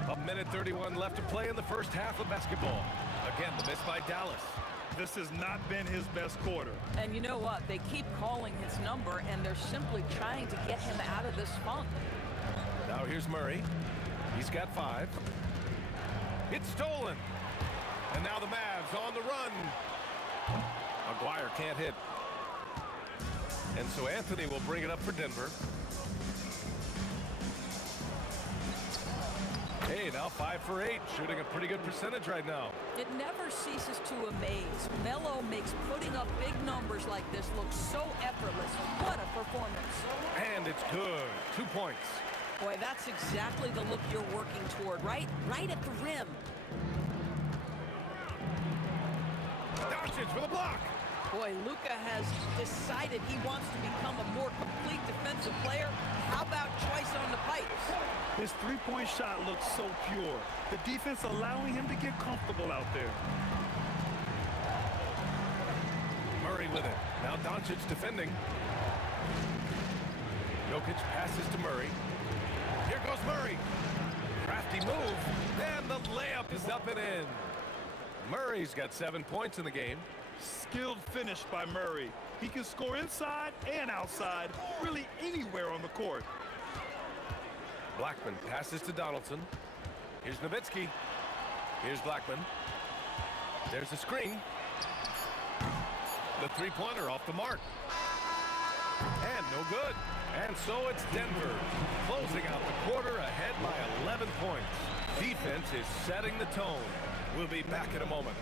A minute 31 left to play in the first half of basketball. Again, the miss by Dallas. This has not been his best quarter. And you know what? They keep calling his number, and they're simply trying to get him out of this funk. Now here's Murray. He's got 5. It's stolen. And now the Mavs on the run. Aguirre can't hit. And so Anthony will bring it up for Denver. Hey, now 5 for 8, shooting a pretty good percentage right now. It never ceases to amaze. Melo makes putting up big numbers like this look so effortless. What a performance. And it's good. 2 points. Boy, that's exactly the look you're working toward, right at the rim. Doncic with a block. Boy, Luka has decided he wants to become a more complete His three-point shot looks so pure. The defense allowing him to get comfortable out there. Murray with it. Now Doncic defending. Jokic passes to Murray. Here goes Murray. Crafty move. And the layup is up and in. Murray's got 7 points in the game. Skilled finish by Murray. He can score inside and outside, really anywhere on the court. Blackman passes to Donaldson. Here's Nowitzki. Here's Blackman. There's the screen. The three-pointer off the mark. And no good. And so it's Denver closing out the quarter ahead by 11 points. Defense is setting the tone. We'll be back in a moment.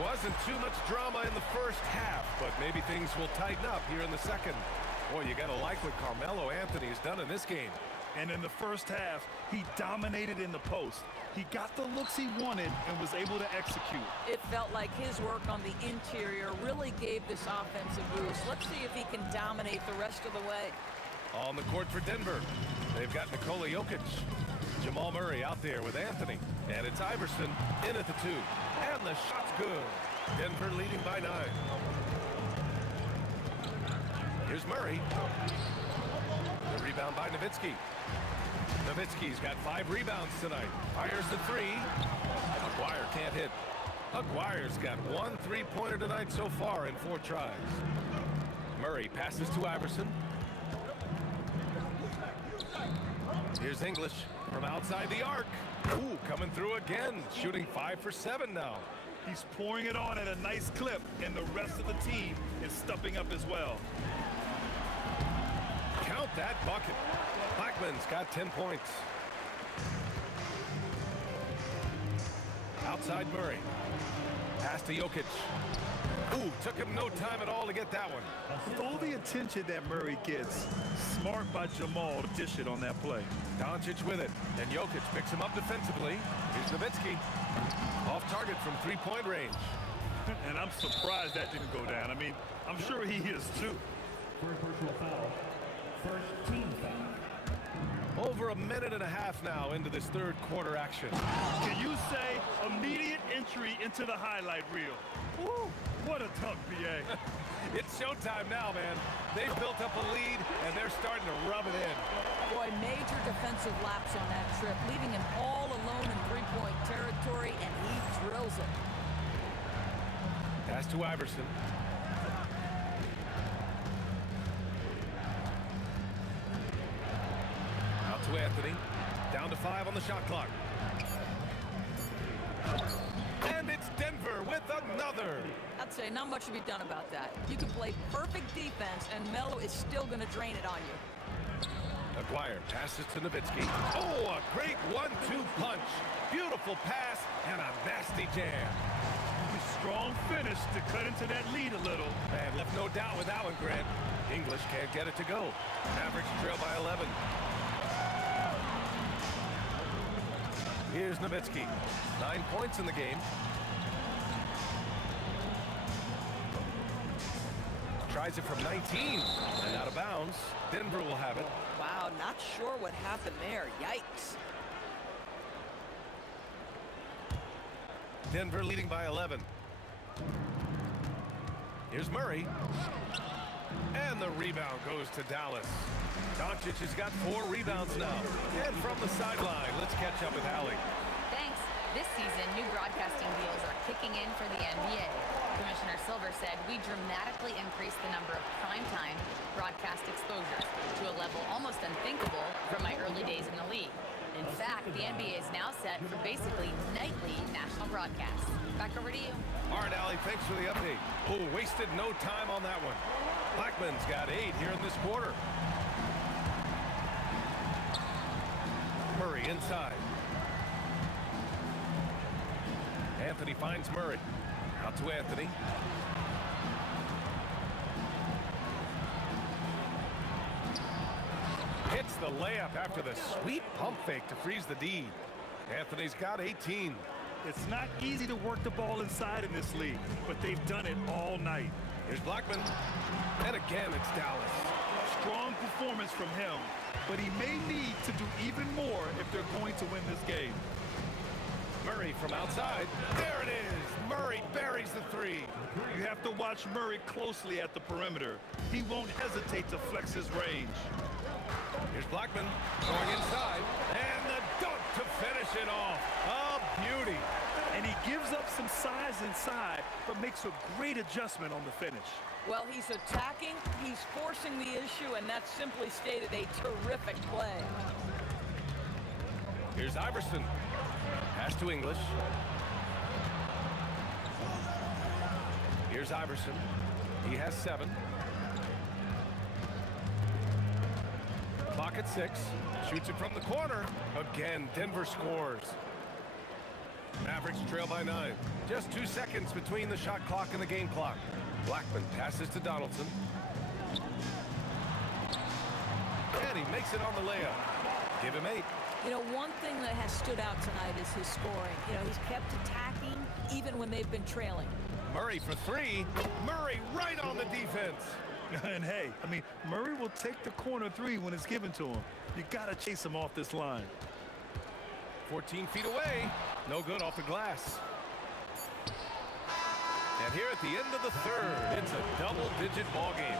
Wasn't too much drama in the first half, but maybe things will tighten up here in the second. Boy, you gotta like what Carmelo Anthony has done in this game. And in the first half, he dominated in the post. He got the looks he wanted and was able to execute. It felt like his work on the interior really gave this offensive boost. Let's see if he can dominate the rest of the way. On the court for Denver, they've got Nikola Jokic. Jamal Murray out there with Anthony. And it's Iverson in at the 2. And the shot's good. Denver leading by 9. Here's Murray. The rebound by Nowitzki. Nowitzki's got 5 rebounds tonight. Fires the 3. Aguirre can't hit. Aguirre's got 1 3-pointer tonight so far in 4 tries. Murray passes to Iverson. Here's English from outside the arc. Ooh, coming through again. Shooting 5 for 7 now. He's pouring it on at a nice clip, and the rest of the team is stepping up as well. Count that bucket. Blackman's got 10 points. Outside Murray. Pass to Jokic. Ooh, took him no time at all to get that one. With all the attention that Murray gets, smart by Jamal to dish it on that play. Doncic with it, and Jokic picks him up defensively. Here's Nowitzki. Off target from 3-point range. And I'm surprised that didn't go down. I mean, I'm sure he is too. For a personal foul. First team foul. Over a minute and a half now into this third quarter action. Can you say immediate entry into the highlight reel? Woo, what a dunk, BA. It's showtime now, man. They've built up a lead, and they're starting to rub it in. Boy, major defensive lapse on that trip, leaving him all alone in three-point territory, and he drills it. Pass to Iverson. Out to Anthony. Down to 5 on the shot clock. And it's Denver with another. I'd say not much to be done about that. You can play perfect defense, and Melo is still going to drain it on you. Aguirre passes to Nowitzki. Oh, a great 1-2 punch. Beautiful pass and a nasty jam. Strong finish to cut into that lead a little. And left no doubt with that one, Grant. English can't get it to go. Mavericks trail by 11. Here's Nowitzki. 9 points in the game. Tries it from 19 and out of bounds. Denver will have it. Wow, not sure what happened there. Yikes. Denver leading by 11. Here's Murray. And the rebound goes to Dallas. Doncic has got 4 rebounds now. And from the sideline, let's catch up with Allie. Thanks. This season, new broadcasting deals are kicking in for the NBA. Commissioner Silver said we dramatically increased the number of primetime broadcast exposures to a level almost unthinkable from my early days in the league. In fact, the NBA is now set for basically nightly national broadcasts. Back over to you. All right, Allie, thanks for the update. Oh, wasted no time on that one. Blackman's got 8 here in this quarter. Murray inside. Anthony finds Murray. Out to Anthony. Hits the layup after the sweet pump fake to freeze the D. Anthony's got 18. It's not easy to work the ball inside in this league, but they've done it all night. Here's Blackman. And again, it's Dallas. Strong performance from him, but he may need to do even more if they're going to win this game. Murray from outside. There it is. Murray buries the three. You have to watch Murray closely at the perimeter. He won't hesitate to flex his range. Here's Blackman going inside. And the dunk to finish it off. A beauty. And he gives up some size inside, but makes a great adjustment on the finish. Well, he's attacking, he's forcing the issue, and that's simply stated a terrific play. Here's Iverson. Pass to English. Here's Iverson. He has 7. Clock at 6. Shoots it from the corner. Again, Denver scores. Mavericks trail by 9. Just 2 seconds between the shot clock and the game clock. Blackman passes to Donaldson. And he makes it on the layup. Give him 8. You know, one thing that has stood out tonight is his scoring. You know, he's kept attacking even when they've been trailing. Murray for 3. Murray right on the defense. And hey, I mean, Murray will take the corner 3 when it's given to him. You got to chase him off this line. 14 feet away. No good off the glass. And here at the end of the third, it's a double-digit ball game.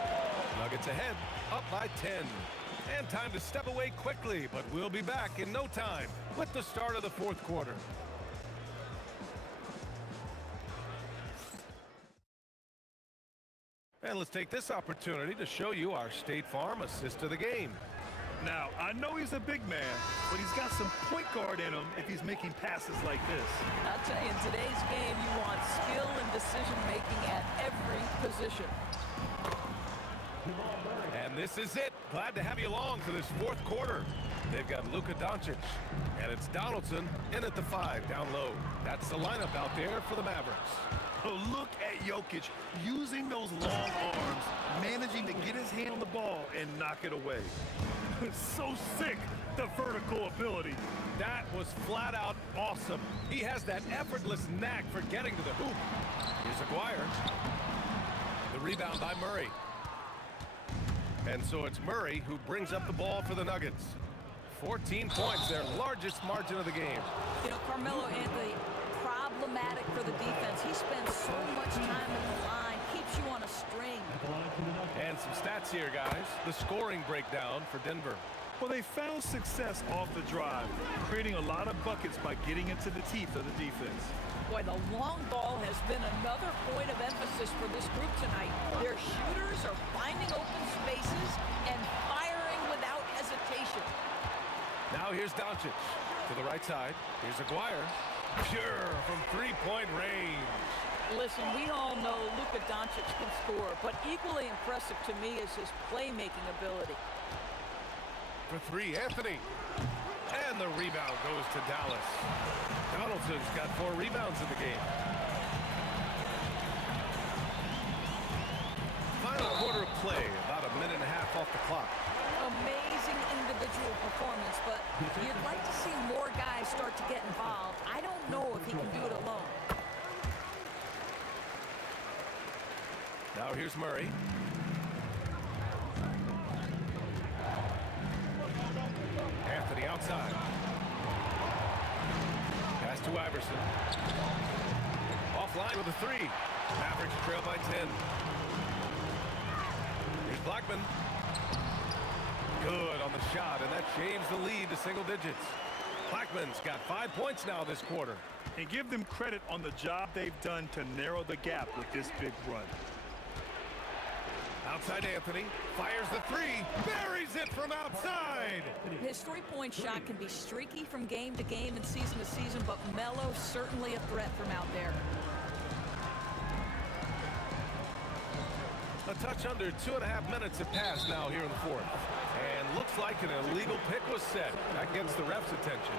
Nuggets ahead, up by 10. And time to step away quickly, but we'll be back in no time with the start of the fourth quarter. And let's take this opportunity to show you our State Farm assist of the game. Now, I know he's a big man, but he's got some point guard in him if he's making passes like this. I'll tell you, in today's game, you want skill and decision-making at every position. And this is it. Glad to have you along for this fourth quarter. They've got Luka Doncic, and it's Donaldson in at the 5 down low. That's the lineup out there for the Mavericks. Oh, look at Jokic using those long arms, managing to get his hand on the ball and knock it away. So sick, the vertical ability. That was flat out awesome. He has that effortless knack for getting to the hoop. Here's Aguirre. The rebound by Murray. And so it's Murray who brings up the ball for the Nuggets. 14 points, their largest margin of the game. You know, Carmelo Anthony, problematic for the defense. He spends so much time in the line, keeps you on a string. And some stats here, guys. The scoring breakdown for Denver. Well, they found success off the drive, creating a lot of buckets by getting into the teeth of the defense. Boy, the long ball has been another point of emphasis for this group tonight. Their shooters are finding open spaces and firing without hesitation. Now here's Doncic to the right side. Here's Aguirre. Pure from three-point range. Listen, we all know Luka Doncic can score, but equally impressive to me is his playmaking ability. For 3, Anthony. And the rebound goes to Dallas. Donaldson's got 4 rebounds in the game. Final quarter of play, about a minute and a half off the clock. Amazing individual performance, but you'd like to see more guys start to get involved. I don't know if he can do it alone. Now here's Murray. Anthony outside. Pass to Iverson. Offline with a 3. Mavericks trail by 10. Here's Blackman. Good on the shot, and that shaves the lead to single digits. Blackman's got 5 points now this quarter. And give them credit on the job they've done to narrow the gap with this big run. Outside Anthony, fires the 3, buries it from outside. His three-point shot can be streaky from game to game and season to season, but Melo's certainly a threat from out there. A touch under 2.5 minutes have passed now here in the fourth. And looks like an illegal pick was set. That gets the ref's attention.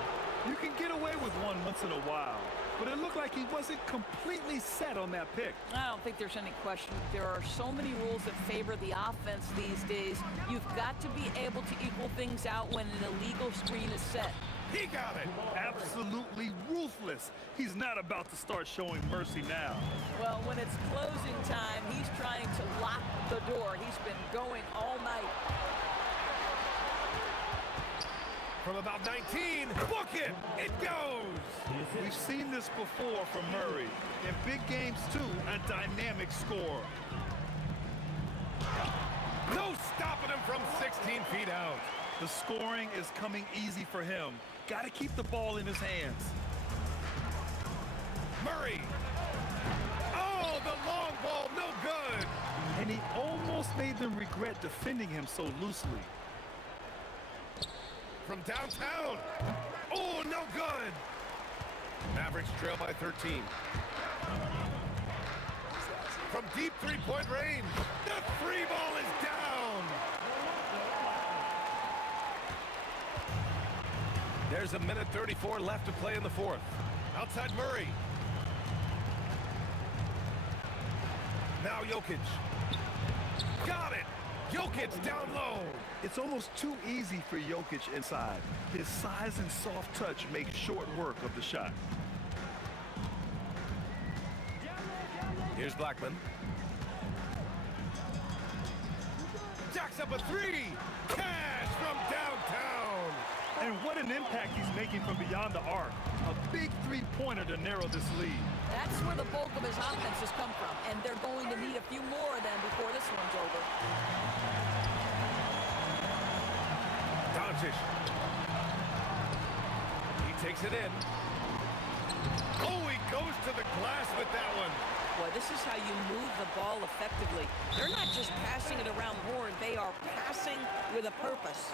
You can get away with one once in a while, but it looked like he wasn't completely set on that pick. I don't think there's any question. There are so many rules that favor the offense these days. You've got to be able to equal things out when an illegal screen is set. He got it. Absolutely ruthless. He's not about to start showing mercy now. Well, when it's closing time, he's trying to lock the door. He's been going all night. From about 19, book it! It goes! We've seen this before from Murray. In big games, too, a dynamic score. No stopping him from 16 feet out. The scoring is coming easy for him. Got to keep the ball in his hands. Murray! Oh, the long ball, no good! And he almost made them regret defending him so loosely. From downtown. Oh, no good. Mavericks trail by 13. From deep three-point range. The free ball is down. There's a minute 34 left to play in the fourth. Outside Murray. Now Jokic. Got it. Jokic down low. It's almost too easy for Jokic inside. His size and soft touch make short work of the shot. Here's Blackman. Jacks up a three. Cash from downtown. And what an impact he's making from beyond the arc. A big three-pointer to narrow this lead. That's where the bulk of his offense has come from, and they're going to need a few more of them before this one's over. Doncic. He takes it in. Oh, he goes to the glass with that one. Boy, this is how you move the ball effectively. They're not just passing it around the horn. They are passing with a purpose.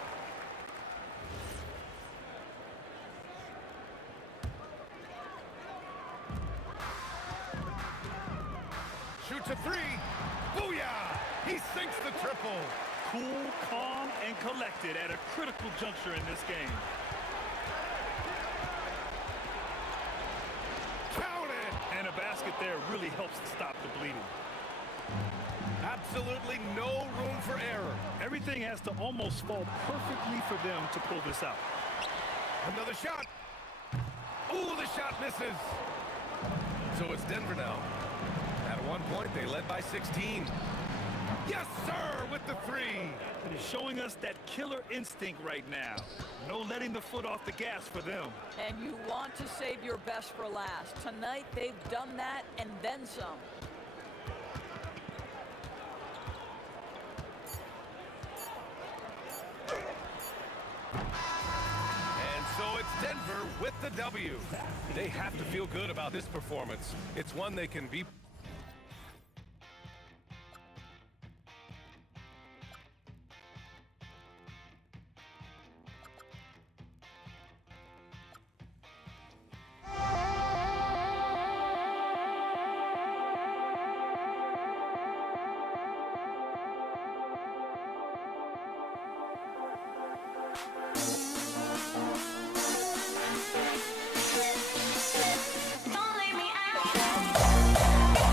Shoots a three. Booyah! He sinks the triple. Cool, calm, and collected at a critical juncture in this game. Count it! And a basket there really helps to stop the bleeding. Absolutely no room for error. Everything has to almost fall perfectly for them to pull this out. Another shot. Ooh, the shot misses. So it's Denver now. At one point, they led by 16. Yes, sir, with the three. He's showing us that killer instinct right now. No letting the foot off the gas for them. And you want to save your best for last. Tonight, they've done that and then some. And so it's Denver with the W. They have to feel good about this performance. It's one they can be Don't leave me out.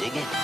Dig it?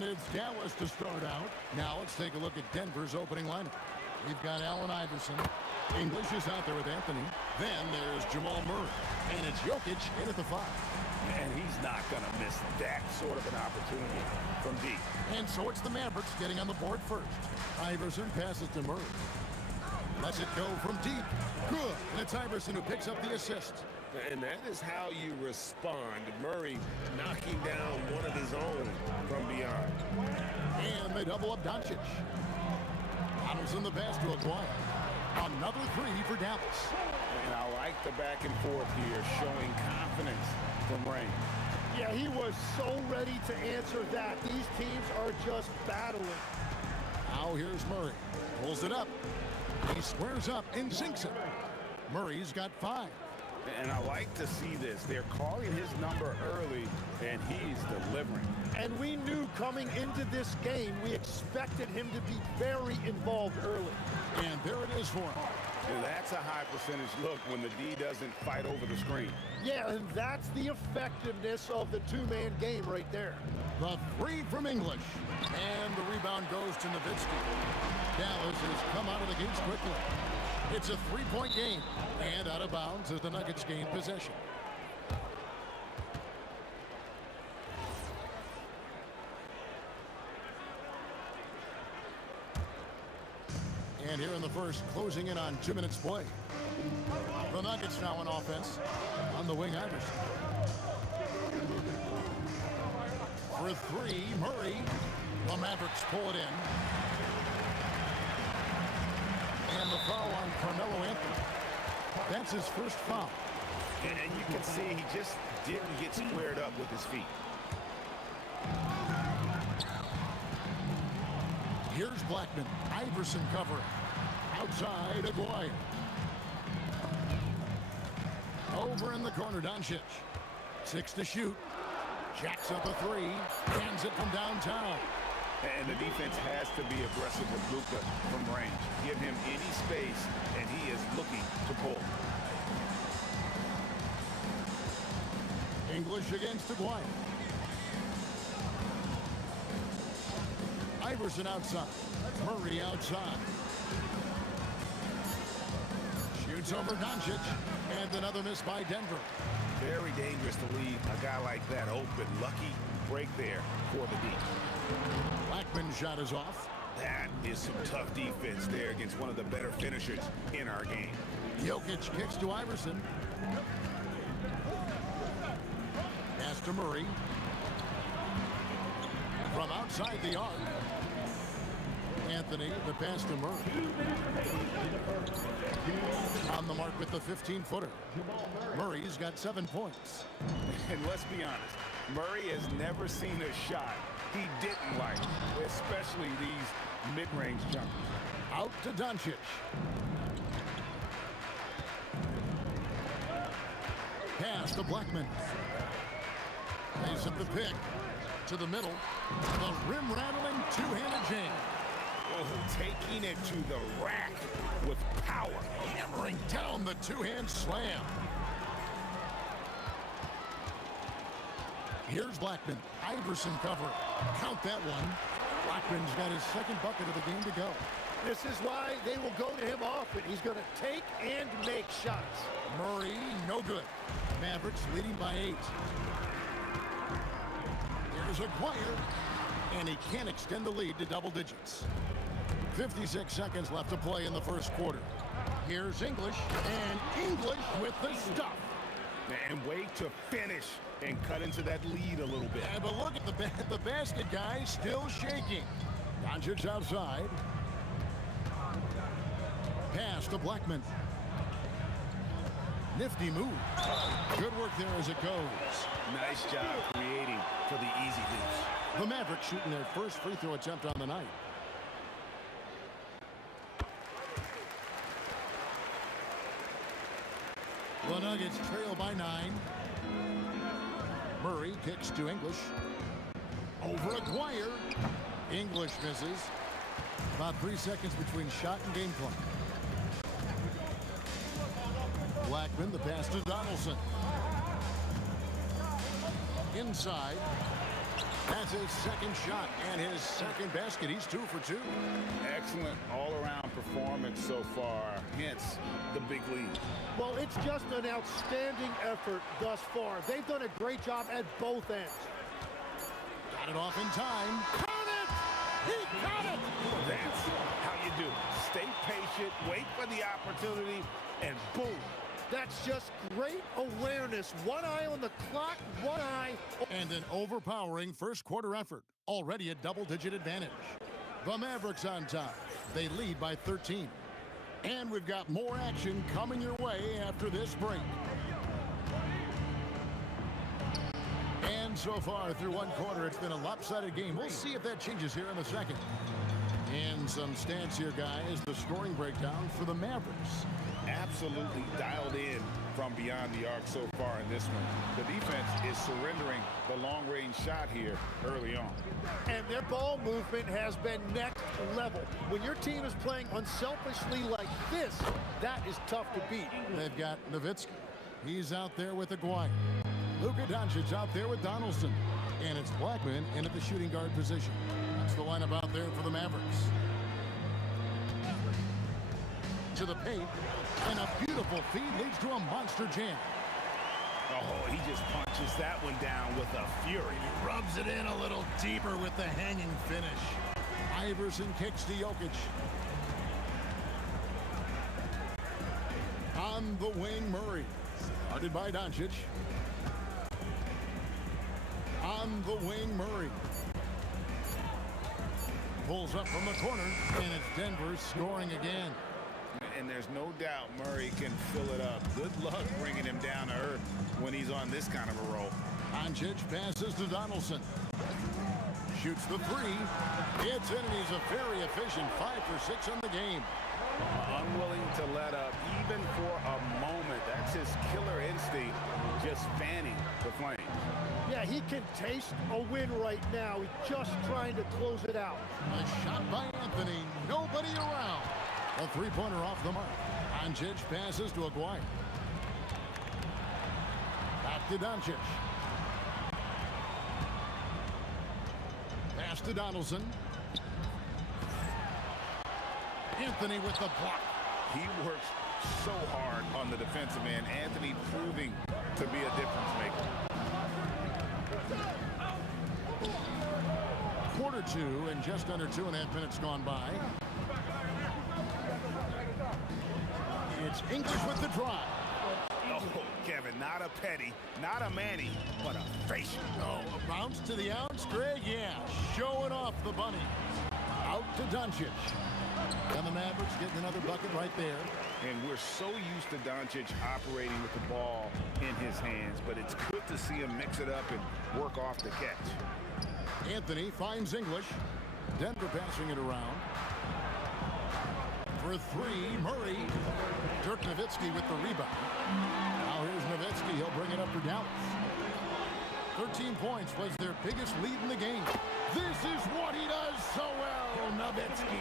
And it's Dallas to start out. Now let's take a look at Denver's opening lineup. We've got Allen Iverson. English is out there with Anthony. Then there's Jamal Murray. And it's Jokic in at the 5. And he's not going to miss that sort of an opportunity from deep. And so it's the Mavericks getting on the board first. Iverson passes to Murray. Lets it go from deep. Good. And it's Iverson who picks up the assist. And that is how you respond. Murray knocking down one of his own from beyond. And they double up Doncic. Donaldson the pass to Aguirre. Another 3 for Dallas. And I like the back and forth here, showing confidence from Rain. Yeah, he was so ready to answer that. These teams are just battling. Now here's Murray. Pulls it up. He squares up and sinks it. Murray's got 5. And I like to see this. They're calling his number early, and he's delivering. And we knew coming into this game, we expected him to be very involved early. And there it is for him. And that's a high percentage look when the D doesn't fight over the screen. Yeah, and that's the effectiveness of the two-man game right there. The 3 from English. And the rebound goes to Nowitzki. Dallas has come out of the gates quickly. It's a 3-point game. And out of bounds as the Nuggets gain possession. And here in the first, closing in on 2 minutes play. The Nuggets now on offense. On the wing, Iverson. For 3, Murray. The Mavericks pull it in. And the foul on Carmelo Anthony. That's his first foul. And you can see he just didn't get squared up with his feet. Here's Blackman. Iverson covering. Outside, Aguirre. Over in the corner, Doncic. 6 to shoot. Jacks up a 3. Hands it from downtown. And the defense has to be aggressive with Luka from range. Give him any space, and he is looking to pull. English against Aguirre. Iverson outside. Murray outside. Shoots over Doncic. And another miss by Denver. Very dangerous to leave a guy like that open. Lucky break there for the D. Blackman's shot is off. That is some tough defense there against one of the better finishers in our game. Jokic kicks to Iverson. Pass to Murray. From outside the arc. Anthony, the pass to Murray. On the mark with the 15-footer. Murray's got 7 points. And let's be honest, Murray has never seen a shot he didn't like, especially these mid-range jumpers. Out to Doncic. Pass to Blackman. Plays up the pick. To the middle. The rim-rattling two-handed jam. Oh, taking it to the rack with power. Hammering down the two-hand slam. Here's Blackman. Iverson covering. Count that one. Blackman's got his second bucket of the game to go. This is why they will go to him often. He's going to take and make shots. Murray, no good. Mavericks leading by 8. Here's Aguirre, and he can't extend the lead to double digits. 56 seconds left to play in the first quarter. Here's English, and English with the stuff. And wait to finish and cut into that lead a little bit. Yeah, but look at the basket guy still shaking. Doncic outside. Pass to Blackman. Nifty move. Good work there as it goes. Nice job creating for the easy deuce. The Mavericks shooting their first free throw attempt on the night. The Nuggets trail by 9. Murray kicks to English. Over Aguirre. English misses. About 3 seconds between shot and game clock. Blackman, the pass to Donaldson. Inside. That's his second shot and his second basket. He's 2 for 2. Excellent all-around performance so far, hence the big lead. Well, it's just an outstanding effort thus far. They've done a great job at both ends. Got it off in time. Count it! He got it! That's how you do it. Stay patient, wait for the opportunity, and boom. That's just great awareness. One eye on the clock, one eye. And an overpowering first quarter effort. Already a double-digit advantage. The Mavericks on top. They lead by 13. And we've got more action coming your way after this break. And so far through one quarter, it's been a lopsided game. We'll see if that changes here in a second. And some stats here, guys. The scoring breakdown for the Mavericks. Absolutely dialed in from beyond the arc so far in this one. The defense is surrendering the long-range shot here early on. And their ball movement has been next level. When your team is playing unselfishly like this, that is tough to beat. They've got Nowitzki. He's out there with Aguirre. Luka Doncic out there with Donaldson. And it's Blackman in at the shooting guard position. That's the lineup out there for the Mavericks. To the paint, and a beautiful feed leads to a monster jam. Oh, he just punches that one down with a fury. He rubs it in a little deeper with the hanging finish. Iverson kicks to Jokic. On the wing, Murray. Guarded by Doncic. On the wing, Murray. Pulls up from the corner, and it's Denver scoring again. And there's no doubt Murray can fill it up. Good luck bringing him down to earth when he's on this kind of a roll. Doncic passes to Donaldson. Shoots the three. It's in, and he's a very efficient 5 for 6 in the game. Unwilling to let up even for a moment. That's his killer instinct, just fanning the flame. Yeah, he can taste a win right now. He's just trying to close it out. A shot by Anthony. Nobody around. A three-pointer off the mark. Doncic passes to Aguirre. Back to Doncic. Pass to Donaldson. Anthony with the block. He works so hard on the defensive end. Anthony proving to be a difference maker. Quarter 2 and just under 2.5 minutes gone by. It's English with the drive. Oh, Kevin, not a petty, not a Manny, but a facial. Oh, a bounce to the outs, Greg, yeah. Showing off the bunny. Out to Doncic. And the Mavericks getting another bucket right there. And we're so used to Doncic operating with the ball in his hands, but it's good to see him mix it up and work off the catch. Anthony finds English. Denver passing it around. For three, Murray. Dirk Nowitzki with the rebound. Now here's Nowitzki. He'll bring it up for Dallas. 13 points was their biggest lead in the game. This is what he does so well, Nowitzki.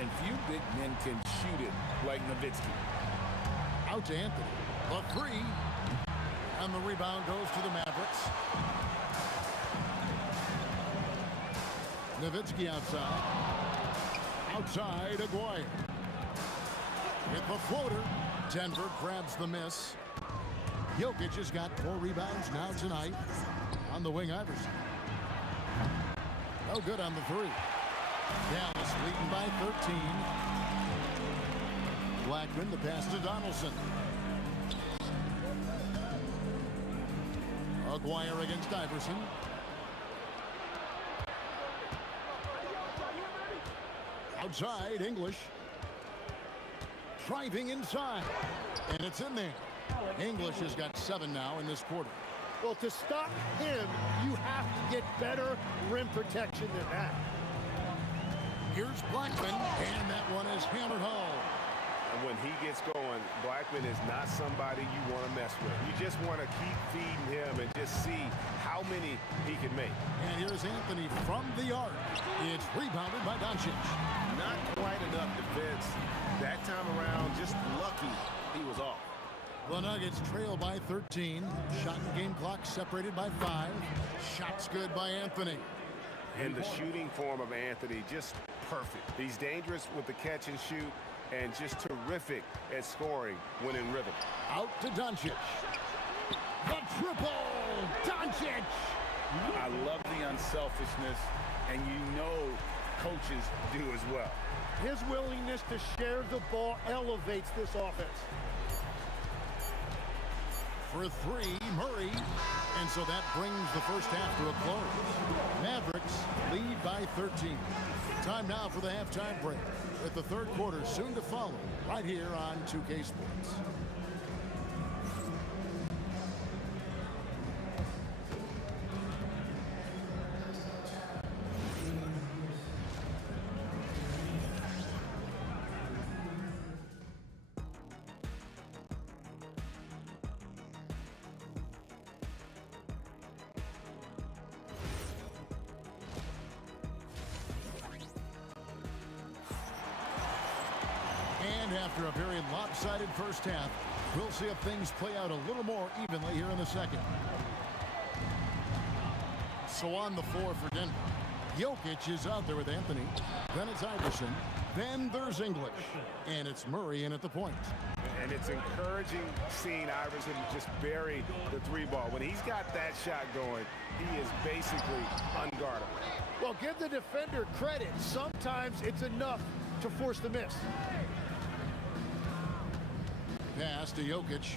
And few big men can shoot it like Nowitzki. Out to Anthony. The three. And the rebound goes to the Mavericks. Nowitzki outside. Outside, Aguirre. With the floater. Denver grabs the miss. Jokic has got 4 rebounds now tonight. On the wing, Iverson. No good on the three. Dallas leading by 13. Blackman, the pass to Donaldson. Aguirre against Iverson. Outside, English. Driving inside. And it's in there. English has got 7 now in this quarter. Well, to stop him, you have to get better rim protection than that. Here's Blackman, and that one is hammered home. And when he gets going, Blackman is not somebody you want to mess with. You just want to keep feeding him and just see how many he can make. And here's Anthony from the arc. It's rebounded by Doncic. Not quite enough defense that time around. Just lucky he was off. The Nuggets trail by 13. Shot and game clock separated by 5. Shots good by Anthony. And the shooting form of Anthony, just perfect. He's dangerous with the catch and shoot and just terrific at scoring when in rhythm. Out to Doncic. The triple! Doncic! I love the unselfishness, and you know coaches do as well. His willingness to share the ball elevates this offense. For 3, Murray. And so that brings the first half to a close. Mavericks lead by 13. Time now for the halftime break, with the third quarter soon to follow right here on 2K Sports. And after a very lopsided first half, we'll see if things play out a little more evenly here in the second. So on the floor for Denver, Jokic is out there with Anthony. Then it's Iverson. Then there's English. And it's Murray in at the point. And it's encouraging seeing Iverson just bury the 3-ball. When he's got that shot going, he is basically unguardable. Well, give the defender credit. Sometimes it's enough to force the miss. Pass to Jokic.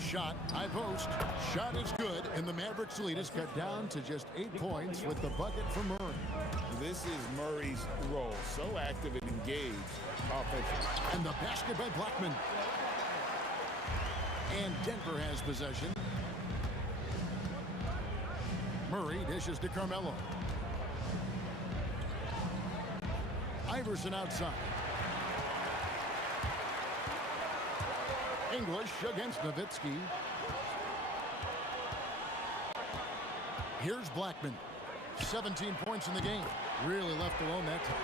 Shot, high post. Shot is good, and the Mavericks lead is cut down to just 8 points with the bucket for Murray. This is Murray's role, so active and engaged offensively. And the basket by Blackman. And Denver has possession. Murray dishes to Carmelo. Iverson outside. English against Nowitzki. Here's Blackman. 17 points in the game. Really left alone that time.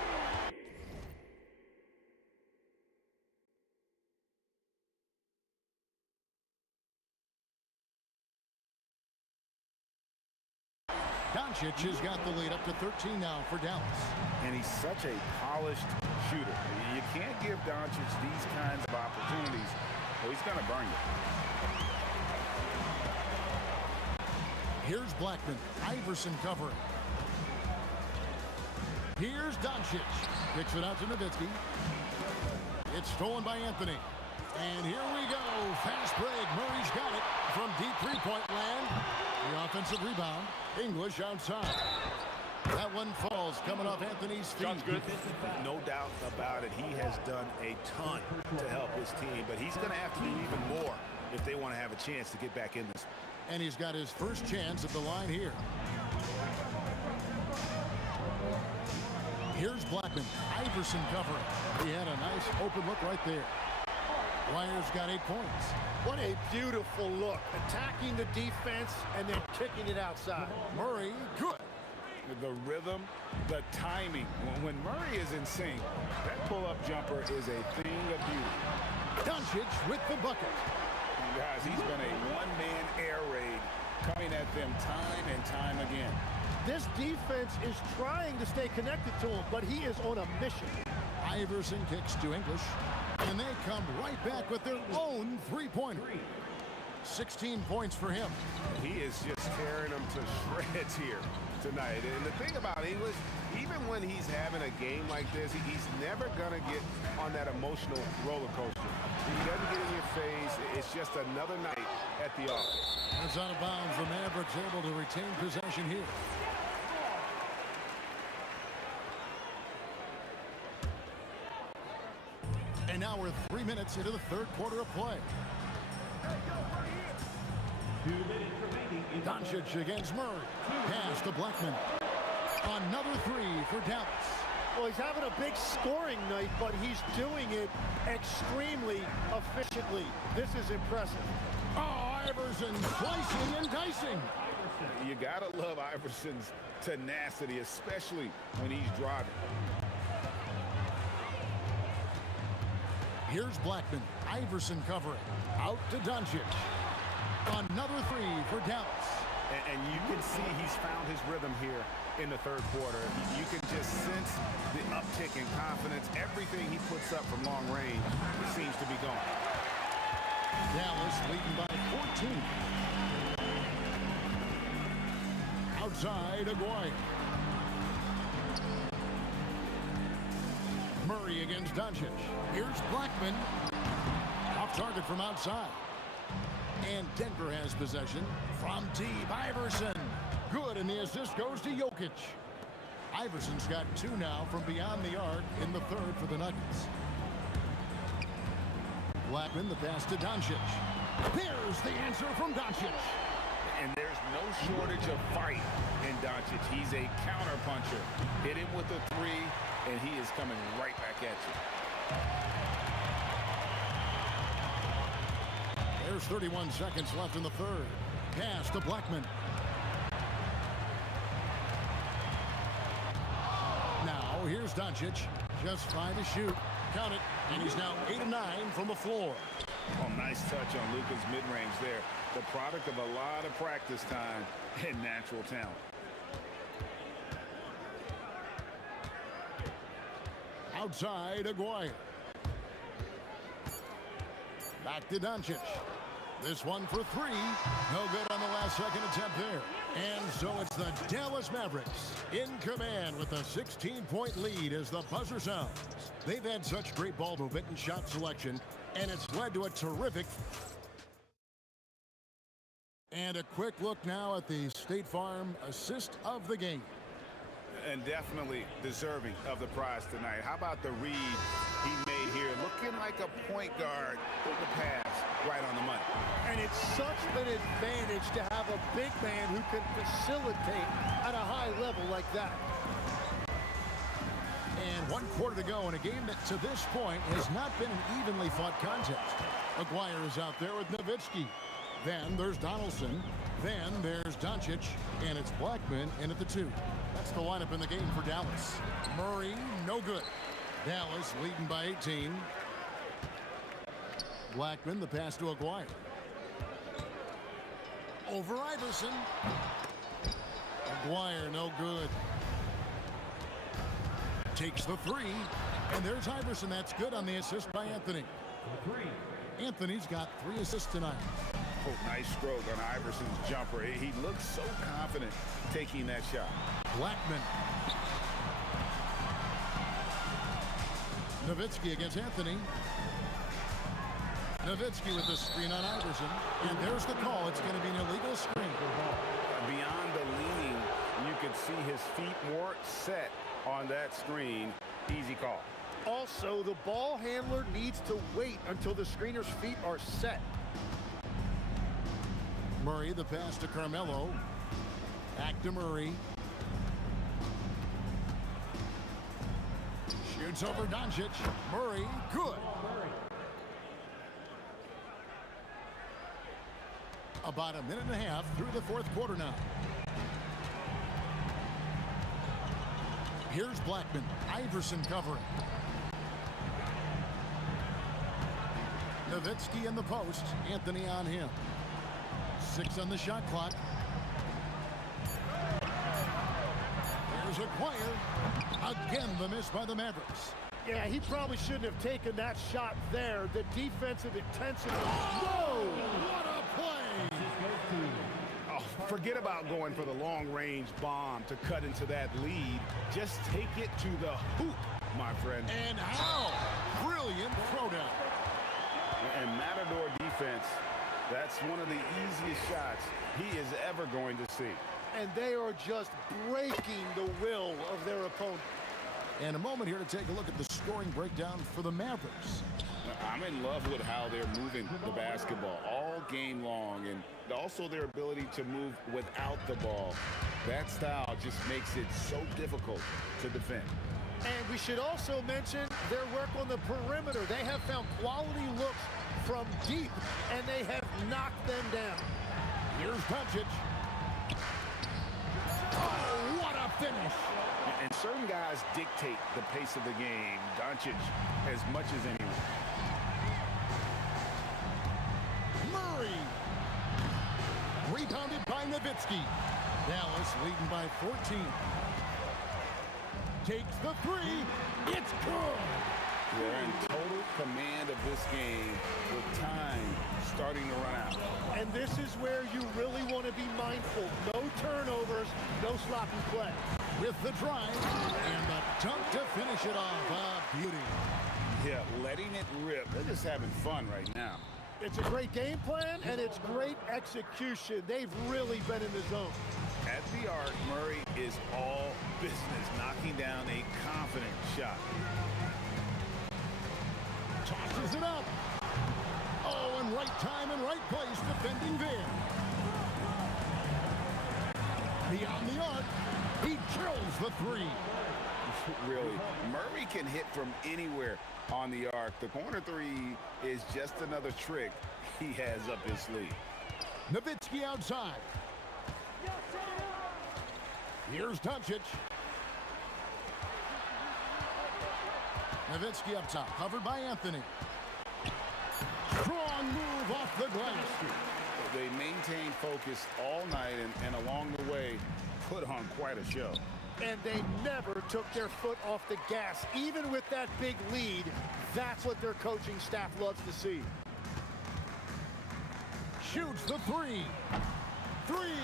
Doncic has got the lead up to 13 now for Dallas. And he's such a polished shooter. You can't give Doncic these kinds of opportunities, or he's going to burn you. Here's Blackman. Iverson covering. Here's Doncic. Kicks it out to Nowitzki. It's stolen by Anthony. And here we go. Fast break. Murray's got it from deep three-point land. The offensive rebound. English outside. That one falls coming off Anthony's feet. No doubt about it. He has done a ton to help his team, but he's going to have to do even more if they want to have a chance to get back in this. And he's got his first chance at the line here. Here's Blackman. Iverson covering. He had a nice open look right there. Wyer's got 8 points. What a beautiful look. Attacking the defense and then kicking it outside. Murray, good. The rhythm, the timing. When Murray is in sync, that pull-up jumper is a thing of beauty. Doncic with the bucket. And guys, he's been a one-man air raid coming at them time and time again. This defense is trying to stay connected to him, but he is on a mission. Iverson kicks to English, and they come right back with their own three-pointer. 16 points for him. He is just tearing them to shreds here tonight. And the thing about English, even when he's having a game like this, he's never going to get on that emotional roller coaster. He doesn't get in your face. It's just another night at the office. It's out of bounds. The Mavericks able to retain possession here. And now we're 3 minutes into the third quarter of play. 2 minutes remaining. Doncic against Murray. Pass to Blackman. Another three for Dallas. Well, he's having a big scoring night, but he's doing it extremely efficiently. This is impressive. Oh, Iverson slicing and dicing. You gotta love Iverson's tenacity, especially when he's driving. Here's Blackman. Iverson covering. Out to Doncic. Another three for Dallas. And you can see he's found his rhythm here in the third quarter. You can just sense the uptick in confidence. Everything he puts up from long range seems to be going. Dallas leading by 14. Outside, Aguirre. Murray against Doncic. Here's Blackman. Off target from outside. And Denver has possession from deep. Iverson. Good, and the assist goes to Jokic. Iverson's got two now from beyond the arc in the third for the Nuggets. Blackman, the pass to Doncic. There's the answer from Doncic. And there's no shortage of fight in Doncic. He's a counterpuncher. Hit him with a three, and he is coming right back at you. There's 31 seconds left in the third. Pass to Blackman. Now, here's Doncic. Just 5 to shoot. Count it. And he's now 8 of 9 from the floor. Oh, nice touch on Luka's mid-range there. The product of a lot of practice time and natural talent. Outside, Aguirre. Back to Doncic. This one for three. No good on the last second attempt there. And so it's the Dallas Mavericks in command with a 16-point lead as the buzzer sounds. They've had such great ball movement and shot selection, and it's led to a terrific. And a quick look now at the State Farm assist of the game. And definitely deserving of the prize tonight. How about the read he made here? Looking like a point guard with the pass right on the money. And it's such an advantage to have a big man who can facilitate at a high level like that. And 1 quarter to go in a game that to this point has not been an evenly fought contest. Aguirre is out there with Nowitzki. Then there's Donaldson. Then there's Doncic. And it's Blackman in at the 2. That's the lineup in the game for Dallas. Murray, no good. Dallas leading by 18. Blackman, the pass to Aguirre. Over Iverson. Aguirre, no good. Takes the 3. And there's Iverson. That's good on the assist by Anthony. Anthony's got 3 assists tonight. Oh, nice stroke on Iverson's jumper. He looks so confident taking that shot. Blackman. Nowitzki against Anthony. Nowitzki with the screen on Iverson. And there's the call. It's going to be an illegal screen. Beyond the leaning, you could see his feet more set on that screen. Easy call. Also, the ball handler needs to wait until the screener's feet are set. Murray, the pass to Carmelo. Back to Murray. Shoots over Doncic. Murray, good. About a minute and a half through the fourth quarter now. Here's Blackman. Iverson covering. Nowitzki in the post. Anthony on him. 6 on the shot clock. Here's Aguirre. Again, the miss by the Mavericks. Yeah, he probably shouldn't have taken that shot there. The defensive intensity. Whoa! What a play! Oh, forget about going for the long-range bomb to cut into that lead. Just take it to the hoop, my friend. And how? Brilliant throwdown. And Matador defense, that's one of the easiest shots he is ever going to see. And they are just breaking the will of their opponent. And a moment here to take a look at the scoring breakdown for the Mavericks. I'm in love with how they're moving the basketball all game long, and also their ability to move without the ball. That style just makes it so difficult to defend. And we should also mention their work on the perimeter. They have found quality looks from deep, and they have knocked them down. Here's Doncic. Oh, what a finish! And certain guys dictate the pace of the game. Doncic as much as anyone. Nowitzki. Dallas leading by 14. Takes the three. It's good. They're in total command of this game with time starting to run out. And this is where you really want to be mindful. No turnovers, no sloppy play. With the drive and the dunk to finish it off. Beauty. Yeah, letting it rip. They're just having fun right now. It's a great game plan, and it's great execution. They've really been in the zone. At the arc, Murray is all business, knocking down a confident shot. Tosses it up. Oh, and right time and right place defending there. Beyond the arc, he drills the three. Really, Murray can hit from anywhere on the arc. The corner three is just another trick he has up his sleeve. Nowitzki outside. Here's Doncic. Nowitzki up top, covered by Anthony. Strong move off the glass. They maintained focus all night and along the way put on quite a show. And they never took their foot off the gas. Even with that big lead, that's what their coaching staff loves to see. Shoots the three. Three,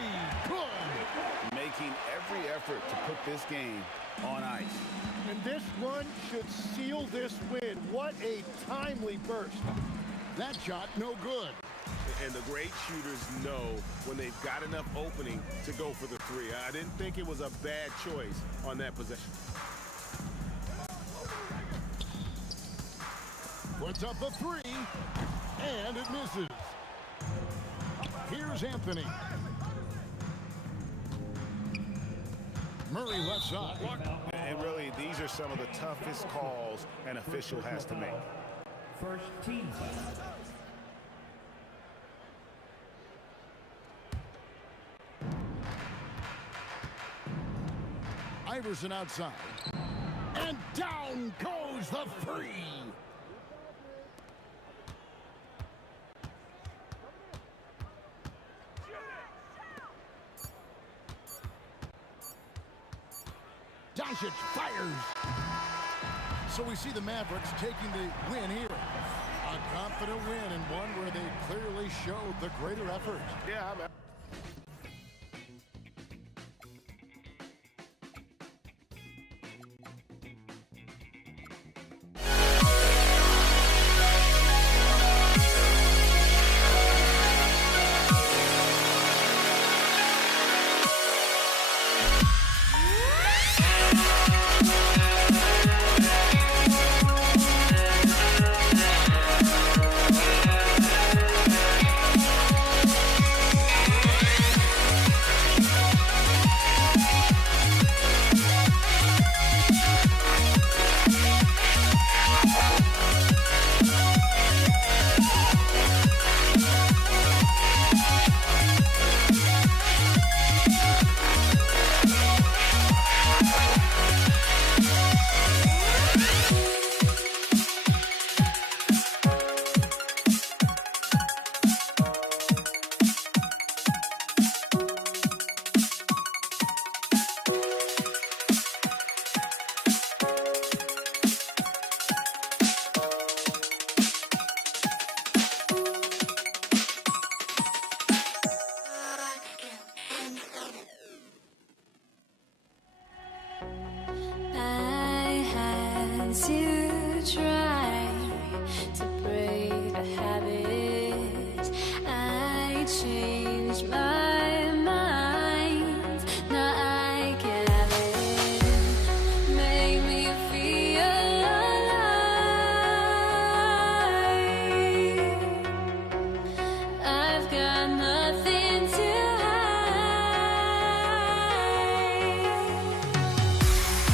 good. Making every effort to put this game on ice. And this run should seal this win. What a timely burst. That shot, no good. And the great shooters know when they've got enough opening to go for the three. I didn't think it was a bad choice on that possession. Puts up a three, and it misses. Here's Anthony. Murray left side. And really, these are some of the toughest calls an official has to make. First team foul. Iverson outside. And down goes the three. Doncic fires. So we see the Mavericks taking the win here. A confident win and one where they clearly showed the greater effort. Yeah, I'm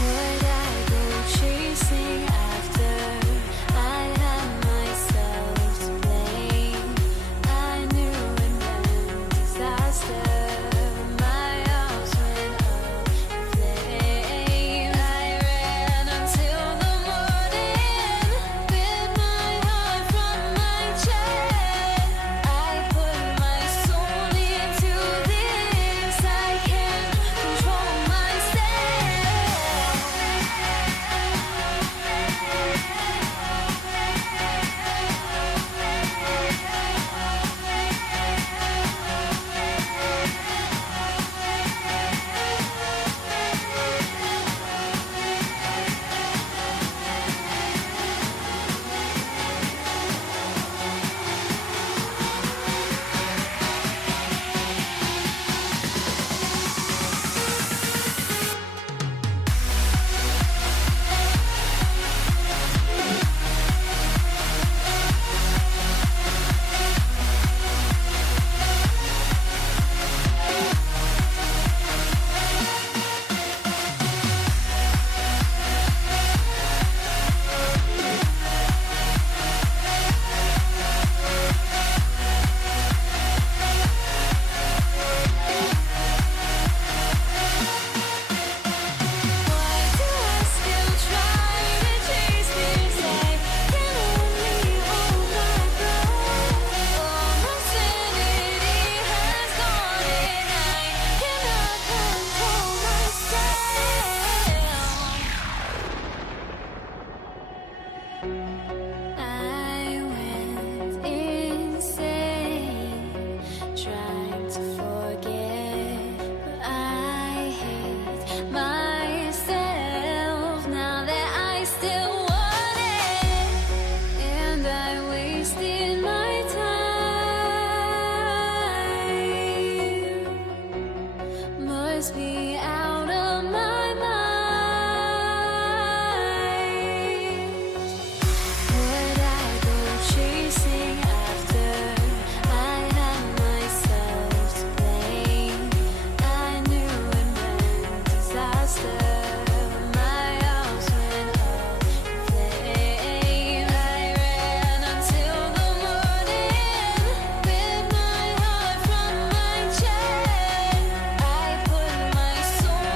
Would I go chasing after must be out of my mind. Would I go chasing after? I had myself to blame. I knew it meant disaster. My house went up in flames. I ran until the morning, with my heart from my chest. I put my soul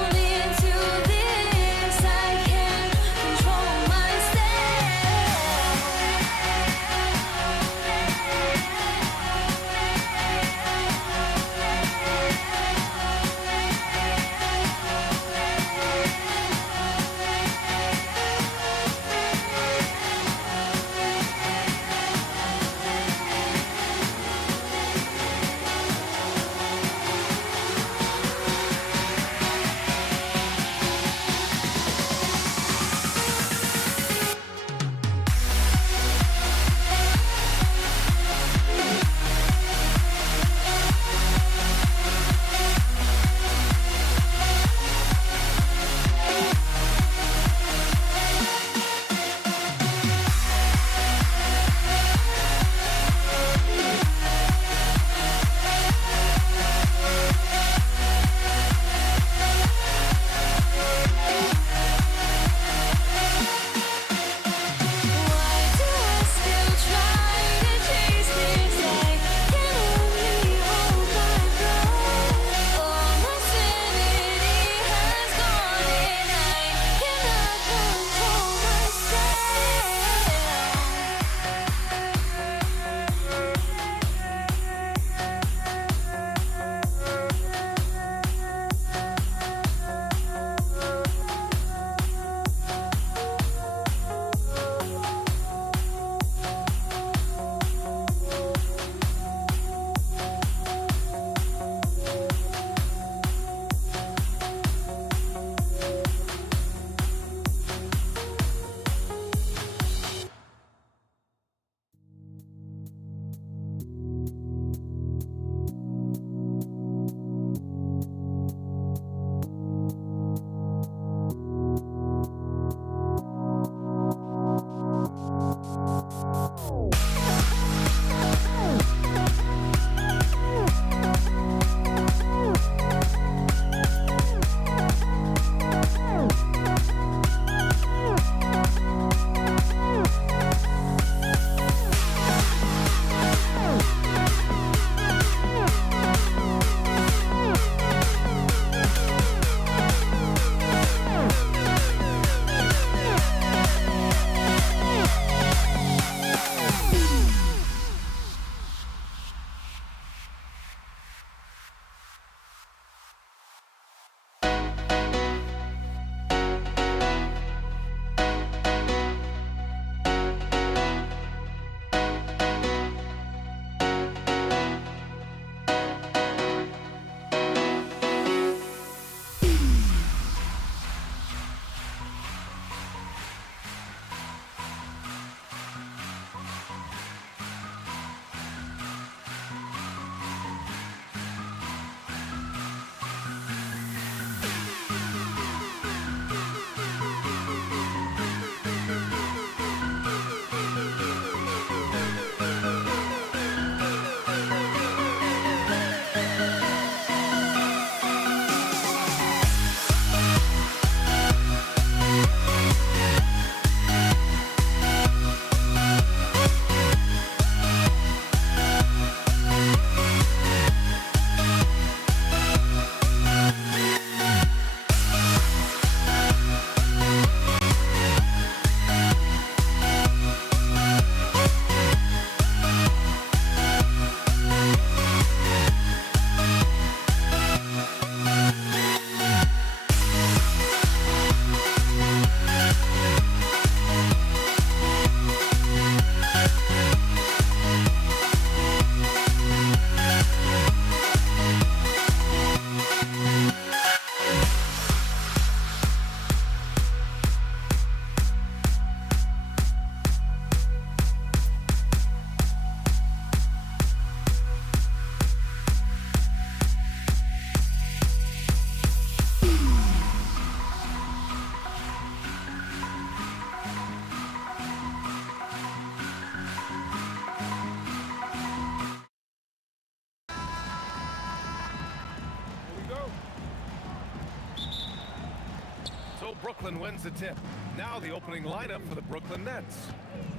So Brooklyn wins the tip. Now the opening lineup for the Brooklyn Nets.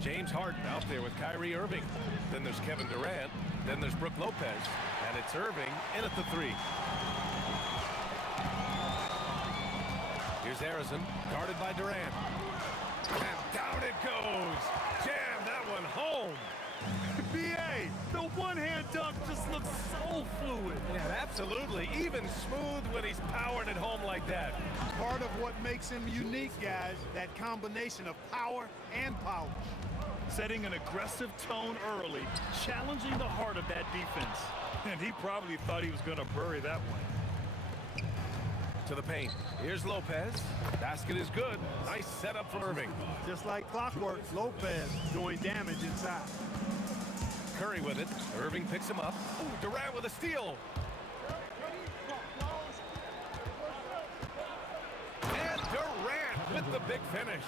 James Harden out there with Kyrie Irving. Then there's Kevin Durant. Then there's Brook Lopez. And it's Irving in at the 3. Here's Harrison, guarded by Durant. And down it goes. Jam that one home. B.A., the one-hand dunk just looks so fluid. Yeah, absolutely. Even smooth when he's powering it home like that. Part of what makes him unique, guys, that combination of power and polish. Setting an aggressive tone early, challenging the heart of that defense. And he probably thought he was going to bury that one. To the paint. Here's Lopez. Basket is good. Nice setup for Irving. Just like clockwork, Lopez doing damage inside. Curry with it. Irving picks him up. Ooh, Durant with a steal. And Durant with the big finish.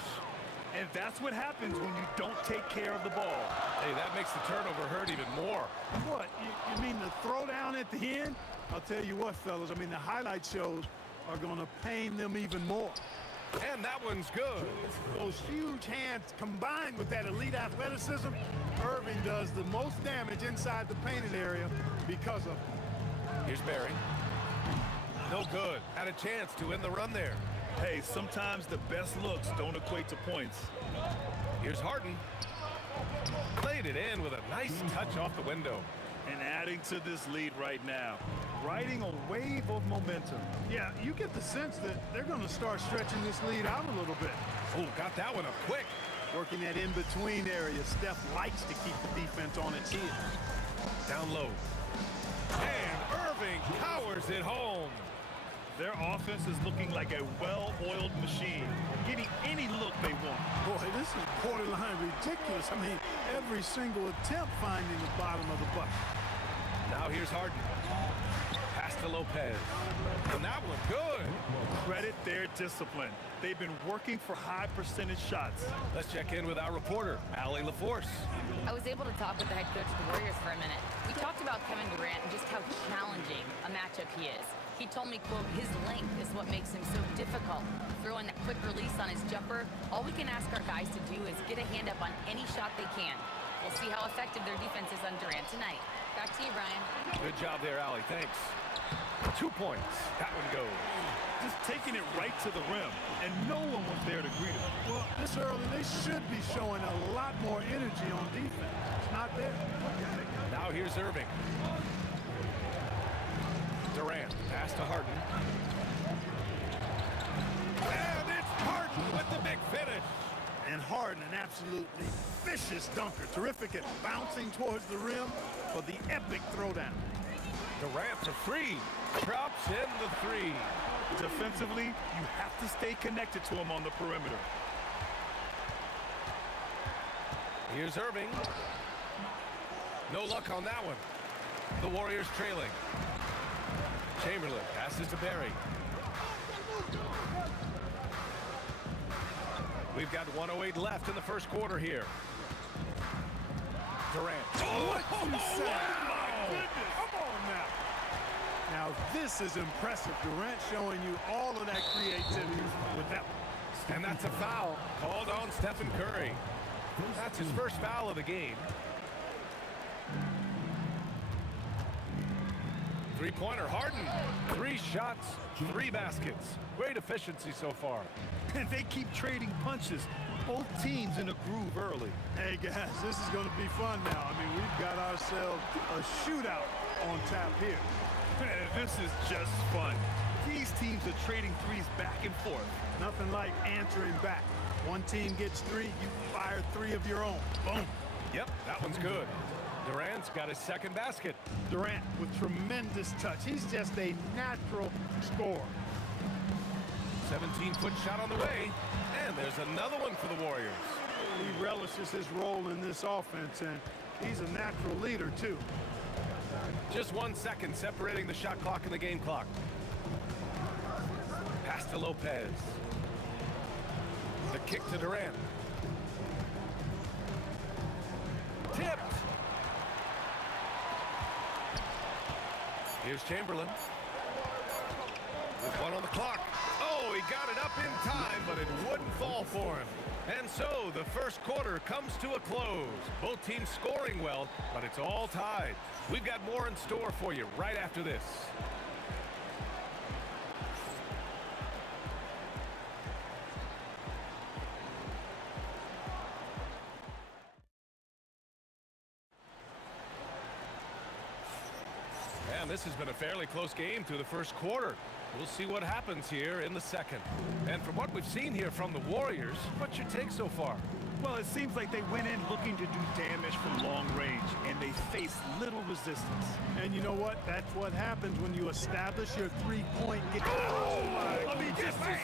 And that's what happens when you don't take care of the ball. Hey, that makes the turnover hurt even more. What, you mean the throwdown at the end? I'll tell you what, fellas, I mean, the highlight shows are going to pain them even more. And that one's good. Those huge hands combined with that elite athleticism, Irving does the most damage inside the painted area because of it. Here's Barry. No good. Had a chance to end the run there. Hey, sometimes the best looks don't equate to points. Here's Harden. Played it in with a nice touch off the window. And adding to this lead right now. Riding a wave of momentum. Yeah, you get the sense that they're going to start stretching this lead out a little bit. Oh, got that one up quick. Working that in-between area. Steph likes to keep the defense on its heels. Down low. And Irving powers it home. Their offense is looking like a well-oiled machine, getting any look they want. Boy, this is borderline ridiculous. I mean, every single attempt finding the bottom of the bucket. Now here's Harden. Pass to Lopez. And that one good. Credit their discipline. They've been working for high percentage shots. Let's check in with our reporter, Allie LaForce. I was able to talk with the head coach of the Warriors for a minute. We talked about Kevin Durant and just how challenging a matchup he is. He told me, quote, his length is what makes him so difficult. Throwing that quick release on his jumper, all we can ask our guys to do is get a hand up on any shot they can. We'll see how effective their defense is on Durant tonight. Back to you, Brian. Good job there, Allie. Thanks. 2 points. That one goes. Just taking it right to the rim, and no one was there to greet him. Well, this early, they should be showing a lot more energy on defense. It's not there. Now here's Irving. Durant, pass to Harden. And it's Harden with the big finish. And Harden, an absolutely vicious dunker. Terrific at bouncing towards the rim for the epic throwdown. Durant for 3. Drops in the 3. Defensively, you have to stay connected to him on the perimeter. Here's Irving. No luck on that one. The Warriors trailing. Chamberlain passes to Barry. We've got 1:08 left in the first quarter here. Durant. What you say? My goodness. Come on now. Now this is impressive. Durant showing you all of that creativity with that one. And that's a foul called on Stephen Curry. That's his first foul of the game. Three-pointer, Harden. 3 shots, 3 baskets. Great efficiency so far. And they keep trading punches. Both teams in a groove early. Hey, guys, this is going to be fun now. I mean, we've got ourselves a shootout on tap here. This is just fun. These teams are trading threes back and forth. Nothing like answering back. One team gets 3, you fire 3 of your own. Boom. Yep, that one's good. Durant's got his second basket. Durant with tremendous touch. He's just a natural scorer. 17-foot shot on the way. And there's another one for the Warriors. He relishes his role in this offense, and he's a natural leader, too. Just 1 second separating the shot clock and the game clock. Pass to Lopez. The kick to Durant. Tipped. Here's Chamberlain. With 1 on the clock. Oh, he got it up in time, but it wouldn't fall for him. And so the first quarter comes to a close. Both teams scoring well, but it's all tied. We've got more in store for you right after this. And this has been a fairly close game through the first quarter. We'll see what happens here in the second. And from what we've seen here from the Warriors, what's your take so far? Well, it seems like they went in looking to do damage from long range, and they faced little resistance. And you know what? That's what happens when you establish your three-point game. Oh, my! I mean, just went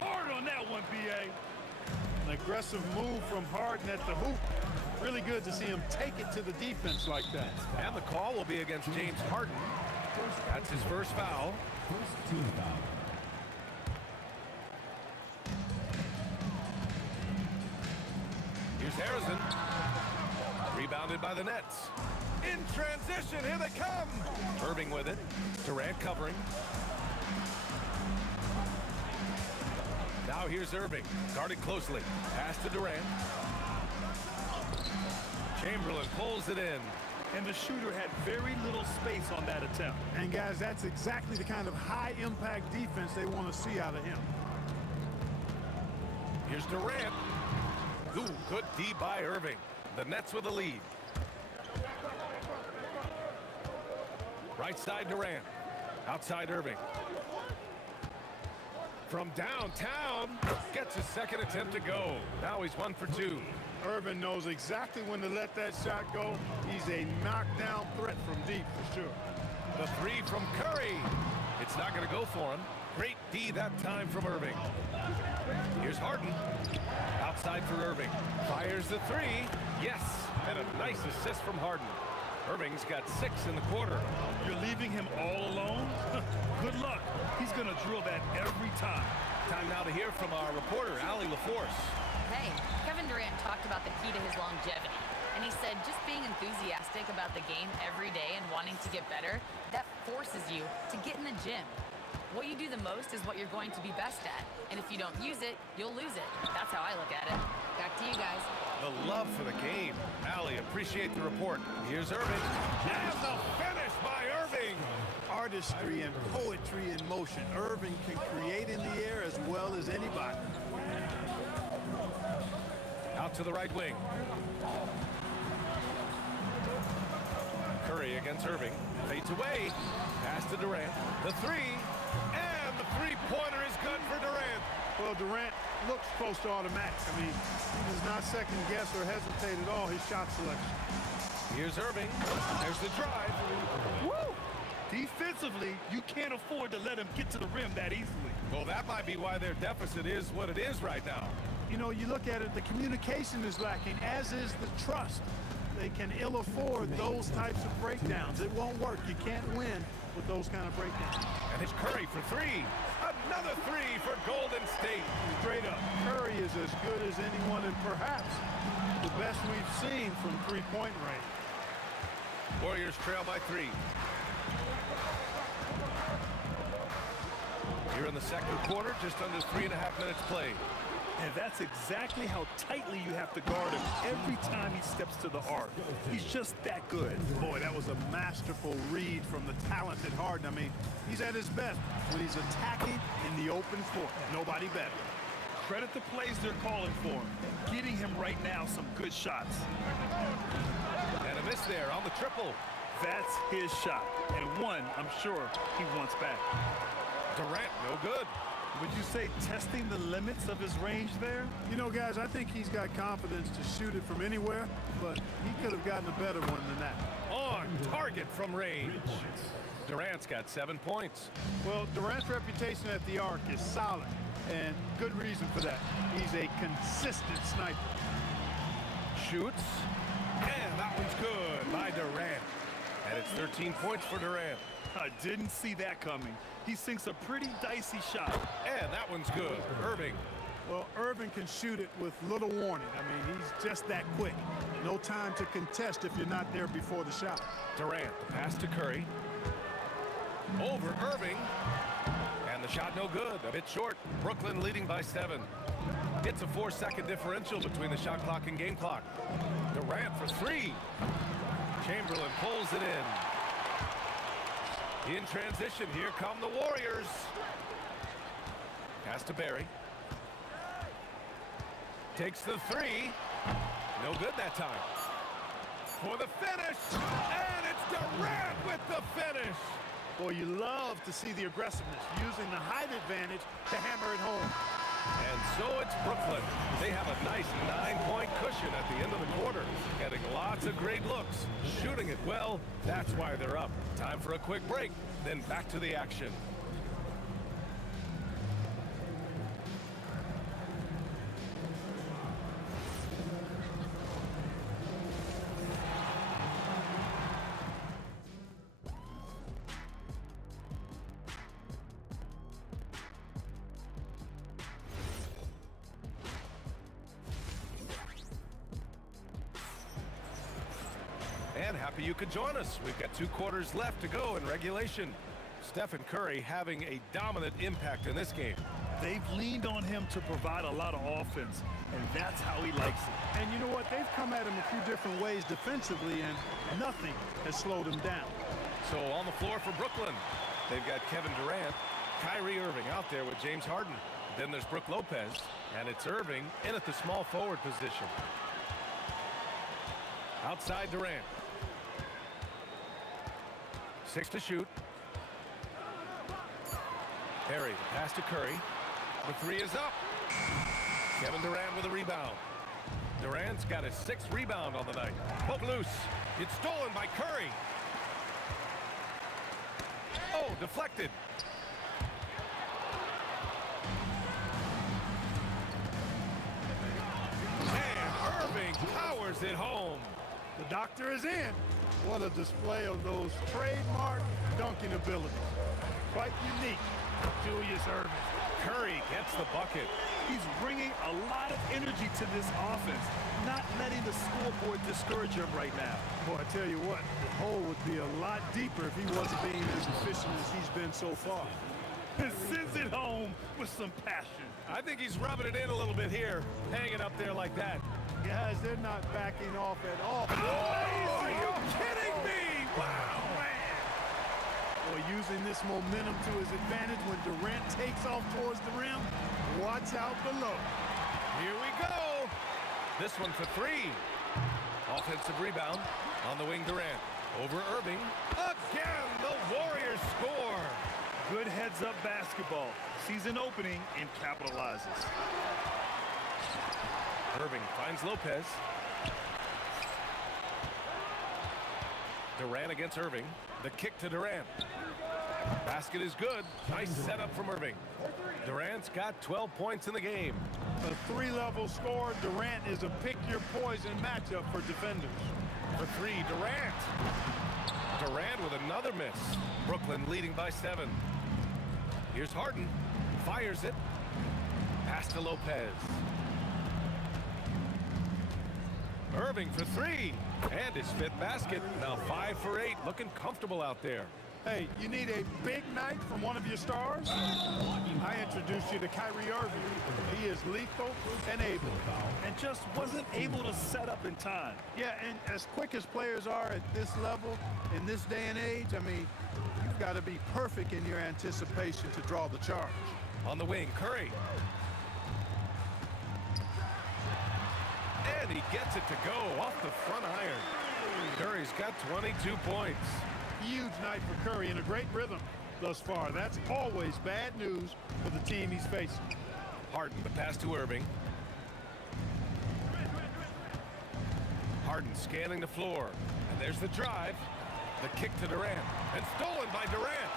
hard on that one, B.A. An aggressive move from Harden at the hoop. Really good to see him take it to the defense like that. And the call will be against James Harden. That's his first foul. First team foul. Here's Harrison. Rebounded by the Nets. In transition, here they come. Irving with it. Durant covering. Now here's Irving. Guarded closely. Pass to Durant. Chamberlain pulls it in. And the shooter had very little space on that attempt. And guys, that's exactly the kind of high-impact defense they want to see out of him. Here's Durant. Ooh, good D by Irving. The Nets with the lead. Right side Durant. Outside Irving. From downtown, gets his second attempt to go. Now he's 1 for 2. Irving knows exactly when to let that shot go. He's a knockdown threat from deep for sure. The three from Curry. It's not going to go for him. Great D that time from Irving. Here's Harden. Outside for Irving. Fires the three. Yes, and a nice assist from Harden. Irving's got 6 in the quarter. You're leaving him all alone? Good luck. He's going to drill that every time. Time now to hear from our reporter, Allie LaForce. Hey, Kevin Durant talked about the key to his longevity. And he said just being enthusiastic about the game every day and wanting to get better, that forces you to get in the gym. What you do the most is what you're going to be best at. And if you don't use it, you'll lose it. That's how I look at it. Back to you guys. The love for the game. Allie, appreciate the report. Here's Irving. And the finish by Irving. Artistry and poetry in motion. Irving can create in the air as well as anybody. Out to the right wing. Curry against Irving. Fades away. Pass to Durant. The three. And the three-pointer is good for Durant. Well, Durant looks close to automatic. I mean, he does not second guess or hesitate at all his shot selection. Here's Irving. There's the drive. Woo! Defensively, you can't afford to let him get to the rim that easily. Well, that might be why their deficit is what it is right now. You know, you look at it, the communication is lacking, as is the trust. They can ill afford those types of breakdowns. It won't work. You can't win with those kind of breakdowns. And it's Curry for three. Another three for Golden State. Straight up, Curry is as good as anyone and perhaps the best we've seen from three-point range. Warriors trail by 3. Here in the second quarter, just under 3.5 minutes played. And that's exactly how tightly you have to guard him every time he steps to the arc. He's just that good. Boy, that was a masterful read from the talented Harden. I mean, he's at his best when he's attacking in the open court. Nobody better. Credit the plays they're calling for him. Getting him right now some good shots. And a miss there on the triple. That's his shot. And one, I'm sure, he wants back. Durant, no good. Would you say testing the limits of his range there? You know, guys, I think he's got confidence to shoot it from anywhere, but he could have gotten a better one than that. On target from range. Durant's got 7 points. Well, Durant's reputation at the arc is solid, and good reason for that. He's a consistent sniper. Shoots, and that one's good by Durant. And it's 13 points for Durant. I didn't see that coming. He sinks a pretty dicey shot. And that one's good. Irving. Well, Irving can shoot it with little warning. I mean, he's just that quick. No time to contest if you're not there before the shot. Durant, the pass to Curry. Over Irving. And And the shot no good, a bit short. Brooklyn leading by 7. It's a 4-second differential between the shot clock and game clock. Durant for 3. Chamberlain pulls it in. In transition, here come the Warriors. Pass to Barry. Takes the 3. No good that time. For the finish, and it's Durant with the finish. Boy, you love to see the aggressiveness, using the height advantage to hammer it home. And so it's Brooklyn. They have a nice 9-point cushion at the end of the quarter, getting lots of great looks, shooting it well. That's why they're up. Time for a quick break, then back to the action. And happy you could join us. We've got 2 quarters left to go in regulation. Stephen Curry having a dominant impact in this game. They've leaned on him to provide a lot of offense, and that's how he likes it. And you know what? They've come at him a few different ways defensively, and nothing has slowed him down. So on the floor for Brooklyn, they've got Kevin Durant, Kyrie Irving out there with James Harden. Then there's Brook Lopez, and it's Irving in at the small forward position. Outside Durant. 6 to shoot. Perry, the pass to Curry. The 3 is up. Kevin Durant with a rebound. Durant's got his 6th rebound on the night. Poke loose. It's stolen by Curry. Oh, deflected. And Irving powers it home. The doctor is in. What a display of those trademark dunking abilities. Quite unique. Julius Irving. Curry gets the bucket. He's bringing a lot of energy to this offense, not letting the scoreboard discourage him right now. Boy, I tell you what, the hole would be a lot deeper if he wasn't being as efficient as he's been so far. Sends it home with some passion. I think he's rubbing it in a little bit here, hanging up there like that. Guys, they're not backing off at all. Oh, are you kidding me? Wow, man. Boy, using this momentum to his advantage when Durant takes off towards the rim. Watch out below. Here we go. This one for 3. Offensive rebound on the wing. Durant over Irving. Again, the Warriors score. Good heads-up basketball. Sees an opening and capitalizes. Irving finds Lopez. Durant against Irving. The kick to Durant. Basket is good. Nice setup from Irving. Durant's got 12 points in the game. A 3-level score. Durant is a pick-your-poison matchup for defenders. For 3, Durant. Durant with another miss. Brooklyn leading by 7. Here's Harden. Fires it. Pass to Lopez. Irving for 3. And his 5th basket. Now 5 for 8. Looking comfortable out there. Hey, you need a big night from one of your stars? I introduce you to Kyrie Irving. He is lethal and able. And just wasn't able to set up in time. Yeah, and as quick as players are at this level, in this day and age, I mean, you've got to be perfect in your anticipation to draw the charge. On the wing, Curry. And he gets it to go off the front iron. Curry's got 22 points. Huge night for Curry and a great rhythm thus far. That's always bad news for the team he's facing. Harden, the pass to Irving. Harden scanning the floor. And there's the drive. The kick to Durant. And stolen by Durant.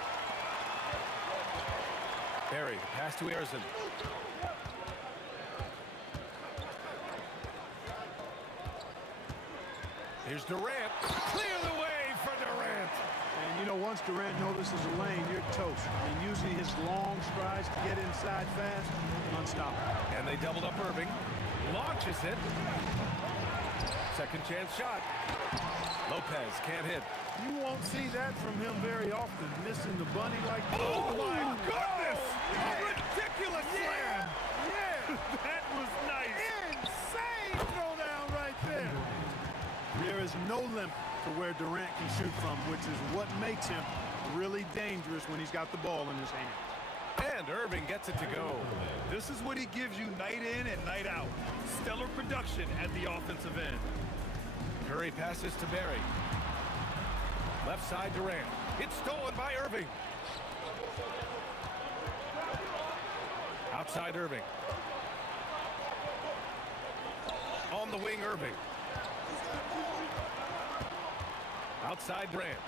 Barry, the pass to Arizon. Here's Durant. Clear the way for Durant. And, you know, once Durant notices a lane, you're toast. And using his long strides to get inside fast, unstoppable. And they doubled up Irving. Launches it. Second chance shot. Lopez can't hit. You won't see that from him very often, missing the bunny like that. Oh, my goodness! Oh, A ridiculous slam! Yeah! That was nice. Insane throwdown right there. There is no limit to where Durant can shoot from, which is what makes him really dangerous when he's got the ball in his hand. And Irving gets it to go. This is what he gives you night in and night out. Stellar production at the offensive end. Curry passes to Barry. Left side Durant. It's stolen by Irving. Outside Irving. On the wing Irving. Outside Durant.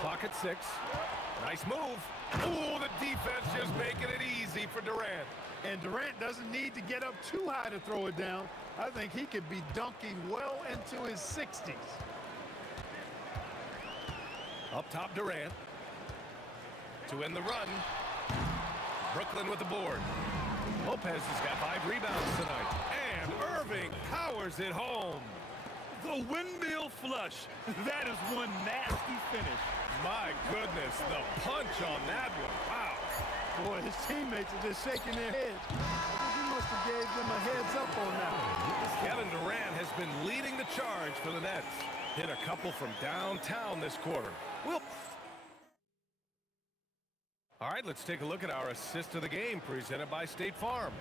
Clock at 6. Nice move. Ooh, the defense just making it easy for Durant. And Durant doesn't need to get up too high to throw it down. I think he could be dunking well into his 60s. Up top Durant. To end the run. Brooklyn with the board. Lopez has got 5 rebounds tonight. And Irving powers it home. The windmill flush. That is one nasty finish. My goodness, the punch on that one. Wow. Boy, his teammates are just shaking their heads. He must have gave them a heads up on that one. Kevin Durant has been leading the charge for the Nets. Hit a couple from downtown this quarter. All right, let's take a look at our assist of the game presented by State Farm.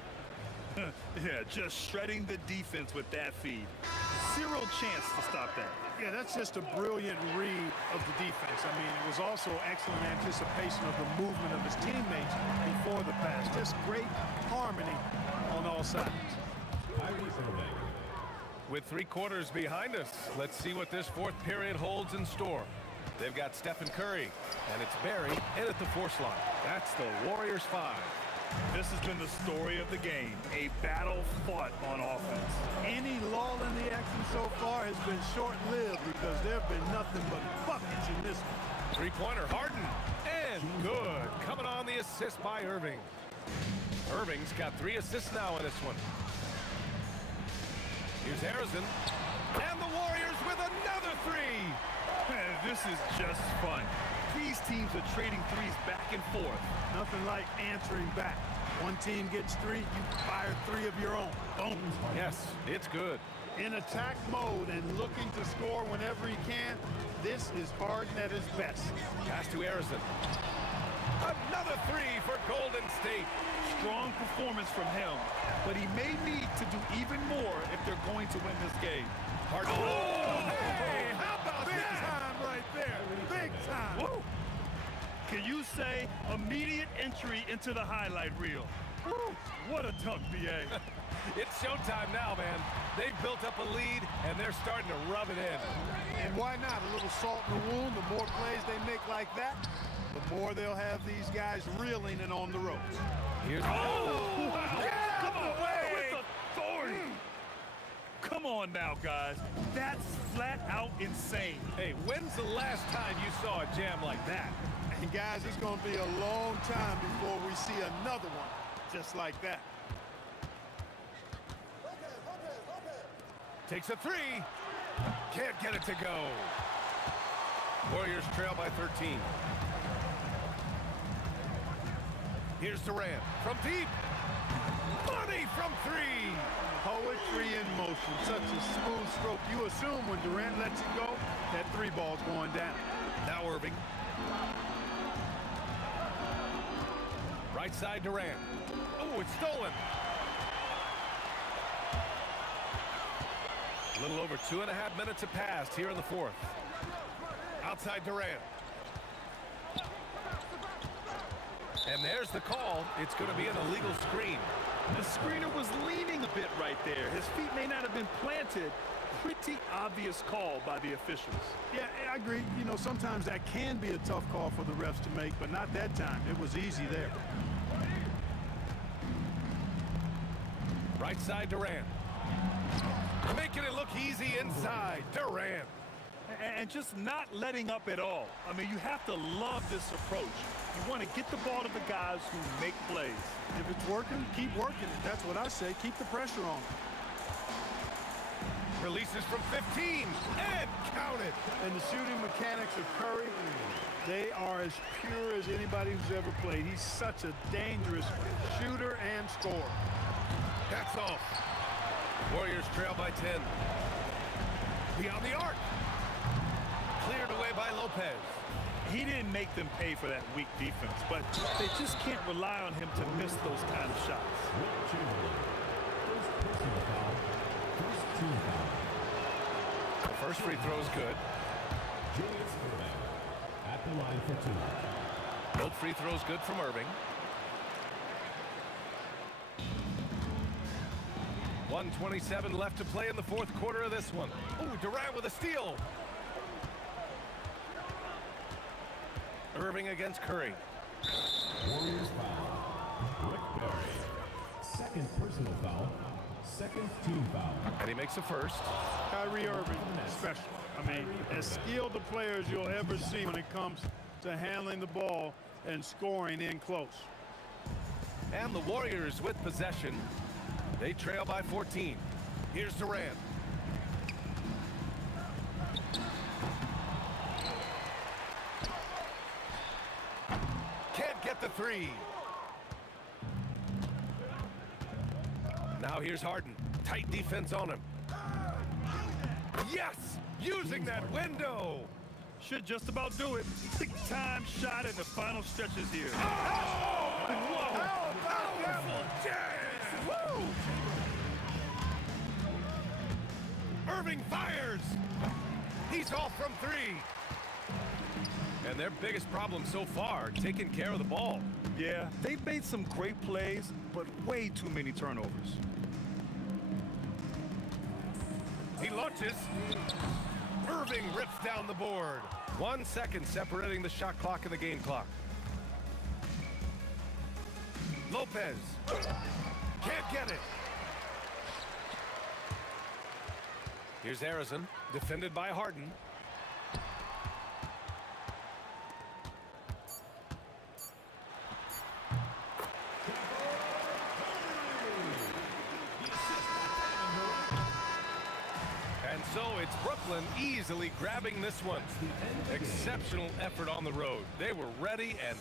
Yeah, just shredding the defense with that feed. Zero chance to stop that. Yeah, that's just a brilliant read of the defense. I mean, it was also excellent anticipation of the movement of his teammates before the pass. Just great harmony on all sides. With 3 quarters behind us, let's see what this 4th period holds in store. They've got Stephen Curry, and it's Barry in at the force line. That's the Warriors 5. This has been the story of the game, a battle fought on offense. Any lull in the action so far has been short-lived because there have been nothing but buckets in this one. Three-pointer Harden, and good. Coming on the assist by Irving. Irving's got 3 assists now in this one. Here's Harrison, and the Warriors with another 3. This is just fun. These teams are trading threes back and forth. Nothing like answering back. One team gets 3, you fire 3 of your own. Boom. Yes, it's good. In attack mode and looking to score whenever he can, this is Harden at his best. Pass to Harrison. Another 3 for Golden State. Strong performance from him, but he may need to do even more if they're going to win this game. Harden. Oh, hey, how about Big that? time right there. Big time. Woo. Can you say immediate entry into the highlight reel? Woo. What a dunk, B.A. It's showtime now, man. They've built up a lead, and they're starting to rub it in. And why not? A little salt in the wound. The more plays they make like that, the more they'll have these guys reeling and on the ropes. Here's Oh, wow. Come away with authority. Come on now, guys. That's flat out insane. Hey, when's the last time you saw a jam like that? And guys, it's going to be a long time before we see another one just like that. Takes a 3. Can't get it to go. Warriors trail by 13. Here's Durant from deep. Money from 3. Poetry in motion. Such a smooth stroke. You assume when Durant lets it go, that 3 ball's going down. Now Irving. Right side Durant. Oh, it's stolen. A little over 2.5 minutes have passed here in the 4th. Outside Durant. And there's the call. It's going to be an illegal screen. The screener was leaning a bit right there. His feet may not have been planted. Pretty obvious call by the officials. Yeah, I agree. You know, sometimes that can be a tough call for the refs to make, but not that time. It was easy there. Right side Durant. Making it look easy inside. Durant. And just not letting up at all. I mean, you have to love this approach. You want to get the ball to the guys who make plays. If it's working, keep working it. That's what I say. Keep the pressure on. Releases from 15 and counted. And the shooting mechanics of Curry, they are as pure as anybody who's ever played. He's such a dangerous shooter and scorer. That's all. Warriors trail by 10. Beyond the arc. Cleared away by Lopez. He didn't make them pay for that weak defense, but they just can't rely on him to miss those kind of shots. The first free throw is good. At the line for 2. Both free throws good from Irving. 1:27 left to play in the fourth quarter of this one. Ooh, Durant with a steal. Irving against Curry. Warriors foul. Rick Barry. Second personal foul. Second team foul. And he makes the first. Kyrie Irving, special. I mean, as skilled a player as you'll ever see when it comes to handling the ball and scoring in close. And the Warriors with possession. They trail by 14. Here's Durant. Can't get the three. Now here's Harden. Tight defense on him. Yes! Using that window! Should just about do it. Big time shot in the final stretches here. Oh! Whoa! How about that one? Woo! Irving fires! He's off from 3. And their biggest problem so far, taking care of the ball. Yeah, they've made some great plays, but way too many turnovers. He launches. Irving rips down the board. 1 second separating the shot clock and the game clock. Lopez. Can't get it. Here's Harrison, defended by Harden. And so it's Brooklyn easily grabbing this one. Exceptional effort on the road. They were ready and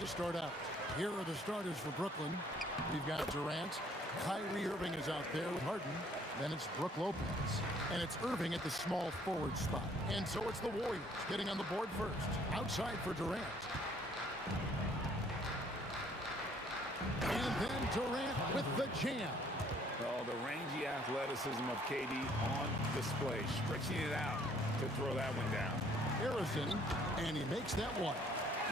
To start out. Here are the starters for Brooklyn. We've got Durant. Kyrie Irving is out there with Harden. Then it's Brook Lopez. And it's Irving at the small forward spot. And so it's the Warriors getting on the board first. Outside for Durant. Then Durant with the jam. Oh, the rangy athleticism of KD on display, stretching it out to throw that one down. Harrison, and he makes that one.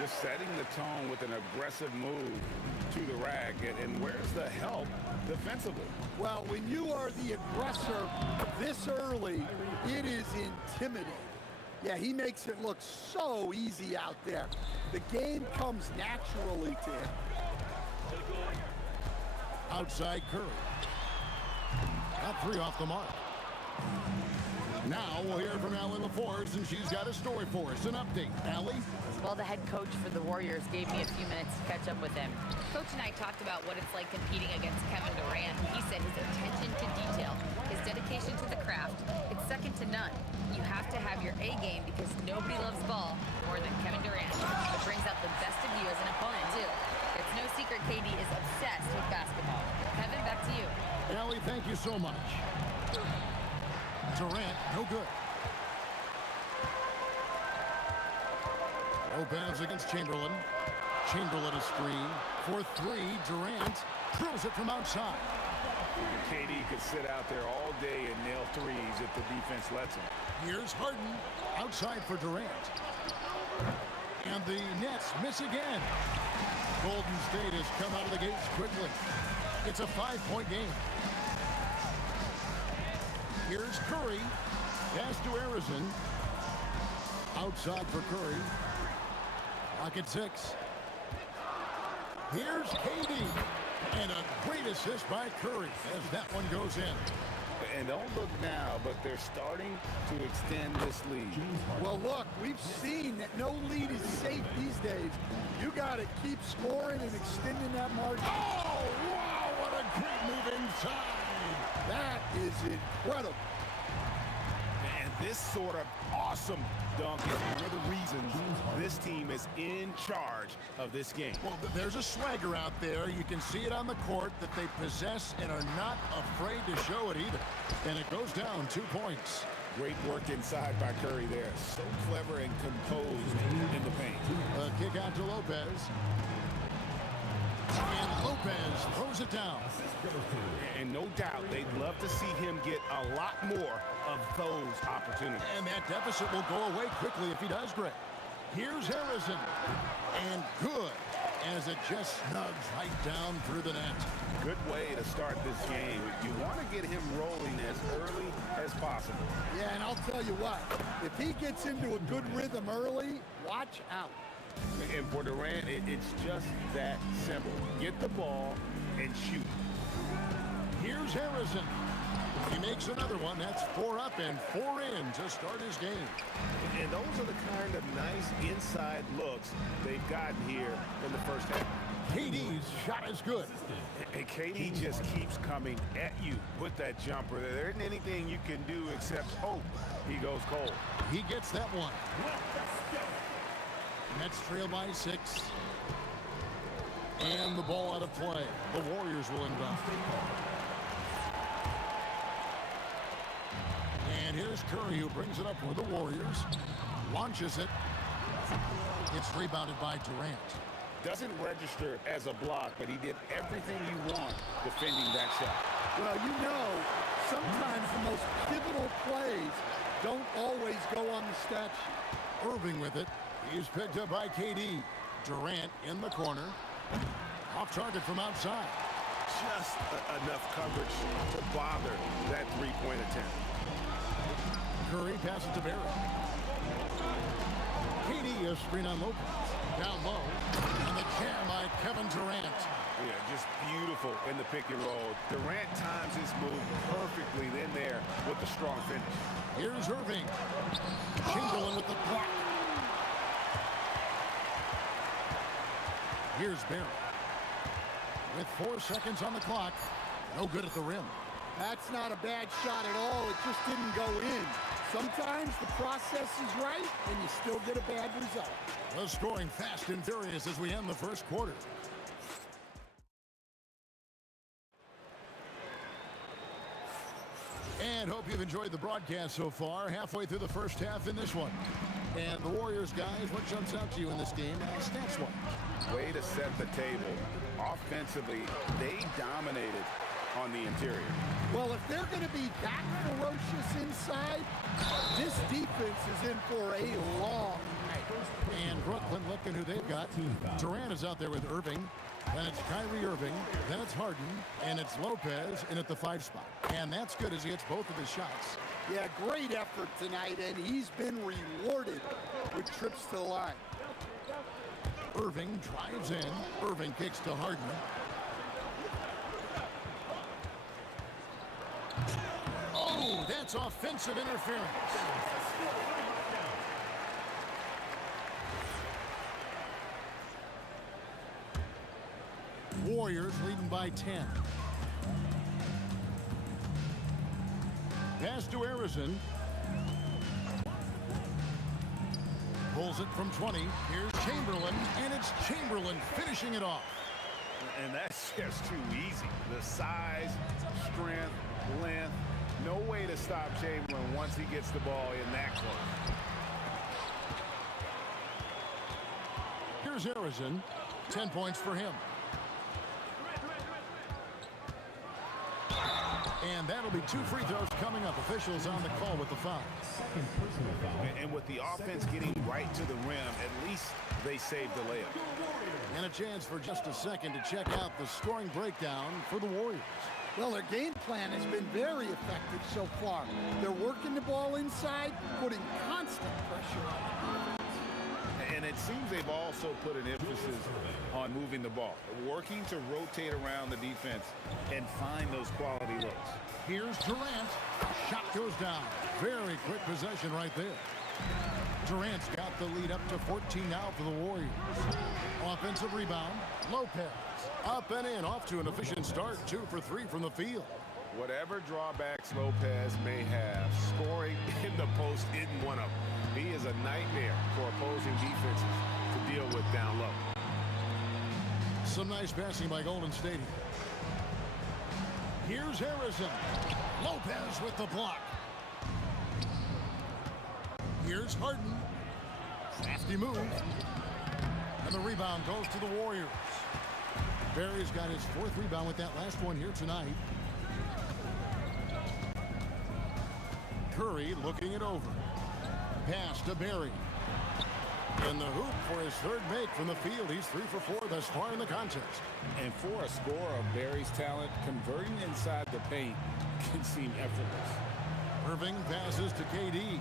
Just setting the tone with an aggressive move to the rack. And where's the help defensively? Well, when you are the aggressor this early, it is intimidating. Yeah, he makes it look so easy out there. The game comes naturally to him. Outside Curry. Got 3 off the mark. Now we'll hear from Allie LaForce, and she's got a story for us. An update. Allie? Well, the head coach for the Warriors gave me a few minutes to catch up with him. Coach and I talked about what it's like competing against Kevin Durant. He said his attention to detail, his dedication to the craft, it's second to none. You have to have your A game because nobody loves ball more than Kevin Durant. It brings out the best of you as an opponent, too. It's no secret KD is obsessed with basketball. Kevin, back to you. Allie, thank you so much. Durant, no good. Lopez against Chamberlain. Chamberlain a screen. For 3, Durant drills it from outside. KD could sit out there all day and nail threes if the defense lets him. Here's Harden outside for Durant. And the Nets miss again. Golden State has come out of the gates quickly. It's a 5-point game. Here's Curry. Pass to Harrison. Outside for Curry. Lock at 6. Here's KD. And a great assist by Curry as that one goes in. And don't look now, but they're starting to extend this lead. Well, look, we've seen that no lead is safe these days. You got to keep scoring and extending that margin. Oh, wow, what a great move inside. That is incredible. And this sort of awesome dunk is one of the reasons this team is in charge of this game. Well, there's a swagger out there. You can see it on the court that they possess and are not afraid to show it either. And it goes down 2 points. Great work inside by Curry there. So clever and composed in the paint. Kick out to Lopez. And Lopez throws it down. And no doubt they'd love to see him get a lot more of those opportunities. And that deficit will go away quickly if he does great. Here's Harrison. And good as it just snugs right down through the net. Good way to start this game. You want to get him rolling as early as possible. Yeah, and I'll tell you what, if he gets into a good rhythm early, watch out. And for Durant, it's just that simple. Get the ball and shoot. Here's Harrison. He makes another one. That's 4 up and 4 in to start his game. And those are the kind of nice inside looks they've gotten here in the first half. KD's shot is good. And KD just keeps coming at you with that jumper. There isn't anything you can do except hope he goes cold. He gets that one. Nets trail by 6. And the ball out of play. The Warriors will inbound. And here's Curry, who brings it up for the Warriors. Launches it. It's rebounded by Durant. Doesn't register as a block, but he did everything you want defending that shot. Well, you know, sometimes the most pivotal plays don't always go on the stat sheet. Irving with it. He's picked up by KD. Durant in the corner. Off target from outside. Just enough coverage to bother that three-point attempt. Curry passes to Barrett. KD a screen on Lopez. Down low. And the jam by Kevin Durant. Yeah, just beautiful in the pick and roll. Durant times his move perfectly then there with the strong finish. Here's Irving. Chamberlain with the block. Here's Barrett. With 4 seconds on the clock. No good at the rim. That's not a bad shot at all. It just didn't go in. Sometimes the process is right, and you still get a bad result. The scoring fast and furious as we end the first quarter. And hope you've enjoyed the broadcast so far. Halfway through the first half in this one. And the Warriors, guys, what jumps out to you in this game stats-wise? Way to set the table. Offensively, they dominated on the interior. Well, if they're going to be that ferocious inside, this defense is in for a long night. And Brooklyn, looking who they've got. Durant is out there with Irving. Then it's Kyrie Irving. Then it's Harden. And it's Lopez in at the 5 spot. And that's good as he hits both of his shots. Yeah, great effort tonight, and he's been rewarded with trips to the line. Irving drives in. Irving kicks to Harden. Oh, that's offensive interference. Warriors leading by 10. Pass to Harrison. Pulls it from 20. Here's Chamberlain, and it's Chamberlain finishing it off. And that's just too easy. The size, strength, length, no way to stop Chamberlain once he gets the ball in that close. Here's Harrison. 10 points for him. And that'll be 2 free throws coming up. Officials on the call with the foul. And with the offense getting right to the rim, at least they saved the layup. And a chance for just a second to check out the scoring breakdown for the Warriors. Well, their game plan has been very effective so far. They're working the ball inside, putting constant pressure on the defense. And it seems they've also put an emphasis on moving the ball, working to rotate around the defense and find those quality looks. Here's Durant. Shot goes down. Very quick possession right there. Durant's got the lead up to 14 now for the Warriors. Offensive rebound. Lopez. Up and in. Off to an efficient start. 2 for 3 from the field. Whatever drawbacks Lopez may have, scoring in the post isn't one of them. He is a nightmare for opposing defenses to deal with down low. Some nice passing by Golden State. Here's Harrison. Lopez with the block. Here's Harden. Crafty move. And the rebound goes to the Warriors. Barry's got his 4th rebound with that last one here tonight. Curry looking it over. Pass to Barry. In the hoop for his 3rd make from the field. He's 3 for 4 thus far in the contest. And for a scorer of Barry's talent, converting inside the paint can seem effortless. Irving passes to KD.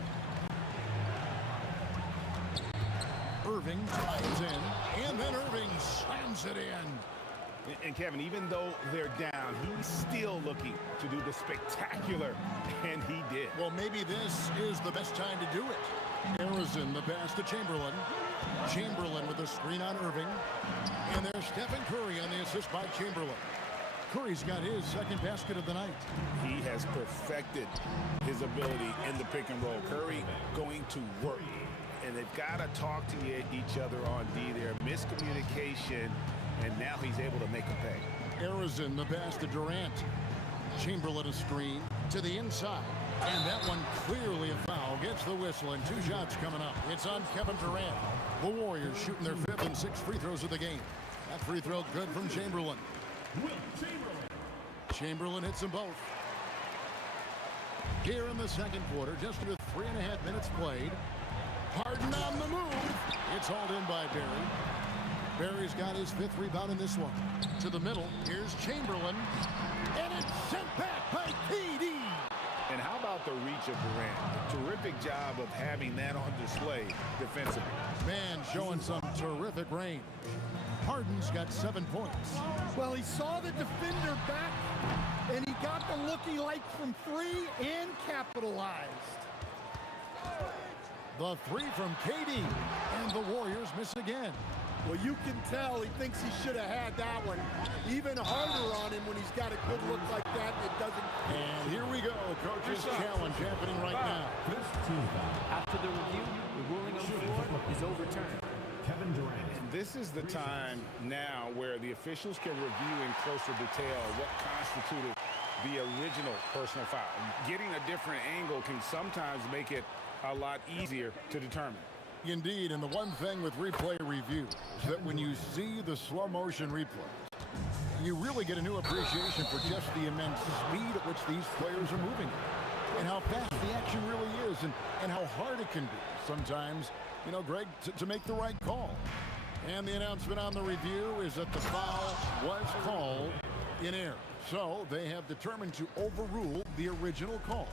Irving drives in, and then Irving slams it in. And Kevin, even though they're down, he's still looking to do the spectacular, and he did. Well, maybe this is the best time to do it. Harrison, the pass to Chamberlain. Chamberlain with a screen on Irving. And there's Stephen Curry on the assist by Chamberlain. Curry's got his 2nd basket of the night. He has perfected his ability in the pick and roll. Curry going to work. And they've got to talk to each other on D there. Miscommunication, and now he's able to make a pay. Harrison, the pass to Durant. Chamberlain a screen to the inside. And that one clearly a foul. Gets the whistle, and 2 shots coming up. It's on Kevin Durant. The Warriors shooting their 5th and 6th free throws of the game. That free throw good from Chamberlain. Chamberlain hits them both. Here in the 2nd quarter, just under 3.5 minutes played. Harden on the move. It's hauled in by Barry. Barry's got his 5th rebound in this one. To the middle. Here's Chamberlain. And it's sent back by KD. And how about the reach of Durant? Terrific job of having that on display defensively. Man showing some terrific range. Harden's got 7 points. Well, he saw the defender back, and he got the look he liked from 3 and capitalized. The 3 from KD, and the Warriors miss again. Well, you can tell he thinks he should have had that one. Even harder on him when he's got a good look like that and it doesn't. And here we go. Coach's challenge happening right now. After the review, the ruling on the floor is overturned. Kevin Durant. And this is the time now where the officials can review in closer detail what constituted the original personal foul. Getting a different angle can sometimes make it a lot easier to determine. Indeed, and the one thing with replay review is that when you see the slow motion replays, you really get a new appreciation for just the immense speed at which these players are moving and how fast the action really is and how hard it can be sometimes, you know, Greg, to make the right call. And the announcement on the review is that the foul was called in error. So they have determined to overrule the original call.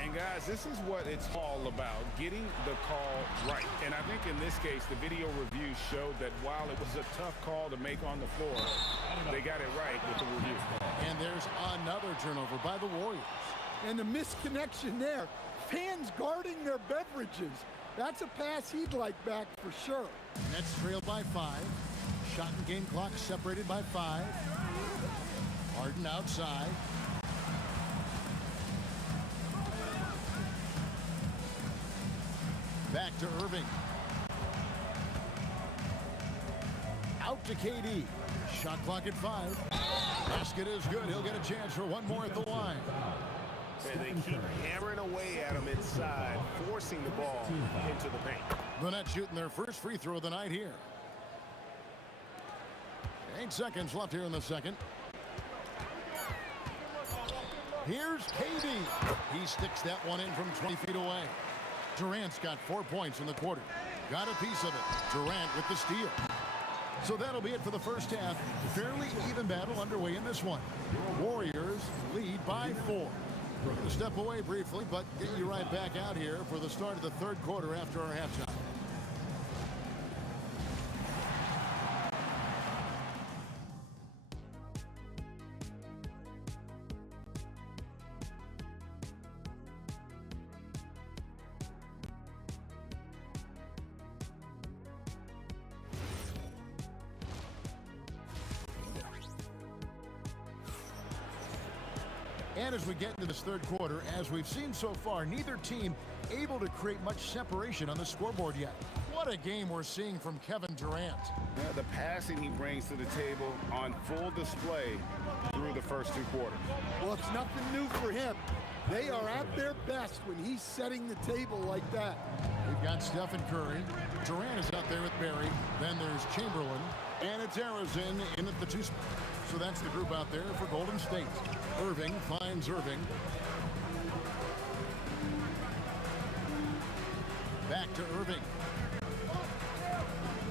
And guys, this is what it's all about, getting the call right. And I think in this case, the video review showed that while it was a tough call to make on the floor, they got it right with the review. And there's another turnover by the Warriors. And the misconnection there. Fans guarding their beverages. That's a pass he'd like back for sure. Nets trailed by 5. Shot and game clock separated by 5. Harden outside. Back to Irving. Out to KD. Shot clock at 5. Basket is good. He'll get a chance for one more at the line. And they keep hammering away at him inside, forcing the ball into the paint. The Nets shooting their first free throw of the night here. 8 seconds left here in the second. Here's KD. He sticks that one in from 20 feet away. Durant's got 4 points in the quarter. Got a piece of it. Durant with the steal. So that'll be it for the first half. Fairly even battle underway in this one. Warriors lead by 4. We're going to step away briefly, but get you right back out here for the start of the third quarter after our halftime. And as we get into this third quarter, as we've seen so far, neither team able to create much separation on the scoreboard yet. What a game we're seeing from Kevin Durant. Yeah, the passing he brings to the table on full display through the first 2 quarters. Well, it's nothing new for him. They are at their best when he's setting the table like that. We've got Stephen Curry. Durant is out there with Barry. Then there's Chamberlain. And it's Arizona in at the 2 spot. So that's the group out there for Golden State. Irving finds Irving. Back to Irving.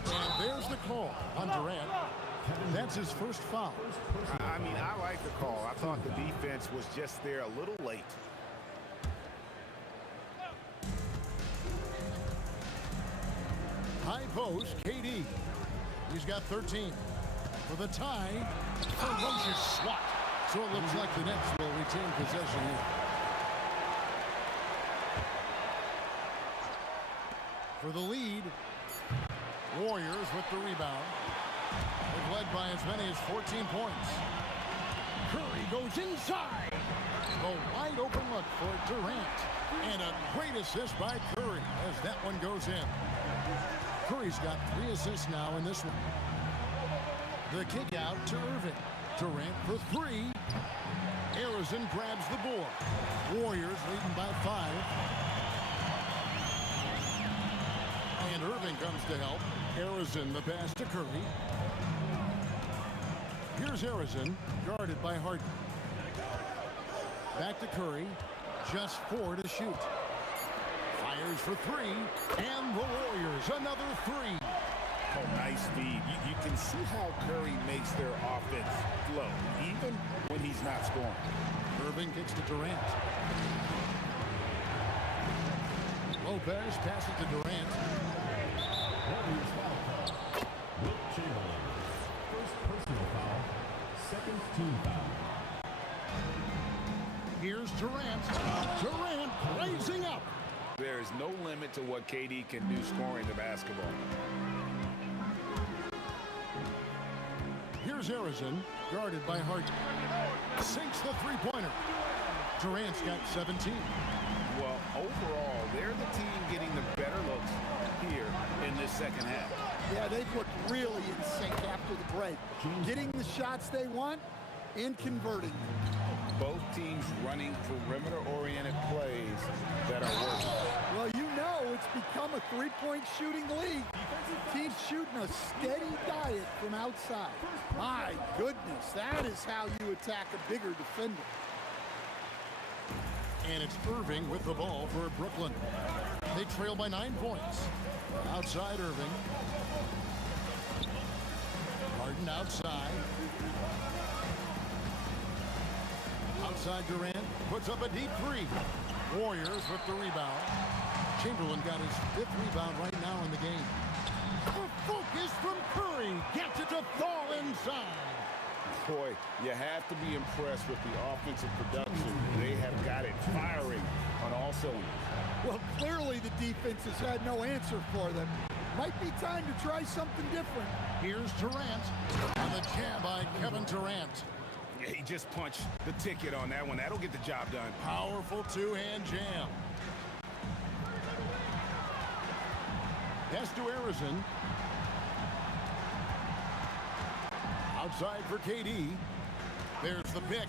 And there's the call on Durant. That's his first foul. I mean, I like the call. I thought the defense was just there a little late. High post, KD. He's got 13. For the tie, ferocious swat. So it looks like the Nets will retain possession here. For the lead, Warriors with the rebound. They've led by as many as 14 points. Curry goes inside. A wide open look for Durant. And a great assist by Curry as that one goes in. Curry's got 3 assists now in this one. The kick out to Irving. Durant for 3. Arizona grabs the board. Warriors leading by 5. And Irving comes to help. Arizona the pass to Curry. Here's Arizona, guarded by Harden. Back to Curry. Just 4 to shoot. Fires for 3. And the Warriors another 3. Oh, nice feed. You can see how Curry makes their offense flow, even when he's not scoring. Irving kicks to Durant. Lopez passes to Durant. Warriors foul call. Wilt Chamberlain. First personal foul. Second team foul. Here's Durant. Durant raising up. There is no limit to what KD can do scoring the basketball. Here's Arizona, guarded by Harden. Sinks the three-pointer. Durant's got 17. Well, overall, they're the team getting the better looks here in this second half. Yeah, they've looked really in sync after the break. Getting the shots they want and converting them. Both teams running perimeter-oriented plays that are working. Well, you know, it's become a three-point shooting league. Teams shooting a steady diet from outside. My goodness, that is how you attack a bigger defender. And it's Irving with the ball for Brooklyn. They trail by 9 points. Outside Irving. Harden outside. Outside Durant puts up a deep three. Warriors with the rebound. Chamberlain got his 5th rebound right now in the game. The focus from Curry gets it to fall inside. Boy, you have to be impressed with the offensive production. They have got it firing on all cylinders. Well, clearly the defense has had no answer for them. Might be time to try something different. Here's Durant on the jam by Kevin Durant. Yeah, he just punched the ticket on that one. That'll get the job done. Powerful two-hand jam. Pass to Arizon. Outside for KD. There's the pick.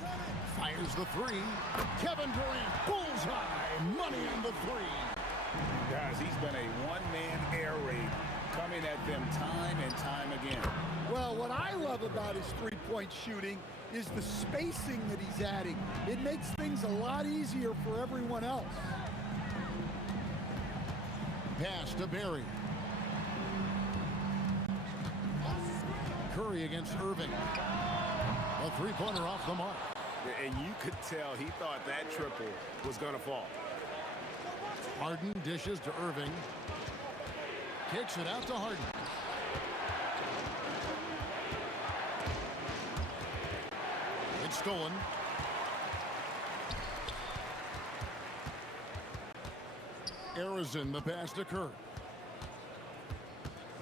Fires the three. Kevin Durant, bullseye. Money on the three. Guys, he's been a one-man air raid coming at them time and time again. Well, what I love about his three-point shooting is the spacing that he's adding. It makes things a lot easier for everyone else. Pass to Barry. Curry against Irving. A three-pointer off the mark. And you could tell he thought that triple was going to fall. Harden dishes to Irving. Kicks it out to Harden. It's stolen. Arizon, the pass to Curry.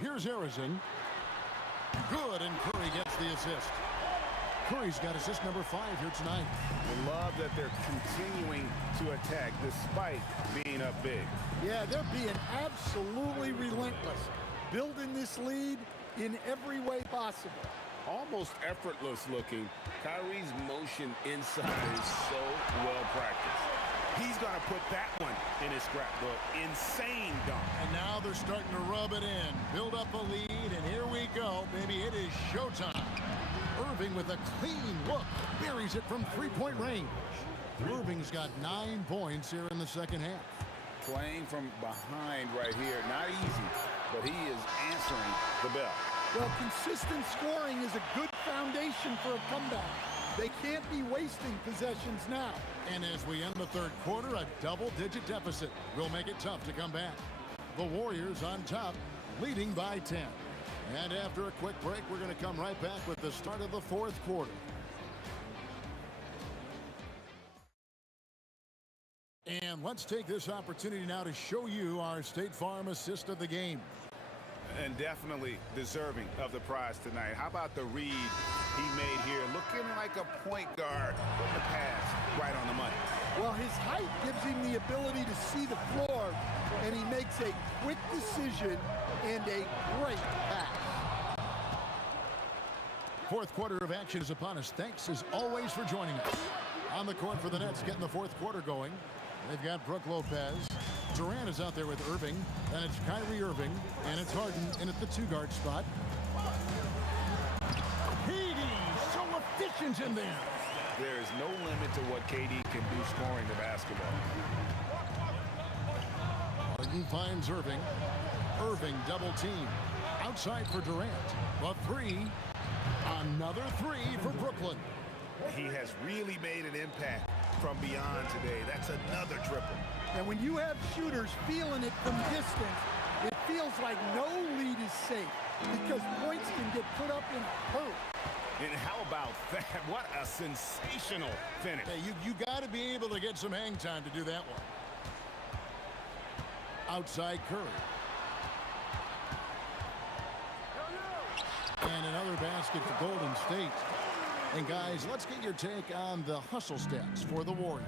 Here's Arizon. Good, and Curry gets the assist. Curry's got assist number 5 here tonight. I love that they're continuing to attack despite being up big. Yeah, they're being absolutely relentless, building this lead in every way possible. Almost effortless looking. Kyrie's motion inside is so well practiced. He's going to put that one in his scrapbook. Insane dunk. And now they're starting to rub it in. Build up a lead, and here we go, baby. It is showtime. Irving with a clean look. Buries it from three-point range. Irving's got 9 points here in the second half. Playing from behind right here. Not easy, but he is answering the bell. Well, consistent scoring is a good foundation for a comeback. They can't be wasting possessions now. And as we end the third quarter, a double-digit deficit will make it tough to come back. The Warriors on top, leading by 10. And after a quick break, we're going to come right back with the start of the fourth quarter. And let's take this opportunity now to show you our State Farm assist of the game. And definitely deserving of the prize tonight. How about the read he made here? Looking like a point guard, putting the pass right on the money. Well, his height gives him the ability to see the floor, and he makes a quick decision and a great pass. Fourth quarter of action is upon us. Thanks, as always, for joining us. On the court for the Nets, getting the fourth quarter going. They've got Brook Lopez. Durant is out there with Irving. Then it's Kyrie Irving. And it's Harden in at the two-guard spot. KD, so efficient in there. There is no limit to what KD can do scoring the basketball. Harden finds Irving. Irving double team. Outside for Durant. A three. Another three for Brooklyn. He has really made an impact from beyond today. That's another triple. And when you have shooters feeling it from distance, it feels like no lead is safe because points can get put up in a hurry. And how about that? What a sensational finish. Hey, you got to be able to get some hang time to do that one. Outside Curry. And another basket for Golden State. And guys, let's get your take on the hustle stats for the Warriors.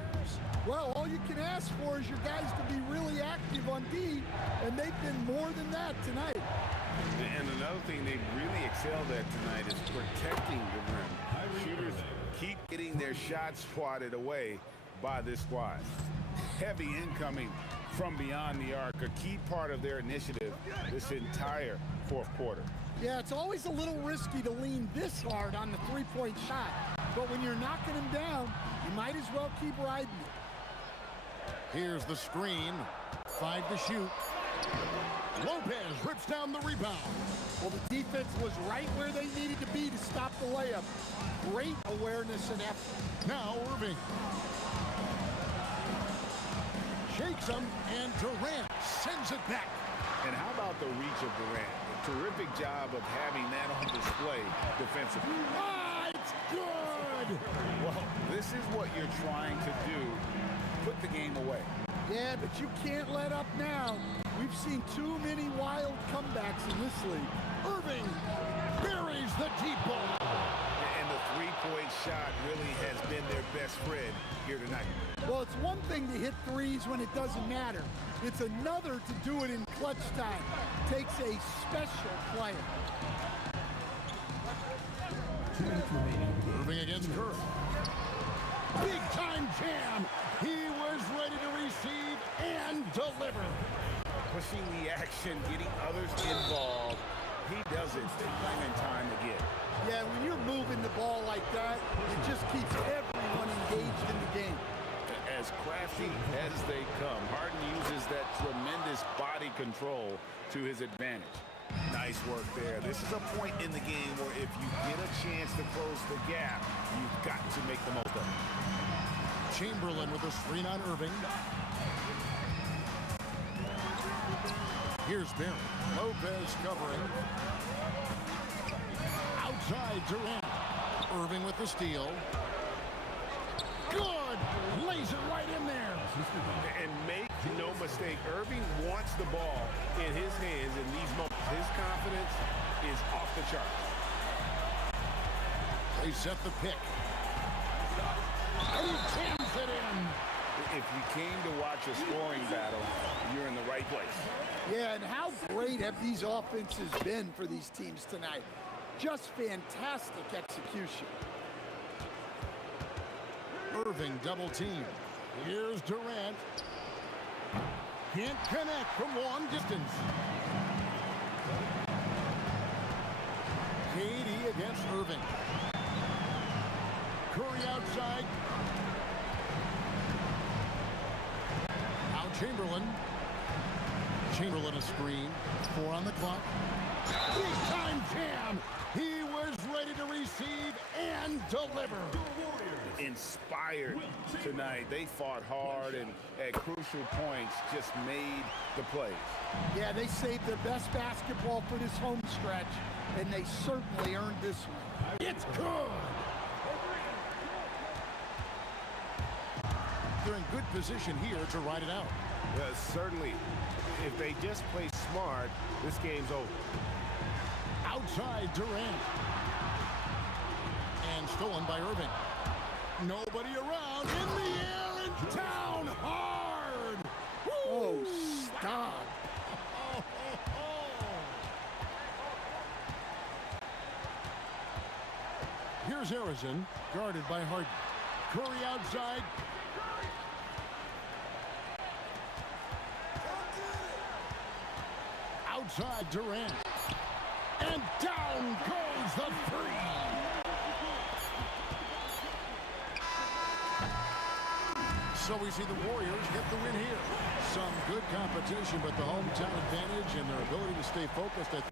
Well, all you can ask for is your guys to be really active on D, and they've been more than that tonight. And another thing they've really excelled at tonight is protecting the rim. Shooters keep getting their shots swatted away, by this squad. Heavy incoming from beyond the arc, a key part of their initiative this entire fourth quarter. Yeah, it's always a little risky to lean this hard on the three-point shot. But when you're knocking him down, you might as well keep riding it. Here's the screen. 5 to shoot. Lopez rips down the rebound. Well, the defense was right where they needed to be to stop the layup. Great awareness and effort. Now Irving. Shakes him, and Durant sends it back. And how about the reach of Durant? A terrific job of having that on display defensively. Ah, it's good! Well, this is what you're trying to do. Put the game away. Yeah, but you can't let up now. We've seen too many wild comebacks in this league. Irving buries the deep ball. And the three-point shot really has been their best friend here tonight. Well, it's one thing to hit threes when it doesn't matter. It's another to do it in clutch time. Takes a special player. Irving against Curry. Big time jam. He was ready to receive and deliver. Pushing the action, getting others involved. He does it time and time again. Yeah, when you're moving the ball like that, it just keeps everyone engaged in the game. As crafty as they come, Harden uses that tremendous body control to his advantage. Nice work there. This is a point in the game where if you get a chance to close the gap, you've got to make the most of it. Chamberlain with a screen on Irving. Here's Barry. Lopez covering. Outside Durant. Irving with the steal. Good! Lays it right in there. And make no mistake, Irving wants the ball in his hands in these moments. His confidence is off the charts. They set the pick. And he jams it in. If you came to watch a scoring battle, you're in the right place. Yeah, and how great have these offenses been for these teams tonight? Just fantastic execution. Irving double team. Here's Durant. Can't connect from long distance. KD against Irving. Curry outside. Now Chamberlain. Chamberlain a screen. 4 on the clock. Big time jam. He was ready to receive and deliver. Inspired tonight. They fought hard and at crucial points just made the plays. Yeah, they saved their best basketball for this home stretch, and they certainly earned this one. It's good. They're in good position here to ride it out. Certainly, if they just play smart, this game's over. Outside Durant. And stolen by Irving. Nobody around. In the air and down hard. Woo! Oh, stop. Here's Harrison, guarded by Harden. Curry outside. Outside Durant. And down goes the three. So we see the Warriors get the win here. Some good competition, but the hometown advantage and their ability to stay focused at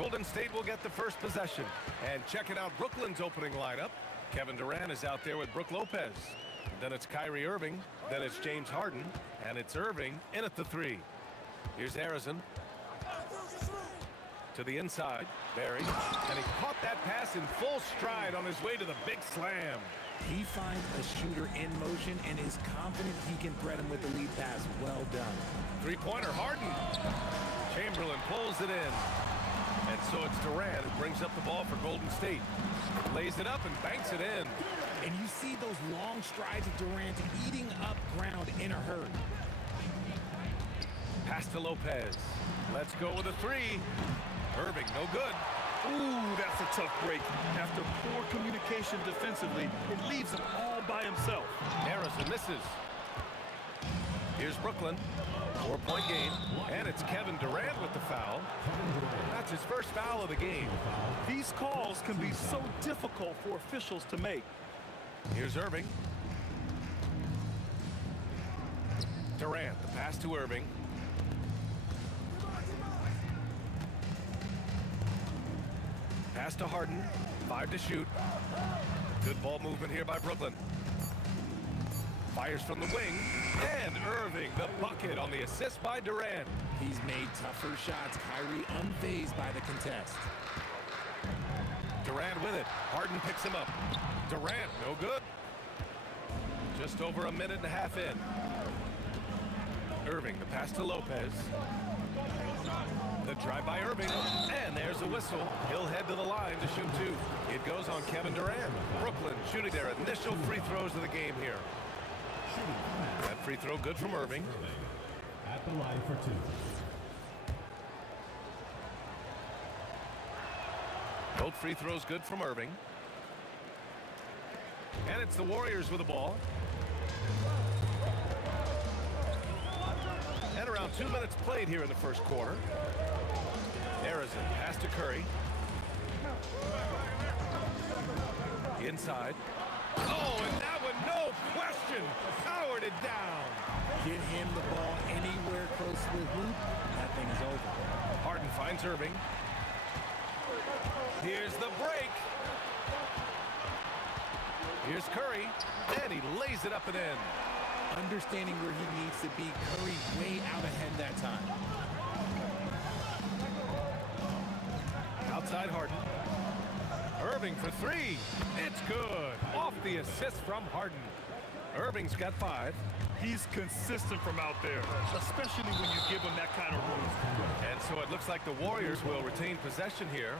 Golden State will get the first possession. And checking out Brooklyn's opening lineup. Kevin Durant is out there with Brook Lopez. Then it's Kyrie Irving. Then it's James Harden. And it's Irving in at the three. Here's Harrison. To the inside. Barry. And he caught that pass in full stride on his way to the big slam. He finds a shooter in motion and is confident he can thread him with the lead pass. Well done. Three-pointer Harden. Chamberlain pulls it in. And so it's Durant who brings up the ball for Golden State. Lays it up and banks it in. And you see those long strides of Durant eating up ground in a hurry. Pass to Lopez. Let's go with a three. Irving, no good. Ooh, that's a tough break. After poor communication defensively, it leaves him all by himself. Harrison misses. Here's Brooklyn. 4-point game. And it's Kevin Durant with the foul. That's his first foul of the game. These calls can be so difficult for officials to make. Here's Irving. Durant, the pass to Irving. Pass to Harden. 5 to shoot. Good ball movement here by Brooklyn. Fires from the wing. And Irving, the bucket on the assist by Durant. He's made tougher shots. Kyrie unfazed by the contest. Durant with it. Harden picks him up. Durant, no good. Just over a minute and a half in. Irving, the pass to Lopez. The drive by Irving, and there's a whistle. He'll head to the line to shoot 2. It goes on Kevin Durant. Brooklyn shooting their initial free throws of the game here. That free throw good from Irving. At the line for 2. Both free throws good from Irving. And it's the Warriors with the ball. And around 2 minutes played here in the first quarter. Harrison pass to Curry. Inside. Oh, and that one, no question, powered it down. Get him the ball anywhere close to the hoop. That thing is over. Harden finds Irving. Here's the break. Here's Curry, and he lays it up and in. Understanding where he needs to be. Curry way out ahead that time. Outside Harden. Irving for 3. It's good. Off the assist from Harden. Irving's got 5. He's consistent from out there, especially when you give him that kind of room. And so it looks like the Warriors will retain possession here.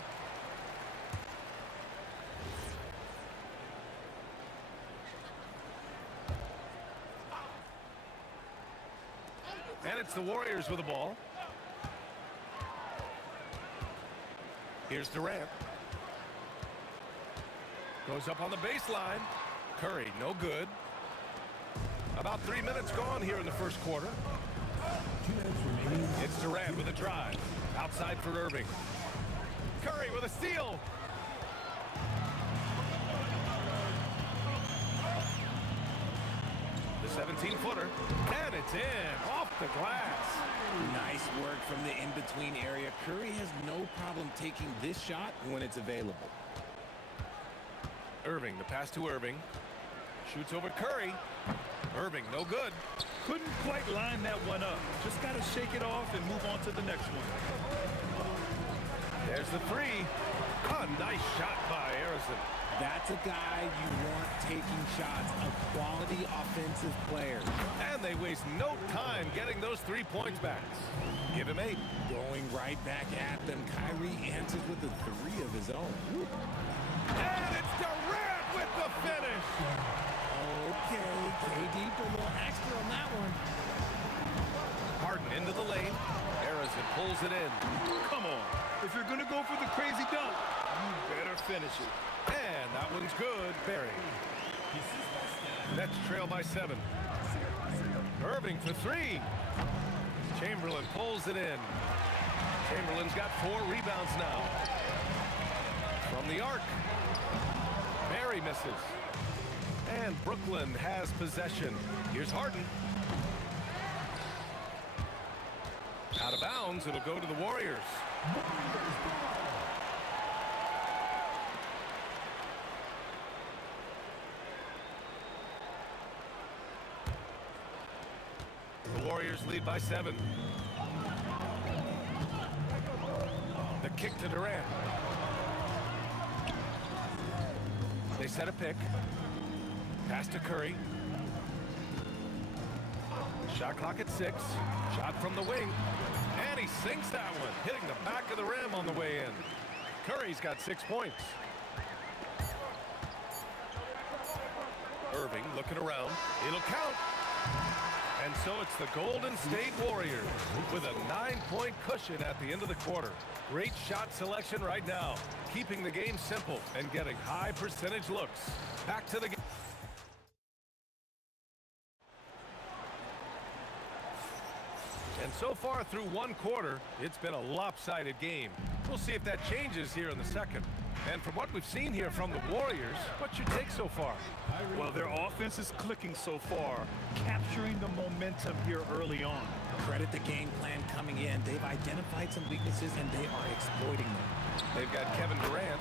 And it's the Warriors with the ball. Here's Durant. Goes up on the baseline. Curry, no good. About 3 minutes gone here in the first quarter. 2 minutes remaining. It's Durant with a drive. Outside for Irving. Curry with a steal. The 17-footer. And it's in. Off the glass. Nice work from the in-between area. Curry has no problem taking this shot when it's available. Irving, the pass to Irving. Shoots over Curry. Irving, no good. Couldn't quite line that one up. Just got to shake it off and move on to the next one. There's the 3. A nice shot by Harrison. That's a guy you want taking shots, a quality offensive player. And they waste no time getting those 3 points back. Give him 8. Going right back at them. Kyrie answers with a 3 of his own. Woo. And it's Durant with the finish. Okay, KD put a little extra on that one. Harden into the lane. Harrison pulls it in. Come on. If you're going to go for the crazy dunk, you better finish it. And that one's good. Barry. Nets trail by 7. Irving for 3. Chamberlain pulls it in. Chamberlain's got 4 rebounds now. From the arc. Barry misses. And Brooklyn has possession. Here's Harden. Out of bounds, it'll go to the Warriors. The Warriors lead by 7. The kick to Durant. They set a pick. Pass to Curry. Shot clock at 6. Shot from the wing. And he sinks that one, hitting the back of the rim on the way in. Curry's got 6 points. Irving looking around. It'll count. And so it's the Golden State Warriors with a 9-point cushion at the end of the quarter. Great shot selection right now, keeping the game simple and getting high percentage looks. Back to the game. And so far through 1 quarter, it's been a lopsided game. We'll see if that changes here in the second. And from what we've seen here from the Warriors, what's your take so far? Well, their offense is clicking so far, capturing the momentum here early on. Credit the game plan coming in. They've identified some weaknesses, and they are exploiting them. They've got Kevin Durant,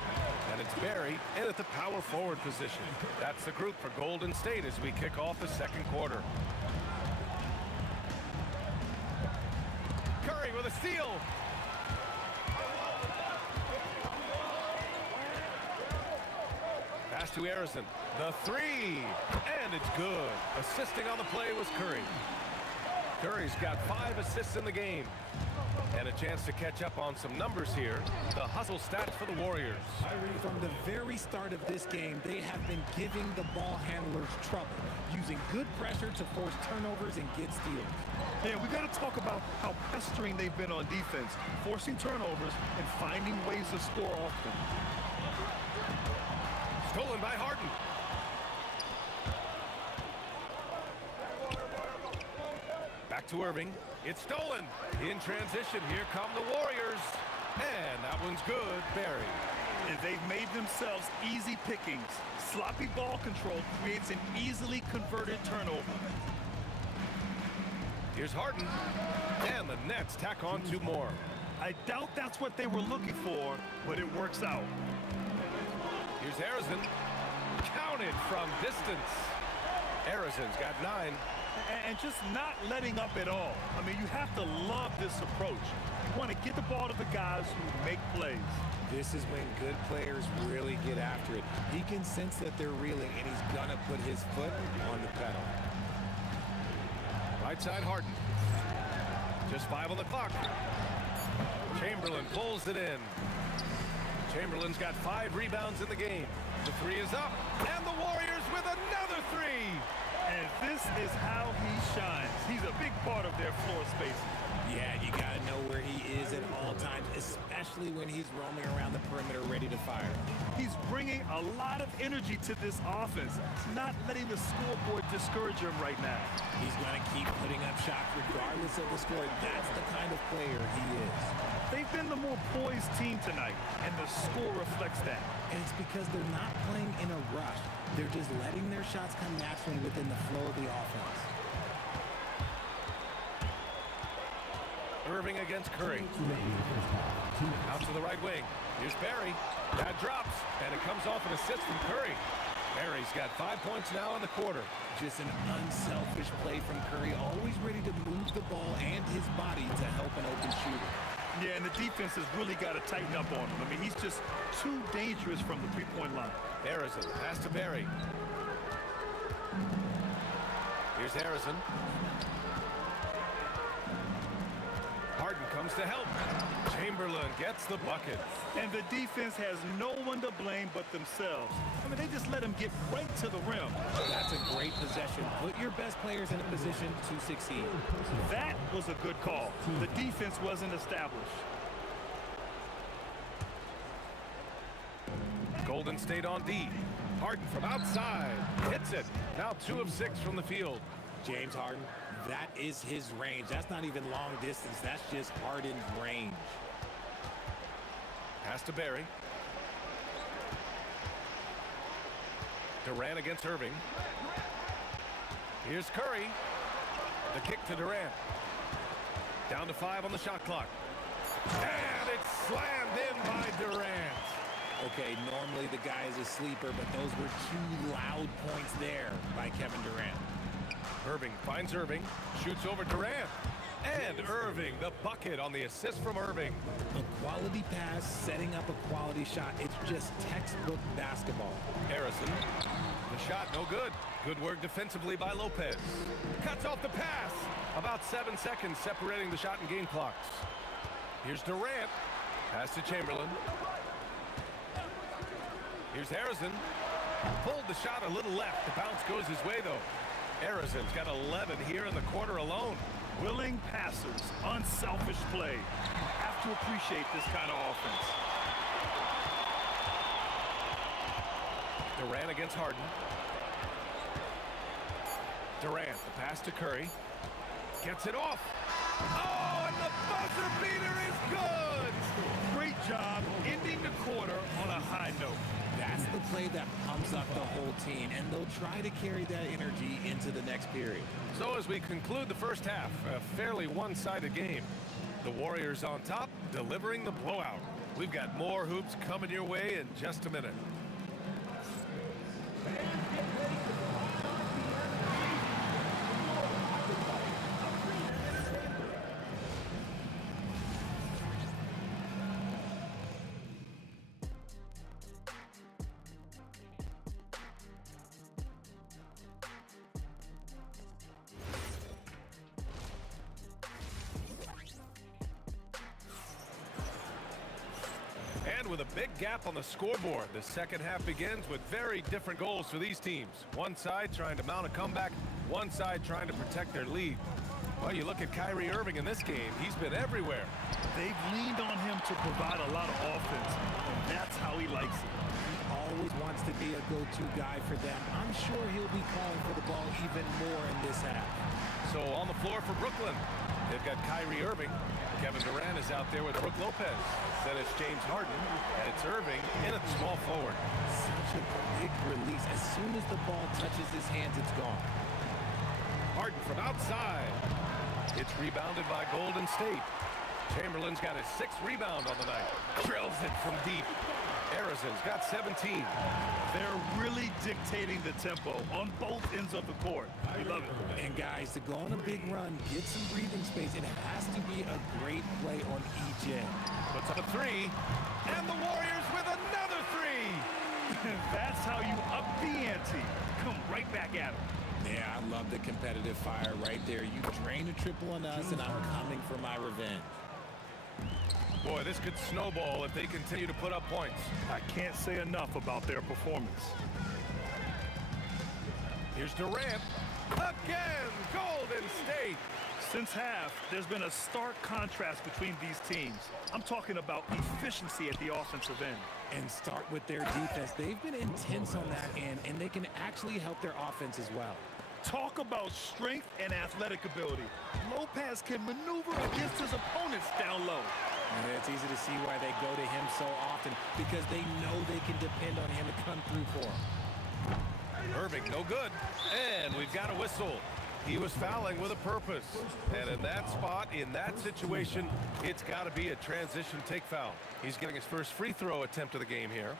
and it's Barry in at the power forward position. That's the group for Golden State as we kick off the second quarter. Curry with a steal. Pass to Harrison. The three, and it's good. Assisting on the play was Curry. Curry's got 5 assists in the game. And a chance to catch up on some numbers here. The hustle stats for the Warriors. From the very start of this game, they have been giving the ball handlers trouble, using good pressure to force turnovers and get steals. Yeah, we got to talk about how pestering they've been on defense, forcing turnovers and finding ways to score often. Stolen by Harden. Back to Irving. It's stolen. In transition, here come the Warriors. And that one's good. Barry. And they've made themselves easy pickings. Sloppy ball control creates an easily converted turnover. Here's Harden. And the Nets tack on 2 more. I doubt that's what they were looking for, but it works out. Here's Harrison. Counted from distance. Harrison's got 9. And just not letting up at all. I mean, you have to love this approach. You want to get the ball to the guys who make plays. This is when good players really get after it. He can sense that they're reeling, and he's going to put his foot on the pedal. Right side, Harden. Just 5 on the clock. Chamberlain pulls it in. Chamberlain's got 5 rebounds in the game. The 3 is up, and the Warriors with another 3. And this is how he shines. He's a big part of their floor space. Yeah, you got to know where he is at all times, especially when he's roaming around the perimeter ready to fire. He's bringing a lot of energy to this offense, not letting the scoreboard discourage him right now. He's going to keep putting up shots regardless of the score. That's the kind of player he is. They've been the more poised team tonight, and the score reflects that. And it's because they're not playing in a rush. They're just letting their shots come naturally within the flow of the offense. Irving against Curry. Out to the right wing. Here's Barry. That drops, and it comes off an assist from Curry. Barry's got 5 points now in the quarter. Just an unselfish play from Curry, always ready to move the ball and his body to help an open shooter. Yeah, and the defense has really got to tighten up on him. I mean, he's just too dangerous from the three-point line. Harrison, pass to Barry. Here's Harrison. Harden comes to help. Chamberlain gets the bucket. And the defense has no one to blame but themselves. I mean, they just let him get right to the rim. That's a great possession. Put your best players in a position to succeed. That was a good call. The defense wasn't established. Golden State on D. Harden from outside. Hits it. Now 2 of 6 from the field. James Harden, that is his range. That's not even long distance. That's just Harden's range. Pass to Barry. Durant against Irving. Here's Curry. The kick to Durant. Down to 5 on the shot clock. And it's slammed in by Durant. Okay, normally the guy is a sleeper, but those were 2 loud points there by Kevin Durant. Irving finds Irving. Shoots over Durant. And Irving, the bucket on the assist from Irving. A quality pass, setting up a quality shot. It's just textbook basketball. Harrison. The shot, no good. Good work defensively by Lopez. Cuts off the pass. About 7 seconds separating the shot and game clocks. Here's Durant. Pass to Chamberlain. Here's Harrison. Pulled the shot a little left. The bounce goes his way, though. Harrison's got 11 here in the quarter alone. Willing passers, unselfish play. You have to appreciate this kind of offense. Durant against Harden. Durant, the pass to Curry. Gets it off. Oh, and the buzzer beater is good! Great job ending the quarter on a high note. That's the play play that pumps up the whole team, and they'll try to carry that energy into the next period. So as we conclude the first half, a fairly one-sided game. The Warriors on top, delivering the blowout. We've got more hoops coming your way in just a minute. And with a big gap on the scoreboard, the second half begins with very different goals for these teams. One side trying to mount a comeback, one side trying to protect their lead. Well, you look at Kyrie Irving in this game, he's been everywhere. They've leaned on him to provide a lot of offense, and that's how he likes it. He always wants to be a go-to guy for them. I'm sure he'll be calling for the ball even more in this half. So on the floor for Brooklyn, they've got Kyrie Irving. Kevin Durant is out there with Brook Lopez. Then it's James Harden, and it's Irving in at small forward. Such a quick release. As soon as the ball touches his hands, it's gone. Harden from outside. It's rebounded by Golden State. Chamberlain's got his 6th rebound on the night. Drills it from deep. Harrison's got 17. They're really dictating the tempo on both ends of the court. I love it. And guys, to go on a big run, get some breathing space, it has to be a great play on each end. Puts up a 3, and the Warriors with another 3. That's how you up the ante. Come right back at him. Yeah, I love the competitive fire right there. You drain a triple on us, and I'm coming for my revenge. Boy, this could snowball if they continue to put up points. I can't say enough about their performance. Here's Durant. Again, Golden State. Since half, there's been a stark contrast between these teams. I'm talking about efficiency at the offensive end. And start with their defense. They've been intense on that end, and they can actually help their offense as well. Talk about strength and athletic ability. Lopez can maneuver against his opponents down low. And it's easy to see why they go to him so often, because they know they can depend on him to come through for them. Irving, no good. And we've got a whistle. He was fouling with a purpose. And in that spot, in that situation, it's got to be a transition take foul. He's getting his first free throw attempt of the game here.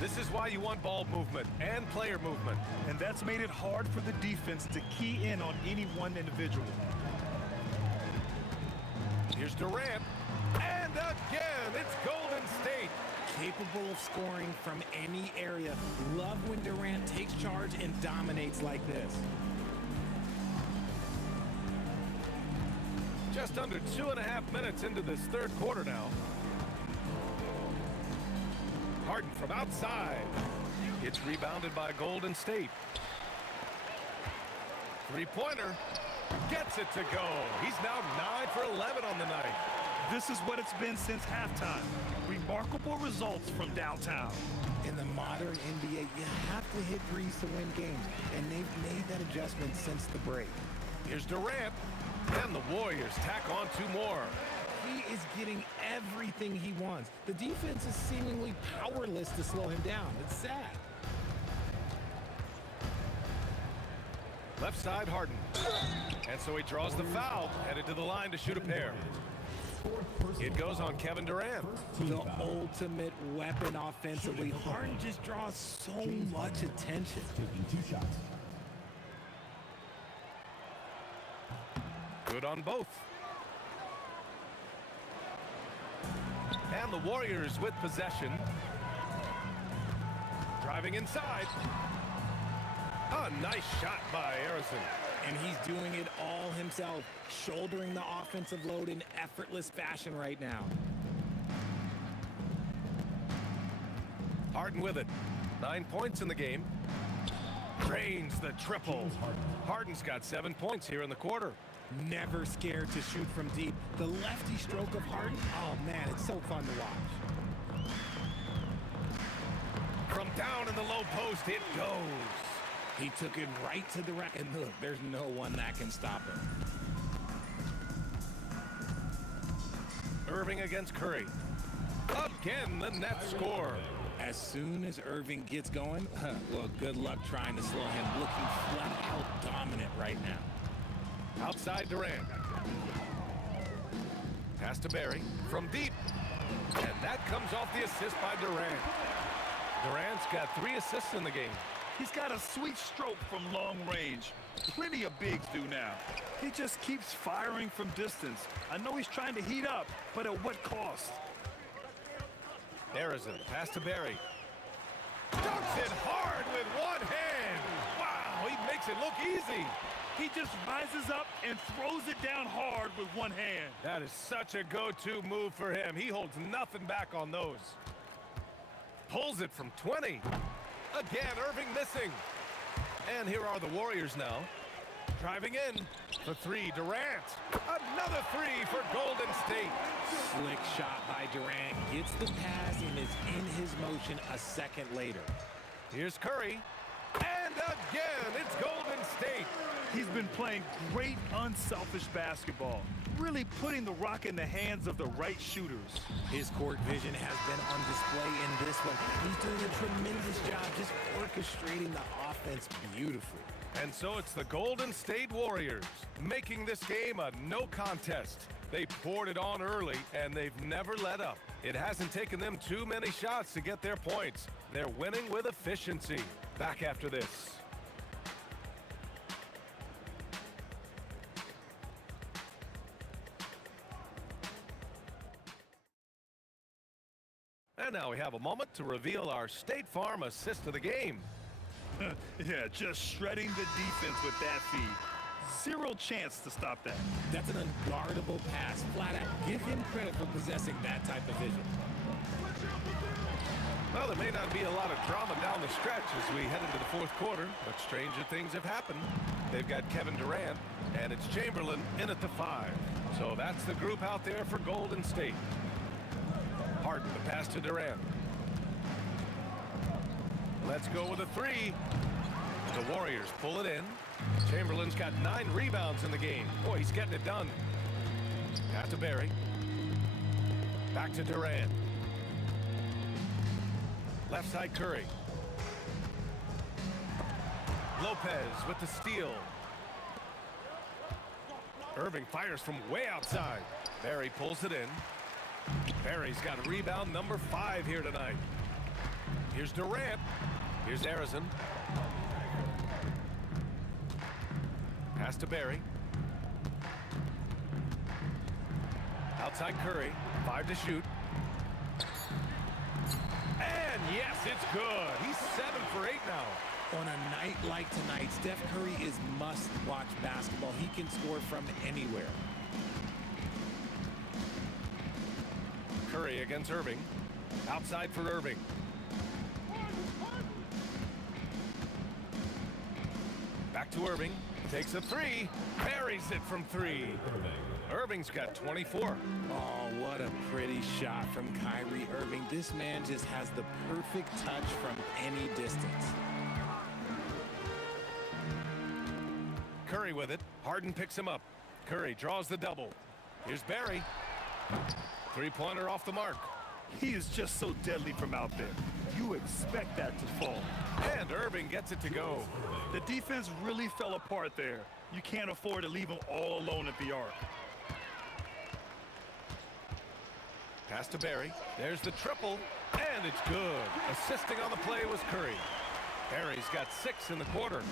This is why you want ball movement and player movement. And that's made it hard for the defense to key in on any one individual. Here's Durant. And again, it's Golden State. Capable of scoring from any area. Love when Durant takes charge and dominates like this. Just under 2.5 minutes into this third quarter now. Harden from outside. It's rebounded by Golden State. Three-pointer. Gets it to go. He's now 9 for 11 on the night. This is what it's been since halftime. Remarkable results from downtown. In the modern NBA, you have to hit threes to win games, and they've made that adjustment since the break. Here's Durant, and the Warriors tack on 2 more. He is getting everything he wants. The defense is seemingly powerless to slow him down. It's sad. Left side, Harden. And so he draws the foul, headed to the line to shoot a pair. It goes on Kevin Durant. The ultimate weapon offensively. Harden just draws so much attention. Taking 2 shots. Good on both. And the Warriors with possession. Driving inside. A nice shot by Harrison. And he's doing it all himself, shouldering the offensive load in effortless fashion right now. Harden with it. 9 points in the game. Drains the triple. Harden's got 7 points here in the quarter. Never scared to shoot from deep. The lefty stroke of Harden, oh man, it's so fun to watch. From down in the low post, it goes. He took it right to the rack, and look, there's no one that can stop him. Irving against Curry. Again, the net score. As soon as Irving gets going, well, good luck trying to slow him. Looking flat out dominant right now. Outside Durant. Pass to Barry from deep. And that comes off the assist by Durant. Durant's got 3 assists in the game. He's got a sweet stroke from long range. Plenty of bigs do now. He just keeps firing from distance. I know he's trying to heat up, but at what cost? Harrison, pass to Barry. Dunks it hard with one hand. Wow, he makes it look easy. He just rises up and throws it down hard with one hand. That is such a go-to move for him. He holds nothing back on those. Pulls it from 20. Again, Irving missing. And here are the Warriors now. Driving in for 3, Durant. Another 3 for Golden State. Slick shot by Durant. Gets the pass and is in his motion a second later. Here's Curry. And again, it's Golden State. He's been playing great unselfish basketball, really putting the rock in the hands of the right shooters. His court vision has been on display in this one. He's doing a tremendous job just orchestrating the offense beautifully. And so it's the Golden State Warriors making this game a no contest. They poured it on early, and they've never let up. It hasn't taken them too many shots to get their points. They're winning with efficiency. Back after this. And now we have a moment to reveal our State Farm assist of the game. Yeah, just shredding the defense with that feed. Zero chance to stop that. That's an unguardable pass. Flat out, give him credit for possessing that type of vision. Well, there may not be a lot of drama down the stretch as we head into the 4th quarter, but stranger things have happened. They've got Kevin Durant, and it's Chamberlain in at the 5. So that's the group out there for Golden State. Harden, the pass to Durant. Let's go with a 3. The Warriors pull it in. Chamberlain's got 9 rebounds in the game. Boy, he's getting it done. Pass to Barry. Back to Durant. Left side Curry. Lopez with the steal. Irving fires from way outside. Barry pulls it in. Barry's got rebound number 5 here tonight. Here's Durant. Here's Harrison. Pass to Barry. Outside Curry. 5 to shoot. And yes, it's good. He's 7 for 8 now. On a night like tonight, Steph Curry is must-watch basketball. He can score from anywhere. Curry against Irving. Outside for Irving. Back to Irving. Takes a 3. Buries it from 3. Irving's got 24. Oh, what a pretty shot from Kyrie Irving. This man just has the perfect touch from any distance. Curry with it. Harden picks him up. Curry draws the double. Here's Barry. 3-pointer off the mark. He is just so deadly from out there. You expect that to fall. And Irving gets it to go. The defense really fell apart there. You can't afford to leave him all alone at the arc. Pass to Barry. There's the triple. And it's good. Assisting on the play was Curry. Barry's got 6 in the quarter.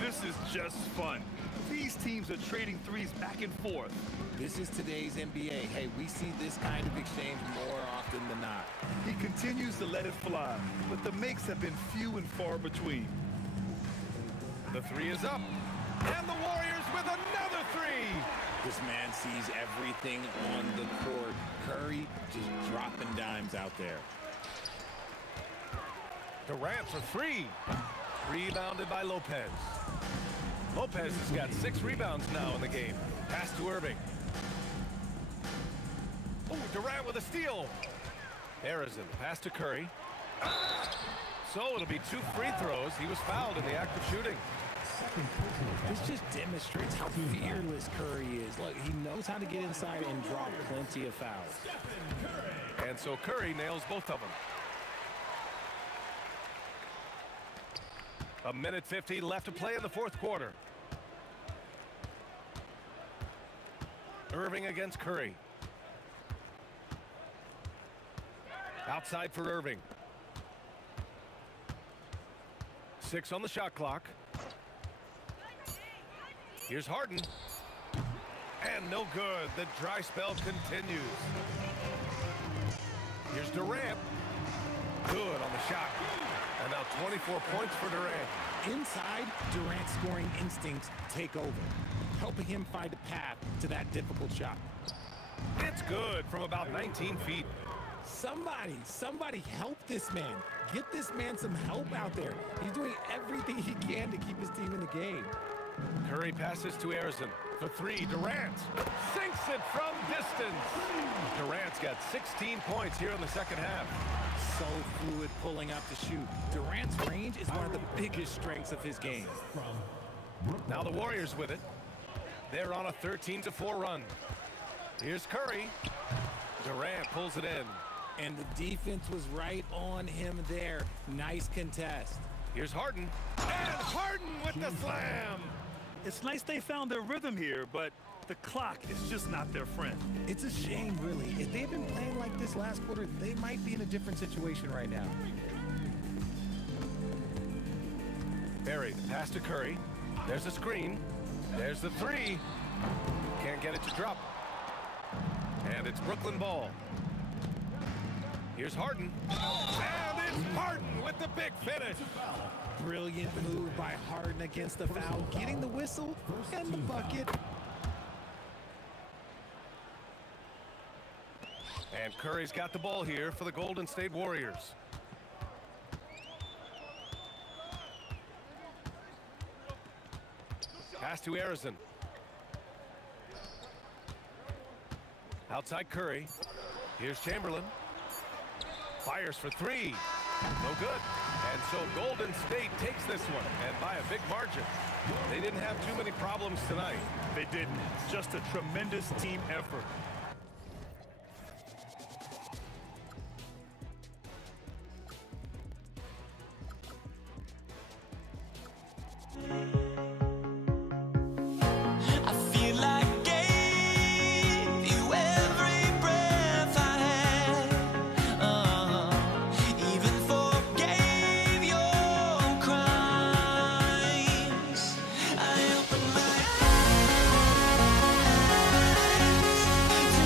This is just fun. These teams are trading threes back and forth. This is today's NBA. Hey, we see this kind of exchange more often than not. He continues to let it fly, but the makes have been few and far between. The 3 is up. And the Warriors with another 3. This man sees everything on the court. Curry just dropping dimes out there. Durant for 3. Rebounded by Lopez. Lopez has got 6 rebounds now in the game. Pass to Irving. Oh, Durant with a steal. Harrison, pass to Curry. So it'll be 2 free throws. He was fouled in the act of shooting. This just demonstrates how fearless Curry is. Look, he knows how to get inside and draw plenty of fouls. And so Curry nails both of them. 1:50 left to play in the fourth quarter. Irving against Curry. Outside for Irving. 6 on the shot clock. Here's Harden. And no good. The dry spell continues. Here's Durant. Good on the shot. And now 24 points for Durant. Inside, Durant's scoring instincts take over, helping him find a path to that difficult shot. It's good from about 19 feet. Somebody help this man. Get this man some help out there. He's doing everything he can to keep his team in the game. Curry passes to Arizon for 3. Durant sinks it from distance. Durant's got 16 points here in the second half. So fluid pulling up to shoot. Durant's range is one of the biggest strengths of his game. Now the Warriors with it. They're on a 13-4 run. Here's Curry. Durant pulls it in. And the defense was right on him there. Nice contest. Here's Harden. And Harden with the slam. It's nice they found their rhythm here, but the clock is just not their friend. It's a shame, really. If they had been playing like this last quarter, they might be in a different situation right now. Barry, the pass to Curry. There's a screen. There's the 3. Can't get it to drop. And it's Brooklyn ball. Here's Harden. And it's Harden with the big finish. Brilliant move by Harden against the foul, getting the whistle and the bucket. And Curry's got the ball here for the Golden State Warriors. Pass to Arizon. Outside Curry. Here's Chamberlain. Fires for 3. No good. And so Golden State takes this one, and by a big margin. They didn't have too many problems tonight. They didn't. Just a tremendous team effort. I feel like gave you every breath I had. Even forgave your crimes. I opened my eyes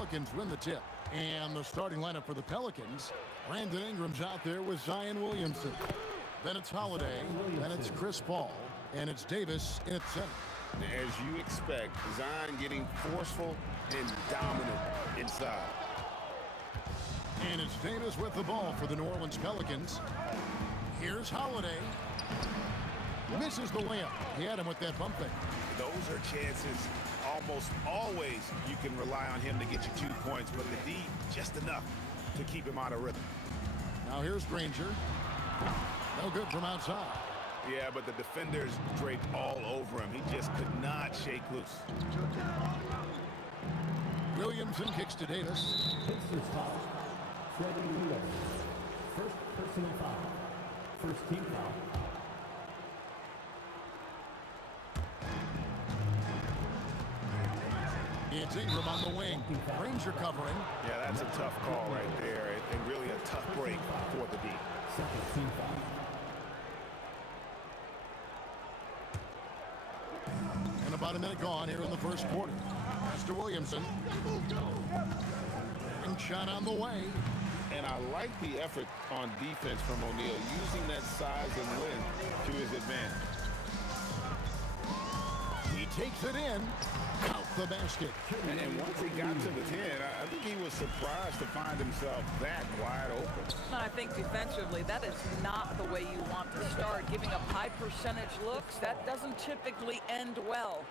Pelicans win the tip. And the starting lineup for the Pelicans, Brandon Ingram's out there with Zion Williamson. Then it's Holiday, then it's Chris Paul, and it's Davis in center. As you expect, Zion getting forceful and dominant inside. And it's Davis with the ball for the New Orleans Pelicans. Here's Holiday. Misses the layup. He had him with that bump fake. Those are chances. Almost always you can rely on him to get you 2 points, but the D, just enough to keep him out of rhythm. Now here's Granger. No good from outside. Yeah, but the defenders draped all over him. He just could not shake loose. Williamson kicks to Davis. Pistons foul. Freddie Lewis. First personal foul. First team foul. It's Ingram on the wing. Granger covering. Yeah, that's a tough call right there, and really a tough break for the D. Second team foul. And about a minute gone here in the first quarter. Mr. Williamson. And shot on the way. And I like the effort on defense from O'Neal, using that size and length to his advantage. He takes it in. Out the basket. And once he got to the 10, I think he was surprised to find himself that wide open. I think defensively, that is not the way you want to start. Giving up high percentage looks, that doesn't typically end well.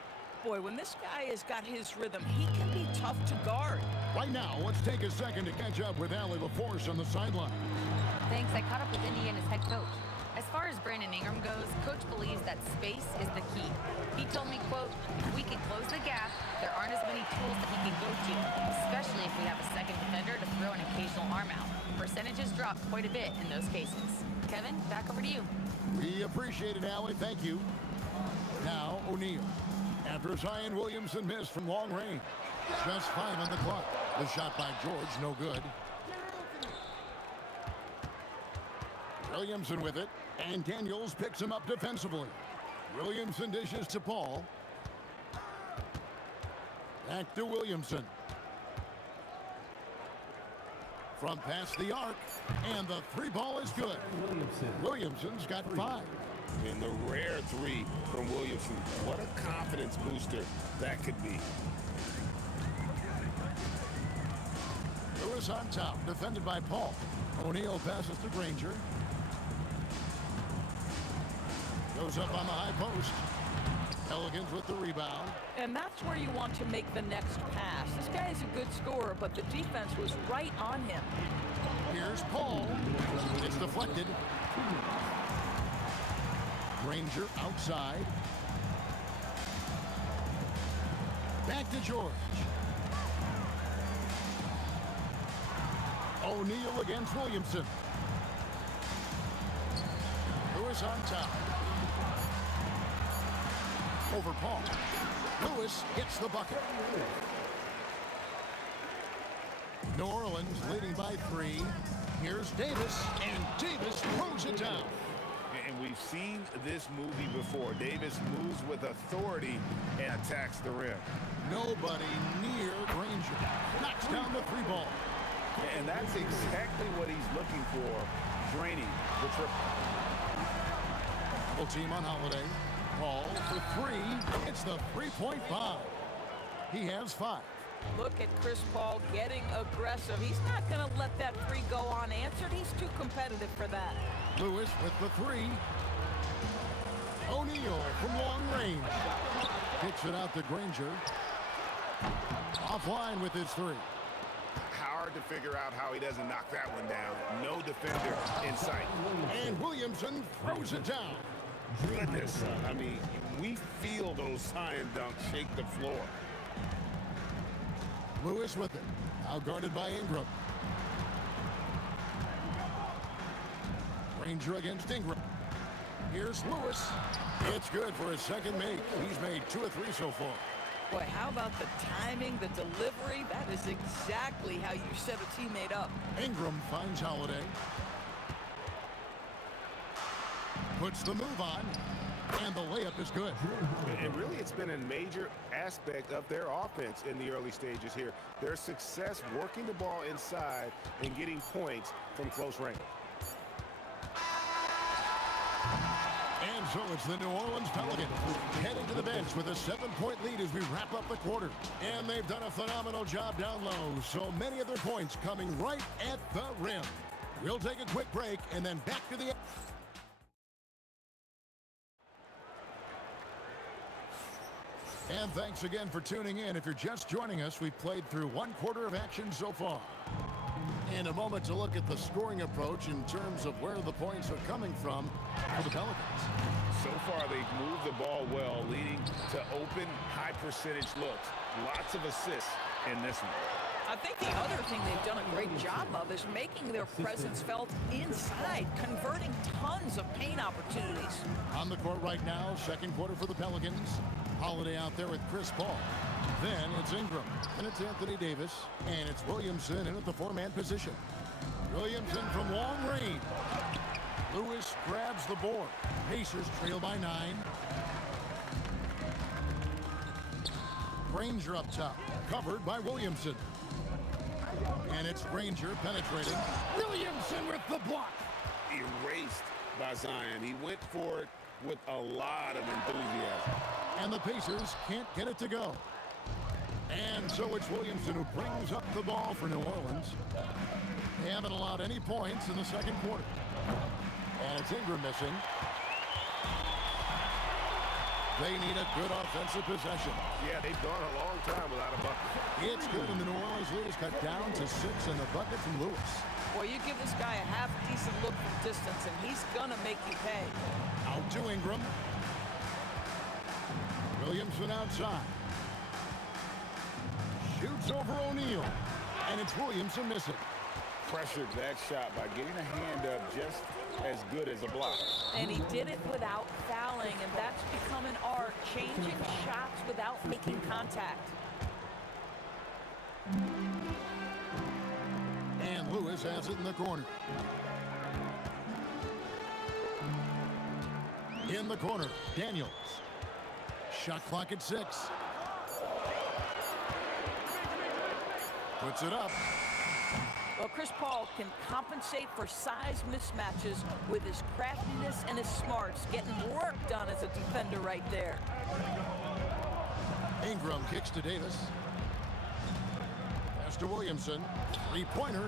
Boy, when this guy has got his rhythm, he can be tough to guard. Right now, let's take a second to catch up with Allie LaForce on the sideline. Thanks. I caught up with Indiana's head coach. As far as Brandon Ingram goes, Coach believes that space is the key. He told me, quote, if we can close the gap, there aren't as many tools that he can go to, especially if we have a second defender to throw an occasional arm out. Percentages drop quite a bit in those cases. Kevin, back over to you. We appreciate it, Allie. Thank you. Now, O'Neal. After Zion Williamson missed from long range. Just 5 on the clock. The shot by George, no good. Williamson with it. And Daniels picks him up defensively. Williamson dishes to Paul. Back to Williamson. From past the arc. And the three ball is good. Williamson's got 5. And the rare 3 from Williamson. What a confidence booster that could be. Lewis on top, defended by Paul. O'Neal passes to Granger. Goes up on the high post. Pelicans with the rebound. And that's where you want to make the next pass. This guy is a good scorer, but the defense was right on him. Here's Paul. It's deflected. Granger outside. Back to George. O'Neal against Williamson. Lewis on top. Over Paul. Lewis hits the bucket. New Orleans leading by 3. Here's Davis, and Davis throws it down. And we've seen this movie before. Davis moves with authority and attacks the rim. Nobody near Granger. Knocks down the 3 ball. And that's exactly what he's looking for. Draining the triple. Full team on Holiday. Paul for 3. It's the 3-point bomb. He has 5. Look at Chris Paul getting aggressive. He's not going to let that 3 go unanswered. He's too competitive for that. Lewis with the 3. O'Neal from long range. Kicks it out to Granger. Offline with his 3. Hard to figure out how he doesn't knock that one down. No defender in sight. And Williamson throws it down. Goodness. I mean, we feel those Zion dunks shake the floor. Lewis with it. Now guarded by Ingram. Granger against Ingram. Here's Lewis. It's good for his second make. He's made 2 of 3 so far. Boy, how about the timing, the delivery? That is exactly how you set a teammate up. Ingram finds Holiday. Puts the move on. And the layup is good. And really, it's been a major aspect of their offense in the early stages here. Their success working the ball inside and getting points from close range. And so it's the New Orleans Pelicans heading to the bench with a 7-point lead as we wrap up the quarter. And they've done a phenomenal job down low. So many of their points coming right at the rim. We'll take a quick break and then back to the... And thanks again for tuning in. If you're just joining us, we've played through one quarter of action so far. In a moment to look at the scoring approach in terms of where the points are coming from for the Pelicans. So far, they've moved the ball well, leading to open, high-percentage looks. Lots of assists in this one. I think the other thing they've done a great job of is making their presence felt inside, converting tons of paint opportunities. On the court right now, second quarter for the Pelicans. Holiday out there with Chris Paul. Then it's Ingram, and it's Anthony Davis, and it's Williamson in at the 4-man position. Williamson from long range. Lewis grabs the board. Pacers trail by 9. Granger up top, covered by Williamson. And it's Granger penetrating. Williamson with the block. Erased by Zion. He went for it with a lot of enthusiasm. And the Pacers can't get it to go. And so it's Williamson who brings up the ball for New Orleans. They haven't allowed any points in the second quarter. And it's Ingram missing. They need a good offensive possession. Yeah, they've gone a long time without a bucket. It's good, and the New Orleans lead is cut down to 6 and a bucket from Lewis. Boy, you give this guy a half-decent look from distance, and he's going to make you pay. Out to Ingram. Williamson outside. Shoots over O'Neal. And it's Williamson missing. Pressured that shot by getting a hand up just as good as a block. And he did it without fouling, and that's become an art, changing shots without making contact. And Lewis has it in the corner. In the corner, Daniels. Shot clock at 6. Puts it up. Well, Chris Paul can compensate for size mismatches with his craftiness and his smarts, getting work done as a defender right there. Ingram kicks to Davis. Pass to Williamson. Three-pointer.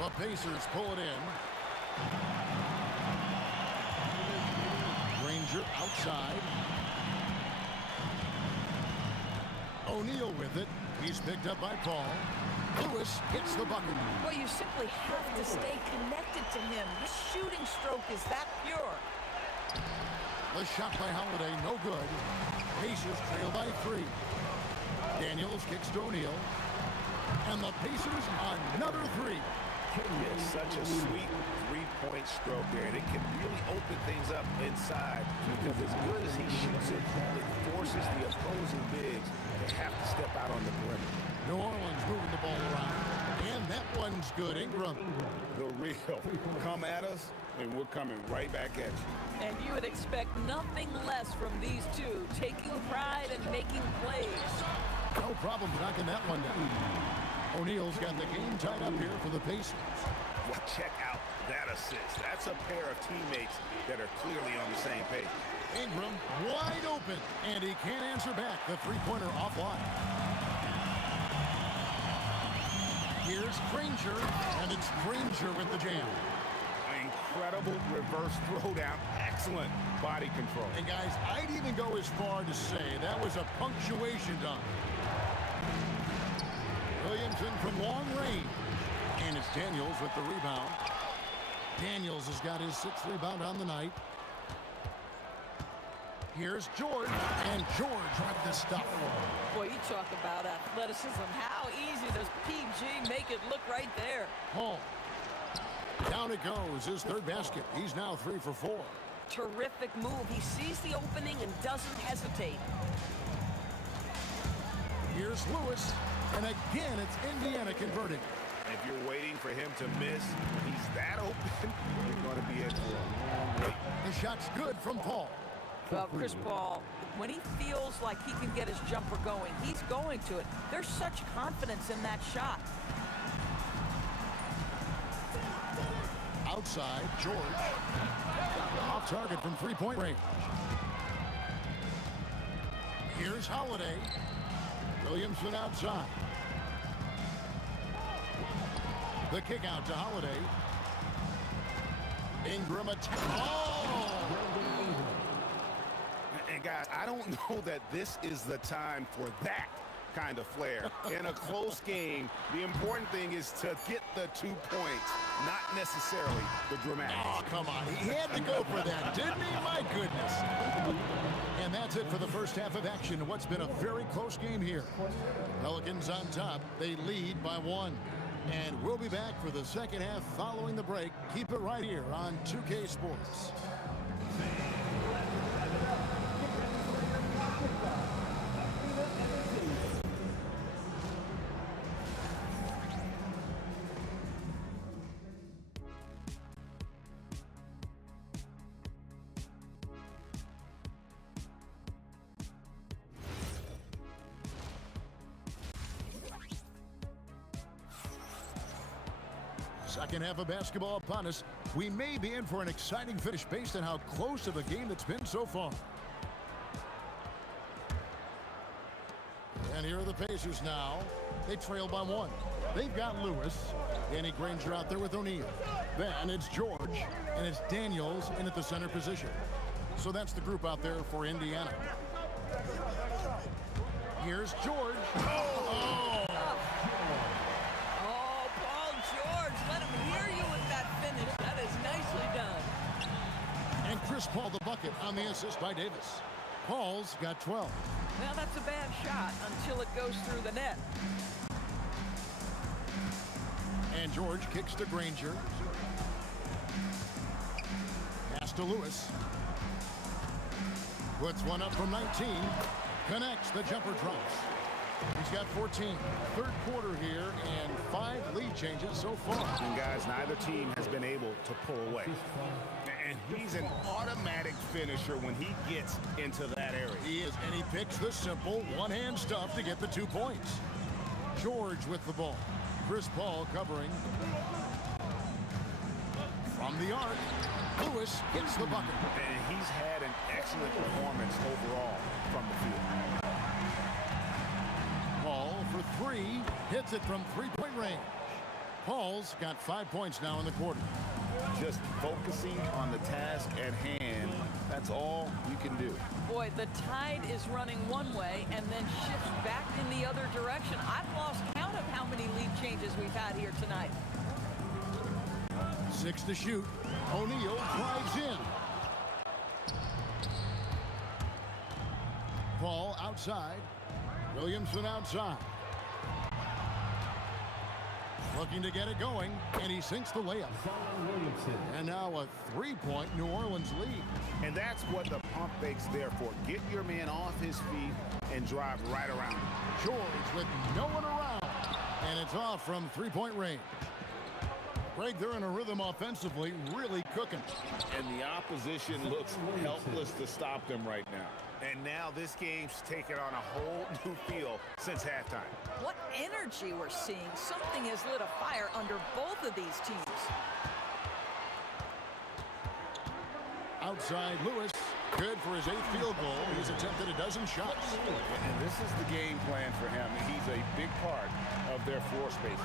The Pacers pull it in. Granger outside. O'Neal with it. He's picked up by Paul. Lewis gets the bucket. Well, you simply have to stay connected to him. His shooting stroke is that pure. The shot by Holiday, no good. Pacers trail by 3. Daniels kicks to O'Neal. And the Pacers another 3. It's such a sweet three-point stroke there, and it can really open things up inside because as good as he shoots it, it forces the opposing bigs to have to step out on the perimeter. New Orleans moving the ball around. And that one's good. Ingram. The real. Come at us, and we're coming right back at you. And you would expect nothing less from these two, taking pride and making plays. No problem knocking that one down. O'Neal's got the game tied up here for the Pacers. Well, check out that assist. That's a pair of teammates that are clearly on the same page. Ingram wide open, and he can't answer back. The three-pointer offline. Here's Granger, and it's Granger with the jam. Incredible reverse throwdown. Excellent body control. And guys, I'd even go as far to say that was a punctuation dunk. Williamson from long range. And it's Daniels with the rebound. Daniels has got his 6th rebound on the night. Here's George, and George with the stuff. Boy, you talk about athleticism. How easy does PG make it look right there? Hall. Down it goes, his 3rd basket. He's now 3 for 4. Terrific move. He sees the opening and doesn't hesitate. Here's Lewis, and again, it's Indiana converting. If you're waiting for him to miss, he's that open, you're going to be in for a long wait. The shot's good from Paul. Well, Chris Paul, when he feels like he can get his jumper going, he's going to it. There's such confidence in that shot. Outside, George. Off target from three-point range. Here's Holiday. Williamson outside. The kick out to Holiday. Ingram attack. Oh! And guys, I don't know that this is the time for that kind of flair. In a close game, the important thing is to get the 2 points, not necessarily the dramatics. Oh, come on. He had to go for that, didn't he? My goodness. And that's it for the first half of action. What's been a very close game here. Pelicans on top. They lead by 1. And we'll be back for the second half following the break. Keep it right here on 2K Sports. Second half of basketball upon us. We may be in for an exciting finish based on how close of a game it's been so far. And here are the Pacers now. They trail by 1. They've got Lewis. Danny Granger out there with O'Neal. Then it's George, and it's Daniels in at the center position. So that's the group out there for Indiana. Here's George. Oh! And Chris Paul the bucket on the assist by Davis. Paul's got 12. Well, that's a bad shot until it goes through the net. And George kicks to Granger. Pass to Lewis. Puts one up from 19. Connects. The jumper drops. He's got 14. Third quarter here and 5 lead changes so far. And guys, neither team has been able to pull away. And he's an automatic finisher when he gets into that area. He is, and he picks the simple one-hand stuff to get the 2 points. George with the ball. Chris Paul covering. From the arc, Lewis hits the bucket. And he's had an excellent performance overall from the field. Paul for 3, hits it from three-point range. Paul's got 5 points now in the quarter. Just focusing on the task at hand, that's all you can do. Boy, the tide is running one way and then shifts back in the other direction. I've lost count of how many lead changes we've had here tonight. 6 to shoot. O'Neal drives in. Paul outside. Williamson outside. Looking to get it going, and he sinks the layup. And now a 3-point New Orleans lead. And that's what the pump fake's there for. Get your man off his feet and drive right around him. George with no one around, and it's off from 3-point range. Greg, they're in a rhythm offensively, really cooking. And the opposition looks helpless to stop them right now. And now this game's taken on a whole new feel since halftime. What energy we're seeing. Something has lit a fire under both of these teams. Outside Lewis, good for his 8th field goal. He's attempted a dozen shots. And this is the game plan for him. He's a big part of their floor spacing.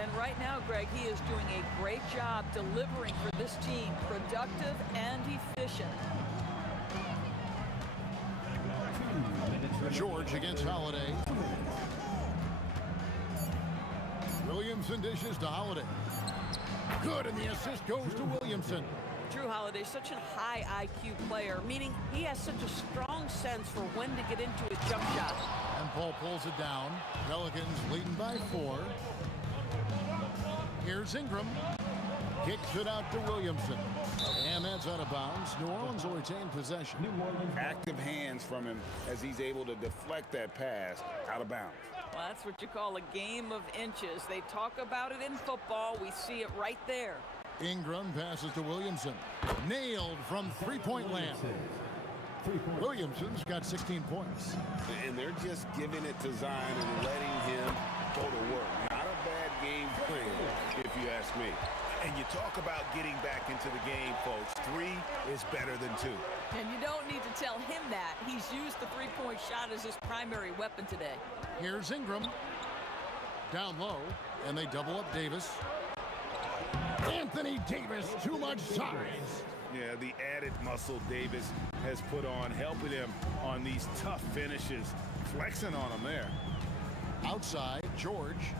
And right now, Greg, he is doing a great job delivering for this team. Productive and efficient. George against Holiday. Williamson dishes to Holiday. Good, and the assist goes to Williamson. Drew Holiday, such a high IQ player, meaning he has such a strong sense for when to get into a jump shot. And Paul pulls it down. Pelicans leading by 4. Here's Ingram. Kicks it out to Williamson. And that's out of bounds. New Orleans will retain possession. Active hands from him as he's able to deflect that pass out of bounds. Well, that's what you call a game of inches. They talk about it in football. We see it right there. Ingram passes to Williamson. Nailed from 3-point land. Williamson's got 16 points. And they're just giving it to Zion and letting him go to work. Not a bad game plan, if you ask me. And you talk about getting back into the game, folks. 3 is better than 2. And you don't need to tell him that. He's used the three-point shot as his primary weapon today. Here's Ingram. Down low, and they double up Davis. Anthony Davis, too much size. Yeah, the added muscle Davis has put on, helping him on these tough finishes. Flexing on him there. Outside, George.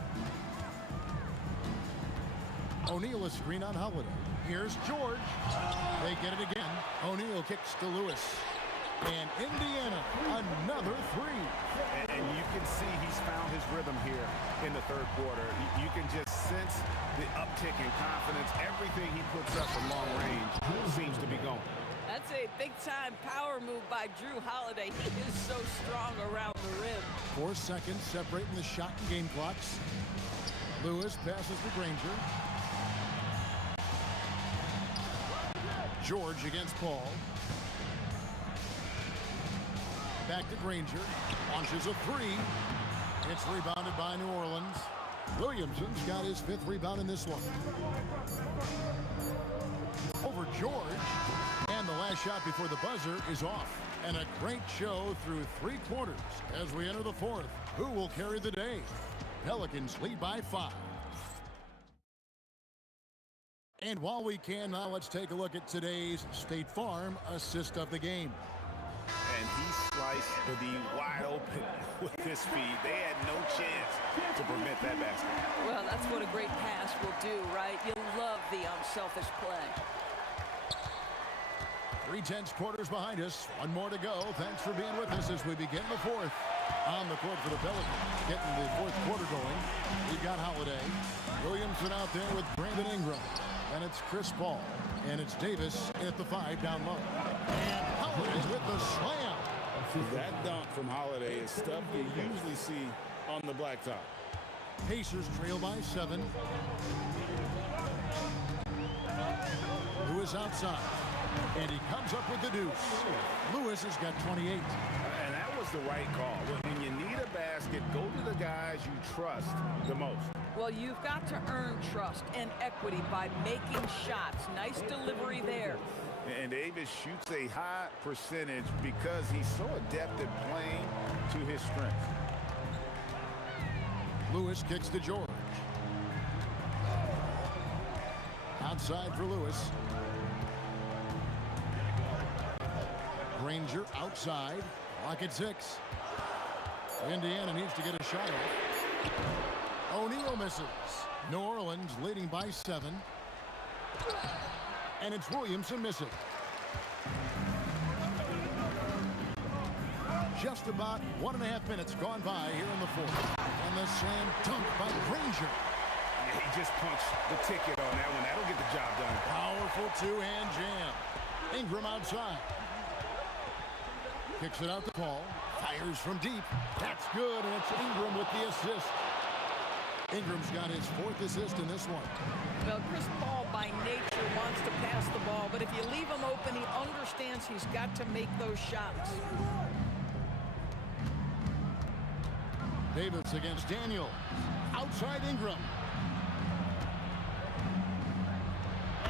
O'Neal is screen on Holiday. Here's George. They get it again. O'Neal kicks to Lewis. And Indiana, another 3. And you can see he's found his rhythm here in the third quarter. You can just sense the uptick in confidence. Everything he puts up from long range seems to be going. That's a big-time power move by Drew Holiday. He is so strong around the rim. 4 seconds separating the shot and game clocks. Lewis passes to Granger. George against Paul. Back to Granger. Launches a 3. It's rebounded by New Orleans. Williamson's got his 5th rebound in this one. Over George. And the last shot before the buzzer is off. And a great show through 3 quarters as we enter the 4th. Who will carry the day? Pelicans lead by 5. And while we can, now let's take a look at today's State Farm assist of the game. And he sliced the D wide open with his speed. They had no chance to prevent that basket. Well, that's what a great pass will do, right? You love the unselfish play. 3/10 quarters behind us. 1 more to go. Thanks for being with us as we begin the 4th. On the court for the Pelicans, getting the 4th quarter going. We've got Holiday. Williamson out there with Brandon Ingram. And it's Chris Paul. And it's Davis at the 5 down low. And Holiday with the slam. That dunk from Holiday is stuff you usually see on the blacktop. Pacers trail by 7. Lewis outside. And he comes up with the deuce. Lewis has got 28. And that was the right call. When you need a basket, go to the guys you trust the most. Well, you've got to earn trust and equity by making shots. Nice delivery there. And Davis shoots a high percentage because he's so adept at playing to his strengths. Lewis kicks to George. Outside for Lewis. Granger outside. Clock at 6. Indiana needs to get a shot off. O'Neal misses. New Orleans leading by 7. And it's Williamson missing. Just about 1.5 minutes gone by here in the 4th. And the slam dunk by Granger. Yeah, he just punched the ticket on that one. That'll get the job done. Powerful 2-hand jam. Ingram outside. Kicks it out to Paul. Fires from deep. That's good, and it's Ingram with the assist. Ingram's got his 4th assist in this one. Well, Chris Paul by nature wants to pass the ball, but if you leave him open, he understands he's got to make those shots. Davis against Daniel. Outside Ingram.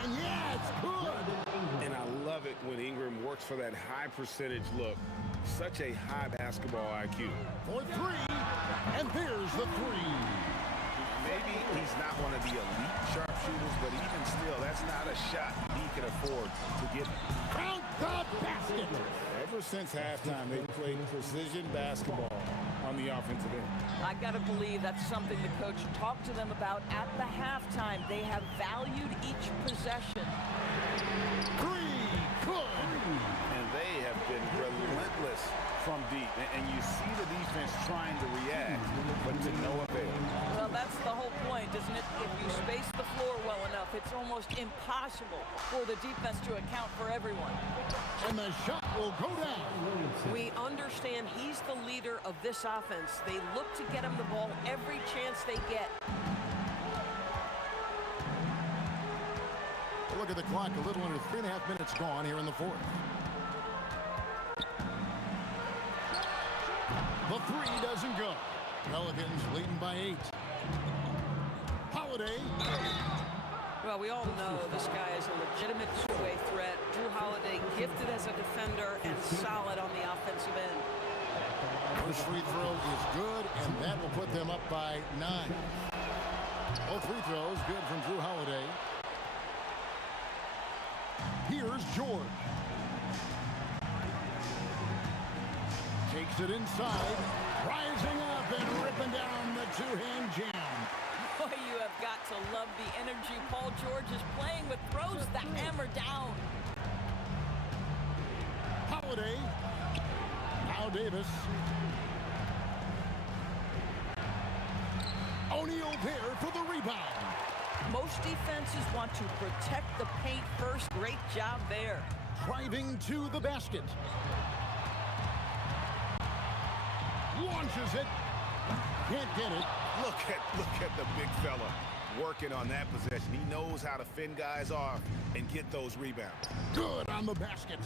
And yeah, it's good. And I love it when Ingram works for that high percentage look. Such a high basketball IQ. For 3. And there's the 3. Maybe he's not one of the elite sharpshooters, but even still, that's not a shot he can afford to get. Count the basket. Ever since halftime, they've played precision basketball on the offensive end. I got to believe that's something the coach talked to them about at the halftime. They have valued each possession. 3. Good. And they have been relentless from deep. And you see the defense trying to react, but to no avail. Well, that's the whole point, isn't it? If you space the floor well enough, it's almost impossible for the defense to account for everyone. And the shot will go down. We understand he's the leader of this offense. They look to get him the ball every chance they get. Look at the clock, a little under 3.5 minutes gone here in the 4th. The three doesn't go. Pelicans leading by 8. Holiday. Well, we all know this guy is a legitimate two-way threat. Drew Holiday, gifted as a defender and solid on the offensive end. First free throw is good, and that will put them up by 9. Both free throws good from Drew Holiday. Here's George. Takes it inside, rising up and ripping down the two-hand jam. Boy, you have got to love the energy Paul George is playing with. Throws the hammer down. Holiday. Now Davis. O'Neal there for the rebound. Most defenses want to protect the paint first. Great job there. Driving to the basket. Launches it. Can't get it. Look at the big fella working on that possession. He knows how to fend guys off and get those rebounds. Good on the basket.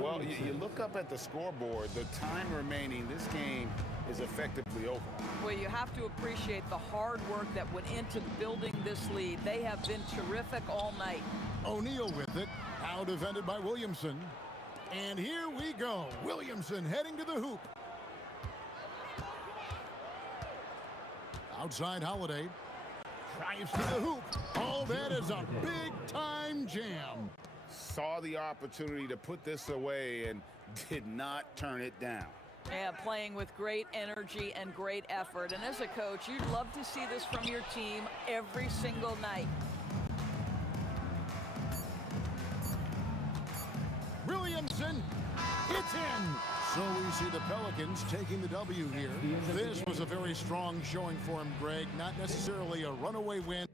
Well, you look up at the scoreboard. The time remaining, this game is effectively over. Well, you have to appreciate the hard work that went into building this lead. They have been terrific all night. O'Neal with it. Now defended by Williamson. And here we go. Williamson heading to the hoop. Outside Holiday. Drives to the hoop. Oh, that is a big-time jam. Saw the opportunity to put this away and did not turn it down. Yeah, playing with great energy and great effort. And as a coach, you'd love to see this from your team every single night. Williamson, it's in. So we see the Pelicans taking the W here. This was a very strong showing for him, Greg. Not necessarily a runaway win.